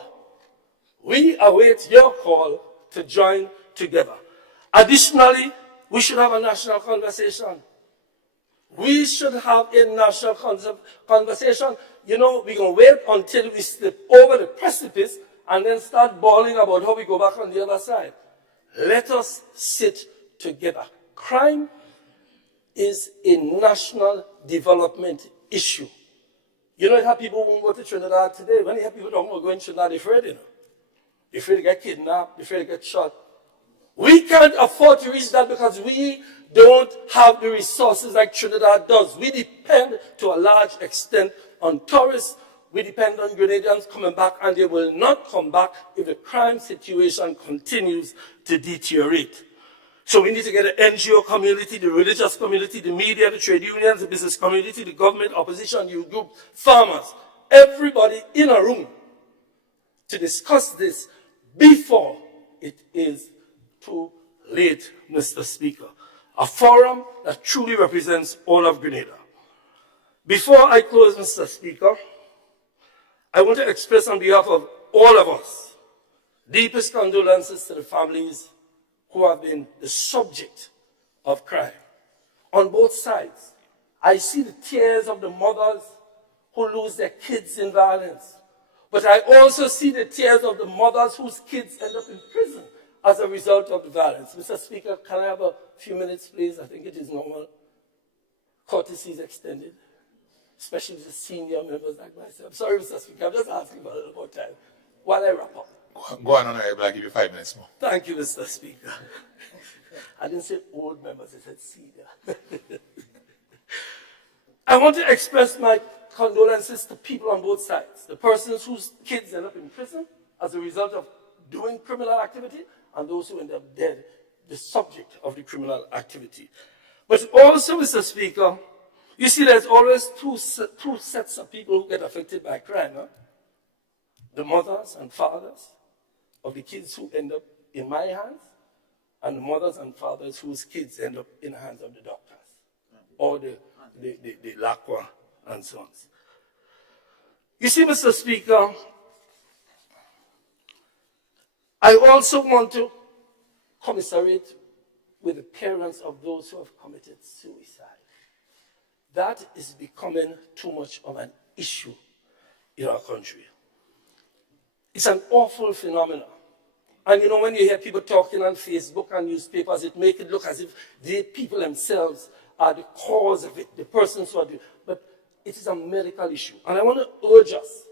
We await your call to join together. Additionally, we should have a national conversation. We should have a national conversation. You know, we're going to wait until we slip over the precipice and then start bawling about how we go back on the other side. Let us sit together. Crime is a national development issue. You know how people won't go to Trinidad today. When you hear people talking about going to Trinidad, they're afraid, you know. They're afraid to get kidnapped, they're afraid to get shot. We can't afford to reach that because we don't have the resources like Trinidad does. We depend to a large extent on tourists. We depend on Grenadians coming back, and they will not come back if the crime situation continues to deteriorate. So we need to get the NGO community, the religious community, the media, the trade unions, the business community, the government, opposition, youth group, farmers, everybody in a room to discuss this before it is too late, Mr. Speaker. A forum that truly represents all of Grenada. Before I close, Mr. Speaker, I want to express on behalf of all of us deepest condolences to the families who have been the subject of crime on both sides. I see the tears of the mothers who lose their kids in violence, but I also see the tears of the mothers whose kids end up in prison as a result of the violence. Mr. Speaker, can I have a few minutes, please? I think it is normal. Courtesy is extended, especially to senior members like myself. Sorry, Mr. Speaker, I'm just asking for a little more time while I wrap up. Go on, I'll give you 5 minutes more. Thank you, Mr. Speaker. I didn't say old members, I said senior. I want to express my condolences to people on both sides. The persons whose kids end up in prison as a result of doing criminal activity, and those who end up dead, the subject of the criminal activity. But also, Mr. Speaker, you see there's always two sets of people who get affected by crime. Huh? The mothers and fathers of the kids who end up in my hands, and the mothers and fathers whose kids end up in the hands of the doctors, or the LACWA and so on. You see, Mr. Speaker, I also want to commiserate with the parents of those who have committed suicide. That is becoming too much of an issue in our country. It's an awful phenomenon. And you know, when you hear people talking on Facebook and newspapers, it makes it look as if the people themselves are the cause of it, the persons who are doing it. But it is a medical issue. And I want to urge us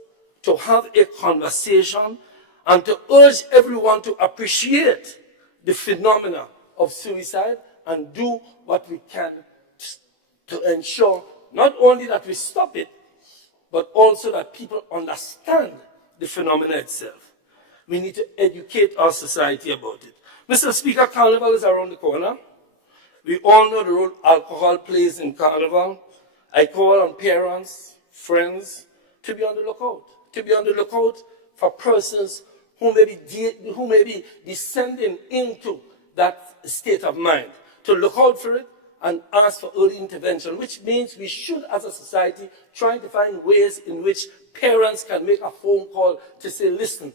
to have a conversation and to urge everyone to appreciate the phenomena of suicide and do what we can to ensure not only that we stop it, but also that people understand the phenomena itself. We need to educate our society about it. Mr. Speaker, Carnival is around the corner. We all know the role alcohol plays in Carnival. I call on parents, friends, to be on the lookout for persons who may be descending into that state of mind, to look out for it and ask for early intervention, which means we should, as a society, try to find ways in which parents can make a phone call to say, listen,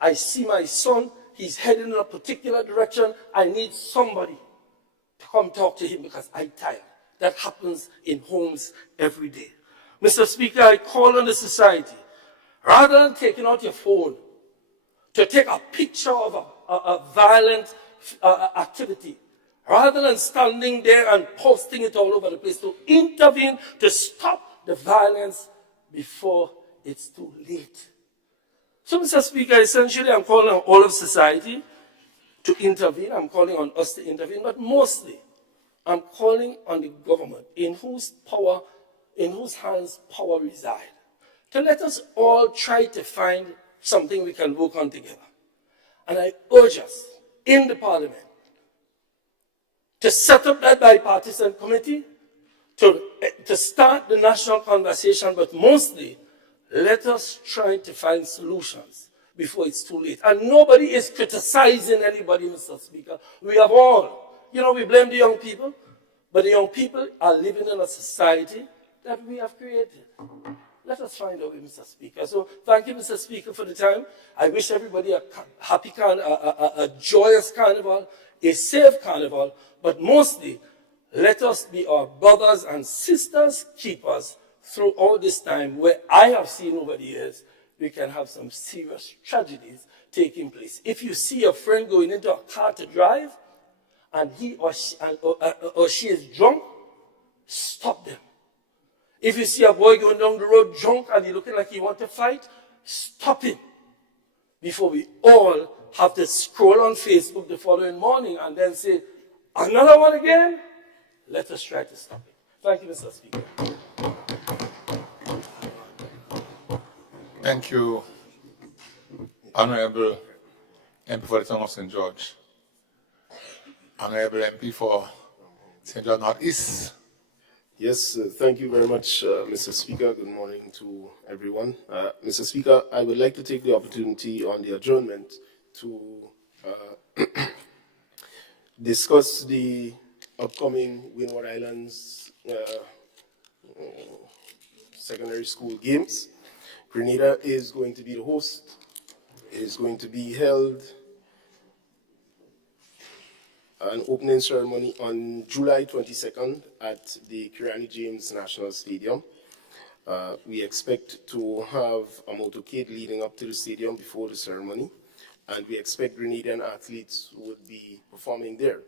I see my son, he's heading in a particular direction, I need somebody to come talk to him because I'm tired. That happens in homes every day. Mr. Speaker, I call on the society, rather than taking out your phone to take a picture of a violent activity, rather than standing there and posting it all over the place, to intervene to stop the violence before it's too late. So, Mr. Speaker, essentially I'm calling on all of society to intervene. I'm calling on us to intervene, but mostly I'm calling on the government, in whose hands power resides, to let us all try to find something we can work on together. And I urge us in the Parliament to set up that bipartisan committee, to start the national conversation, but mostly let us try to find solutions before it's too late. And nobody is criticizing anybody, Mr. Speaker. We have all, we blame the young people, but the young people are living in a society that we have created. Let us find a way, Mr. Speaker. So thank you, Mr. Speaker, for the time. I wish everybody a happy a joyous carnival, a safe carnival, but mostly let us be our brothers and sisters keepers through all this time, where I have seen over the years we can have some serious tragedies taking place. If you see a friend going into a car to drive and he or she is drunk, stop them. If you see a boy going down the road drunk and he's looking like he wants to fight, stop him. Before we all have to scroll on Facebook the following morning and then say, another one again? Let us try to stop it. Thank you, Mr. Speaker. Thank you, Honorable MP for the town of St. George. Honorable MP for St. George North East. Yes, thank you very much, Mr. Speaker. Good morning to everyone. Mr. Speaker, I would like to take the opportunity on the adjournment to discuss the upcoming Windward Islands secondary school games. Grenada is going to be the host. It is going to be held an opening ceremony on July 22nd at the Kirani James National Stadium. We expect to have a motorcade leading up to the stadium before the ceremony, and we expect Grenadian athletes who would be performing there.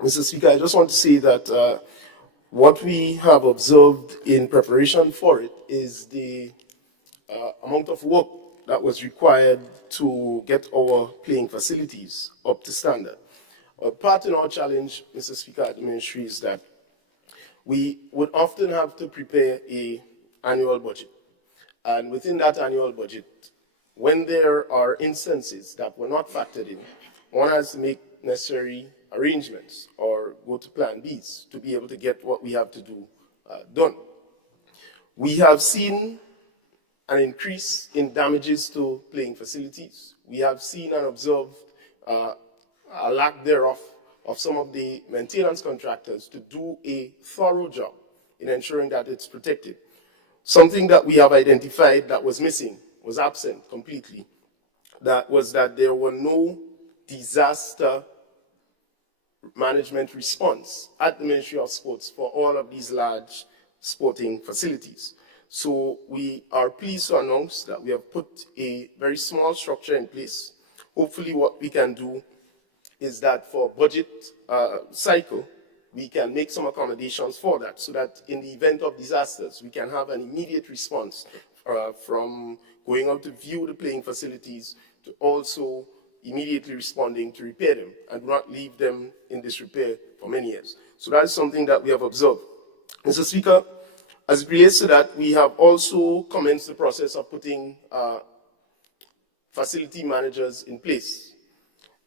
Mr. Speaker, I just want to say that what we have observed in preparation for it is the amount of work that was required to get our playing facilities up to standard. Part in our challenge, Mr. Speaker, at the ministry is that we would often have to prepare an annual budget. And within that annual budget, when there are instances that were not factored in, one has to make necessary arrangements or go to plan Bs to be able to get what we have to do done. We have seen an increase in damages to playing facilities. We have seen and observed a lack thereof of some of the maintenance contractors to do a thorough job in ensuring that it's protected. Something that we have identified that was missing, was absent completely, that was that there were no disaster management response at the Ministry of Sports for all of these large sporting facilities. So we are pleased to announce that we have put a very small structure in place. Hopefully what we can do is that for budget cycle, we can make some accommodations for that so that in the event of disasters, we can have an immediate response from going out to view the playing facilities to also immediately responding to repair them and not leave them in disrepair for many years. So that is something that we have observed. Mr. Speaker, as it relates to that, we have also commenced the process of putting facility managers in place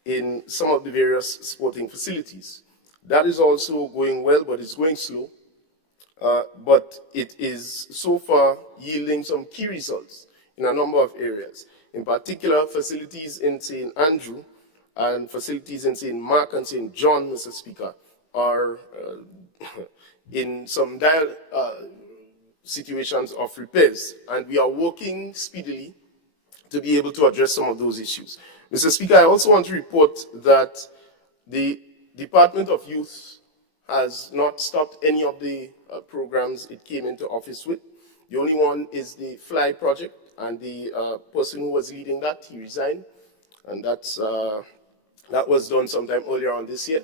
in some of the various sporting facilities. That is also going well, but it's going slow. But it is so far yielding some key results in a number of areas. In particular, facilities in St. Andrew and facilities in St. Mark and St. John, Mr. Speaker, are in some dire situations of repairs, and we are working speedily to be able to address some of those issues. Mr. Speaker, I also want to report that the Department of Youth has not stopped any of the programs it came into office with. The only one is the FLY project, and the person who was leading that, he resigned, and that was done sometime earlier on this year.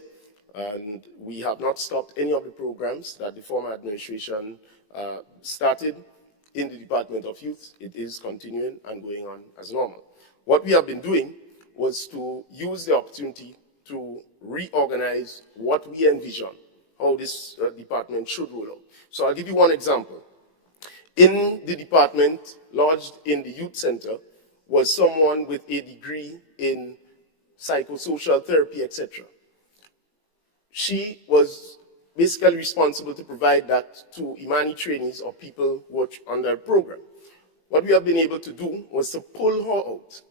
And we have not stopped any of the programs that the former administration started in the Department of Youth. It is continuing and going on as normal. What we have been doing was to use the opportunity to reorganize what we envision, how this department should roll out. So I'll give you one example. In the department, lodged in the youth center, was someone with a degree in psychosocial therapy, etc. She was basically responsible to provide that to Imani trainees or people who are on their program. What we have been able to do was to pull her out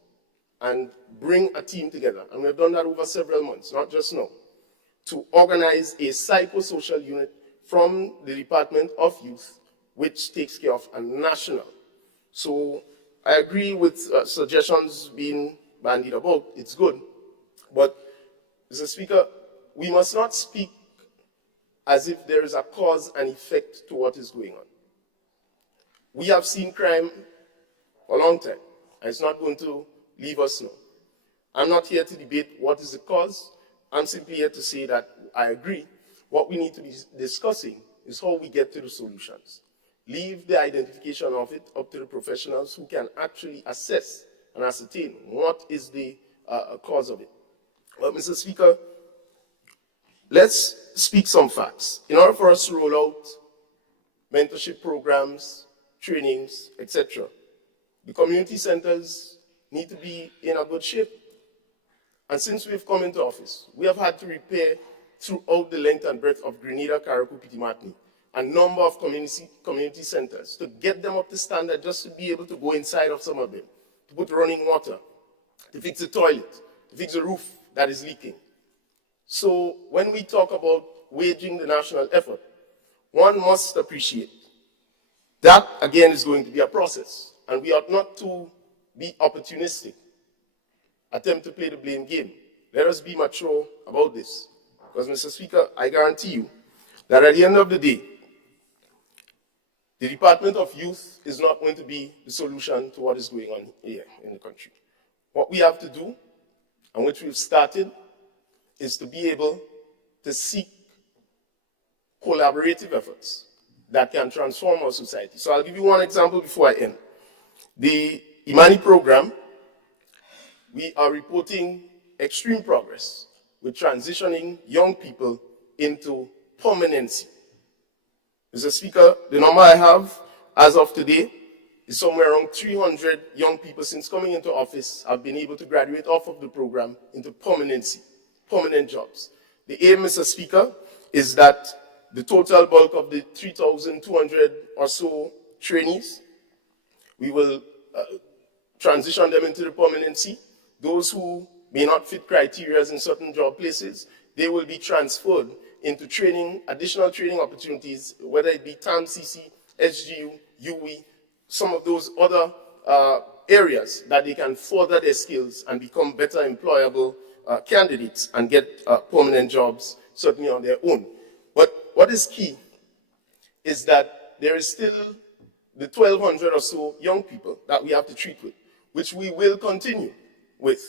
and bring a team together. And we have done that over several months, not just now, to organize a psychosocial unit from the Department of Youth, which takes care of a national. So I agree with suggestions being bandied about. It's good. But, Mr. Speaker, we must not speak as if there is a cause and effect to what is going on. We have seen crime for a long time, and it's not going to leave us now. I'm not here to debate what is the cause. I'm simply here to say that I agree. What we need to be discussing is how we get to the solutions. Leave the identification of it up to the professionals who can actually assess and ascertain what is the cause of it. But, Mr. Speaker, let's speak some facts. In order for us to roll out mentorship programs, trainings, etc., the community centers need to be in a good shape. And since we've come into office, we have had to repair throughout the length and breadth of Grenada, Karakou, Pitimatni, a number of community centers to get them up to standard just to be able to go inside of some of them, to put running water, to fix the toilet, to fix the roof that is leaking. So when we talk about waging the national effort, one must appreciate that, again, is going to be a process, and we ought not to be opportunistic, attempt to play the blame game. Let us be mature about this, because, Mr. Speaker, I guarantee you that at the end of the day, the Department of Youth is not going to be the solution to what is going on here in the country. What we have to do, and which we've started, is to be able to seek collaborative efforts that can transform our society. So I'll give you one example before I end. The Imani program, we are reporting extreme progress with transitioning young people into permanency. Mr. Speaker, the number I have as of today is somewhere around 300 young people since coming into office have been able to graduate off of the program into permanency, permanent jobs. The aim, Mr. Speaker, is that the total bulk of the 3,200 or so trainees, we will transition them into the permanency. Those who may not fit criteria in certain job places, they will be transferred into training, additional training opportunities, whether it be TAMCC, SGU, UE, some of those other areas that they can further their skills and become better employable candidates and get permanent jobs, certainly on their own. But what is key is that there is still the 1,200 or so young people that we have to treat with, which we will continue with.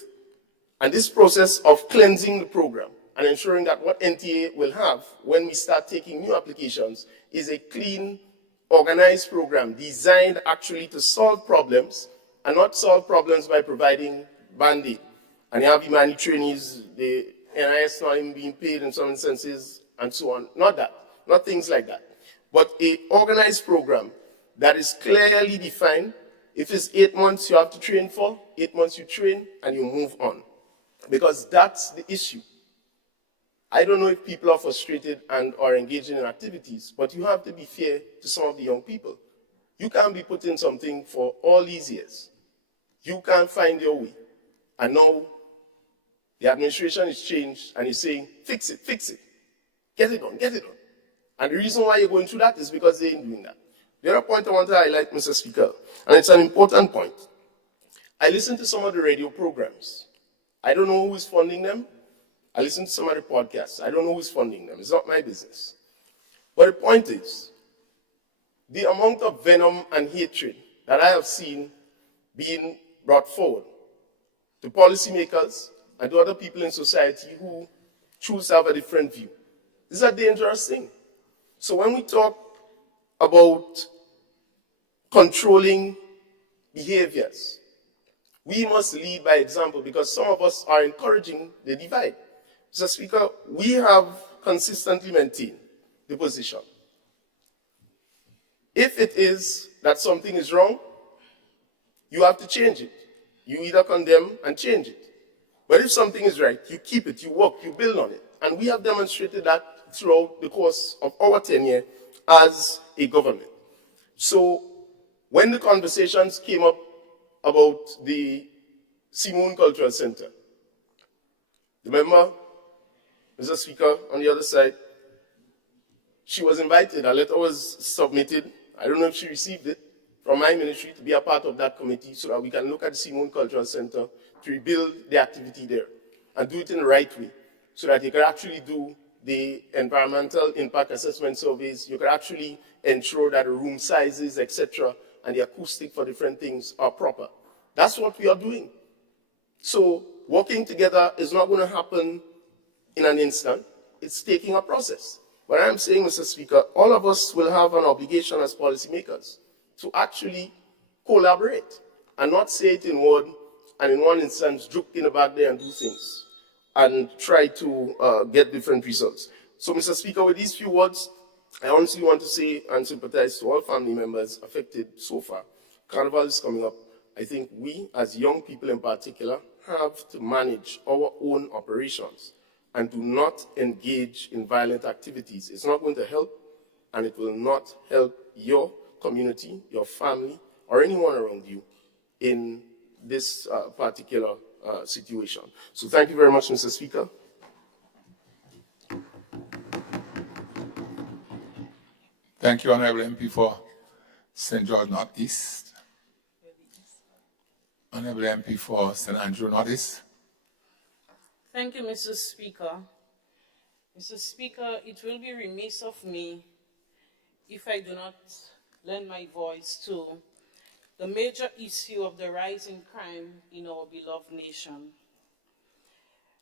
And this process of cleansing the program and ensuring that what NTA will have when we start taking new applications is a clean, organized program designed actually to solve problems and not solve problems by providing Band-Aid. And you have Imani trainees, the NIS not even being paid in some instances, and so on. Not that, not things like that. But an organized program that is clearly defined. If it's 8 months you have to train for, 8 months you train and you move on. Because that's the issue. I don't know if people are frustrated and are engaging in activities, but you have to be fair to some of the young people. You can't be putting something for all these years. You can't find your way. And now the administration is changed and is saying, fix it, get it on, get it on. And the reason why you're going through that is because they ain't doing that. The other point I want to highlight, Mr. Speaker, and it's an important point. I listen to some of the radio programs. I don't know who is funding them. I listen to some of the podcasts. I don't know who's funding them. It's not my business. But the point is, the amount of venom and hatred that I have seen being brought forward to policymakers and to other people in society who choose to have a different view, this is a dangerous thing. So when we talk about controlling behaviors, we must lead by example because some of us are encouraging the divide. Mr. Speaker, we have consistently maintained the position. If it is that something is wrong, you have to change it. You either condemn and change it. But if something is right, you keep it, you work, you build on it. And we have demonstrated that throughout the course of our tenure as a government. So when the conversations came up about the Simone Cultural Center, remember, Mr. Speaker, on the other side, she was invited, a letter was submitted, I don't know if she received it, from my ministry to be a part of that committee so that we can look at the Simone Cultural Center to rebuild the activity there and do it in the right way so that you can actually do the environmental impact assessment surveys, you can actually ensure that the room sizes, etc., and the acoustic for different things are proper. That's what we are doing. So working together is not going to happen in an instant. It's taking a process. But I'm saying, Mr. Speaker, all of us will have an obligation as policymakers to actually collaborate and not say it in word and in one instance joke in the back there and do things and try to get different results. So, Mr. Speaker, with these few words, I honestly want to say and sympathize to all family members affected so far. Carnival is coming up. I think we, as young people in particular, have to manage our own operations and do not engage in violent activities. It's not going to help, and it will not help your community, your family, or anyone around you in this particular situation. So thank you very much, Mr. Speaker. Thank you, Honorable MP for St. George Northeast. Honorable MP for St. Andrew Northeast. Thank you, Mr. Speaker. Mr. Speaker, it will be remiss of me if I do not lend my voice to the major issue of the rising crime in our beloved nation.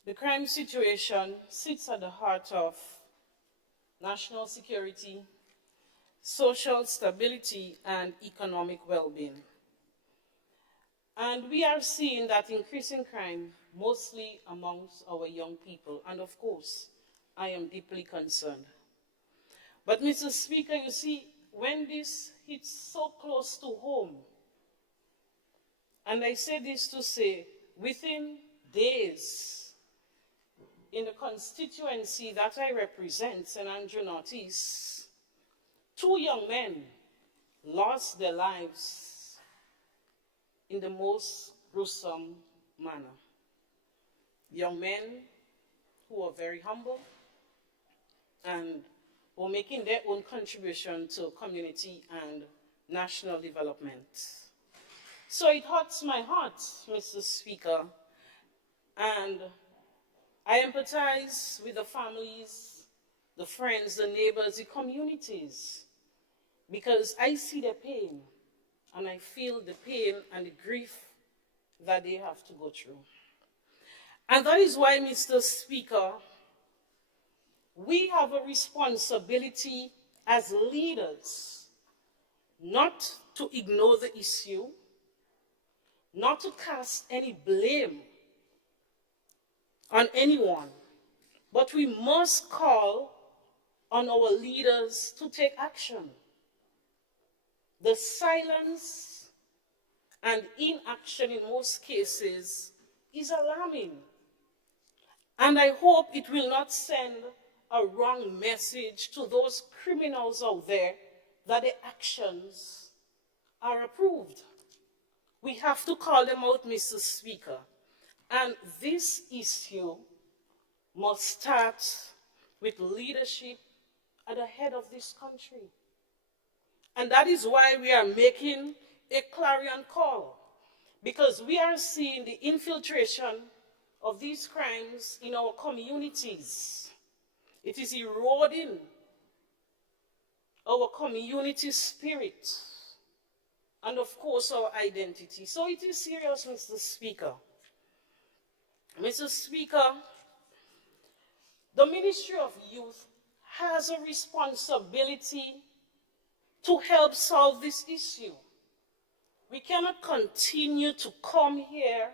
The crime situation sits at the heart of national security, social stability, and economic well-being. And we are seeing that increasing crime mostly amongst our young people. And of course, I am deeply concerned. But Mr. Speaker, you see, when this hits so close to home, and I say this to say, within days, in the constituency that I represent, St. Andrew Northeast, 2 young men lost their lives in the most gruesome manner. Young men who were very humble and were making their own contribution to community and national development. So it hurts my heart, Mr. Speaker, and I empathize with the families, the friends, the neighbors, the communities, because I see their pain and I feel the pain and the grief that they have to go through. And that is why, Mr. Speaker, we have a responsibility as leaders not to ignore the issue, not to cast any blame on anyone, but we must call on our leaders to take action. The silence and inaction in most cases is alarming. And I hope it will not send a wrong message to those criminals out there that their actions are approved. We have to call them out, Mr. Speaker. And this issue must start with leadership at the head of this country. And that is why we are making a clarion call, because we are seeing the infiltration of these crimes in our communities. It is eroding our community spirit and, of course, our identity. So it is serious, Mr. Speaker. Mr. Speaker, the Ministry of Youth has a responsibility to help solve this issue. We cannot continue to come here,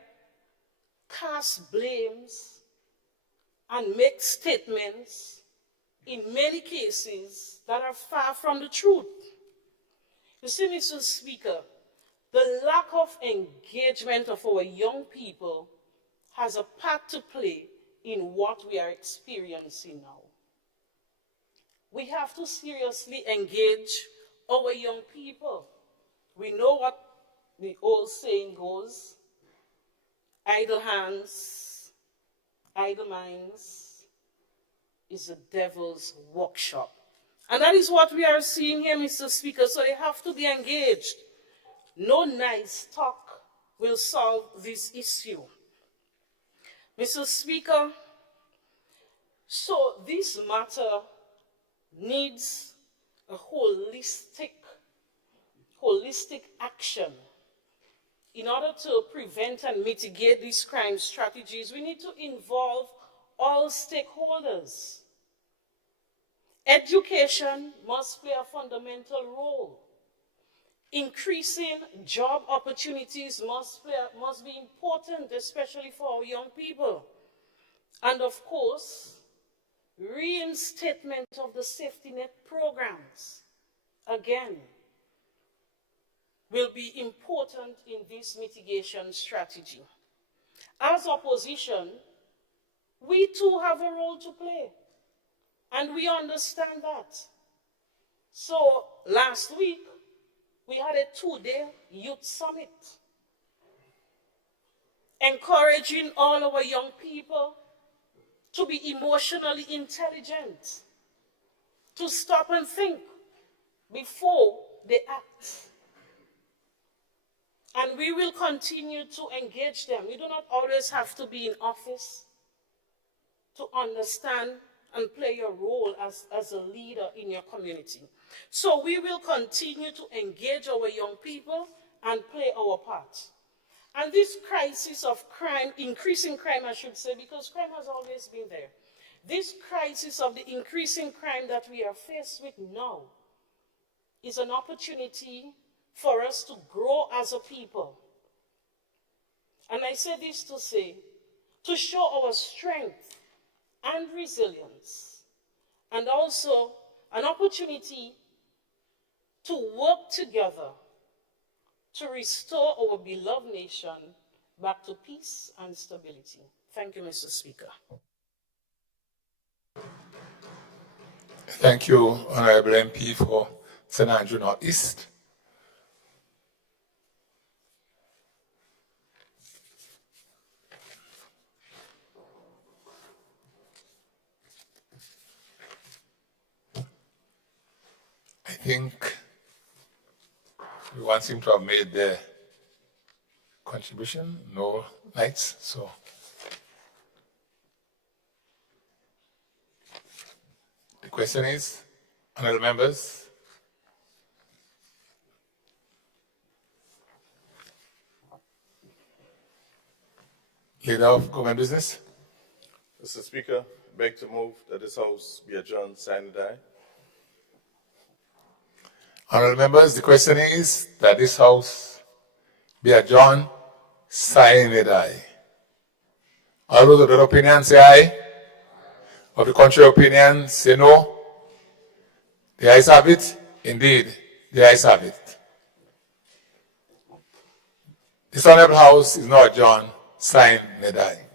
cast blames, and make statements in many cases that are far from the truth. You see, Mr. Speaker, the lack of engagement of our young people has a part to play in what we are experiencing now. We have to seriously engage our young people. We know what the old saying goes: idle hands, idle minds is the devil's workshop. And that is what we are seeing here, Mr. Speaker, so they have to be engaged. No nice talk will solve this issue. Mr. Speaker, so this matter needs a holistic action. In order to prevent and mitigate these crime strategies, we need to involve all stakeholders. Education must play a fundamental role. Increasing job opportunities must be important, especially for our young people. And of course, reinstatement of the safety net programs, again, will be important in this mitigation strategy. As opposition, we too have a role to play, and we understand that. So last week, we had a 2-day youth summit, encouraging all our young people to be emotionally intelligent, to stop and think before they act. And we will continue to engage them. You do not always have to be in office to understand and play your role as a leader in your community. So we will continue to engage our young people and play our part. And this crisis of crime, increasing crime, I should say, because crime has always been there. This crisis of the increasing crime that we are faced with now is an opportunity for us to grow as a people. And I say this to say, to show our strength and resilience, and also an opportunity to work together to restore our beloved nation back to peace and stability. Thank you, Mr. Speaker. Thank you, Honorable MP for St. Andrew Northeast. I think everyone seems to have made their contribution. No lights, so the question is, honorable members, leader of government business. Mr. Speaker, I beg to move that this House be adjourned, sign and die. Honourable members, the question is that this House be adjourned, sign and die. All those of that opinion say aye. Of the contrary opinion say no. The ayes have it. Indeed, the ayes have it. This Honourable House is now adjourned, sign and die.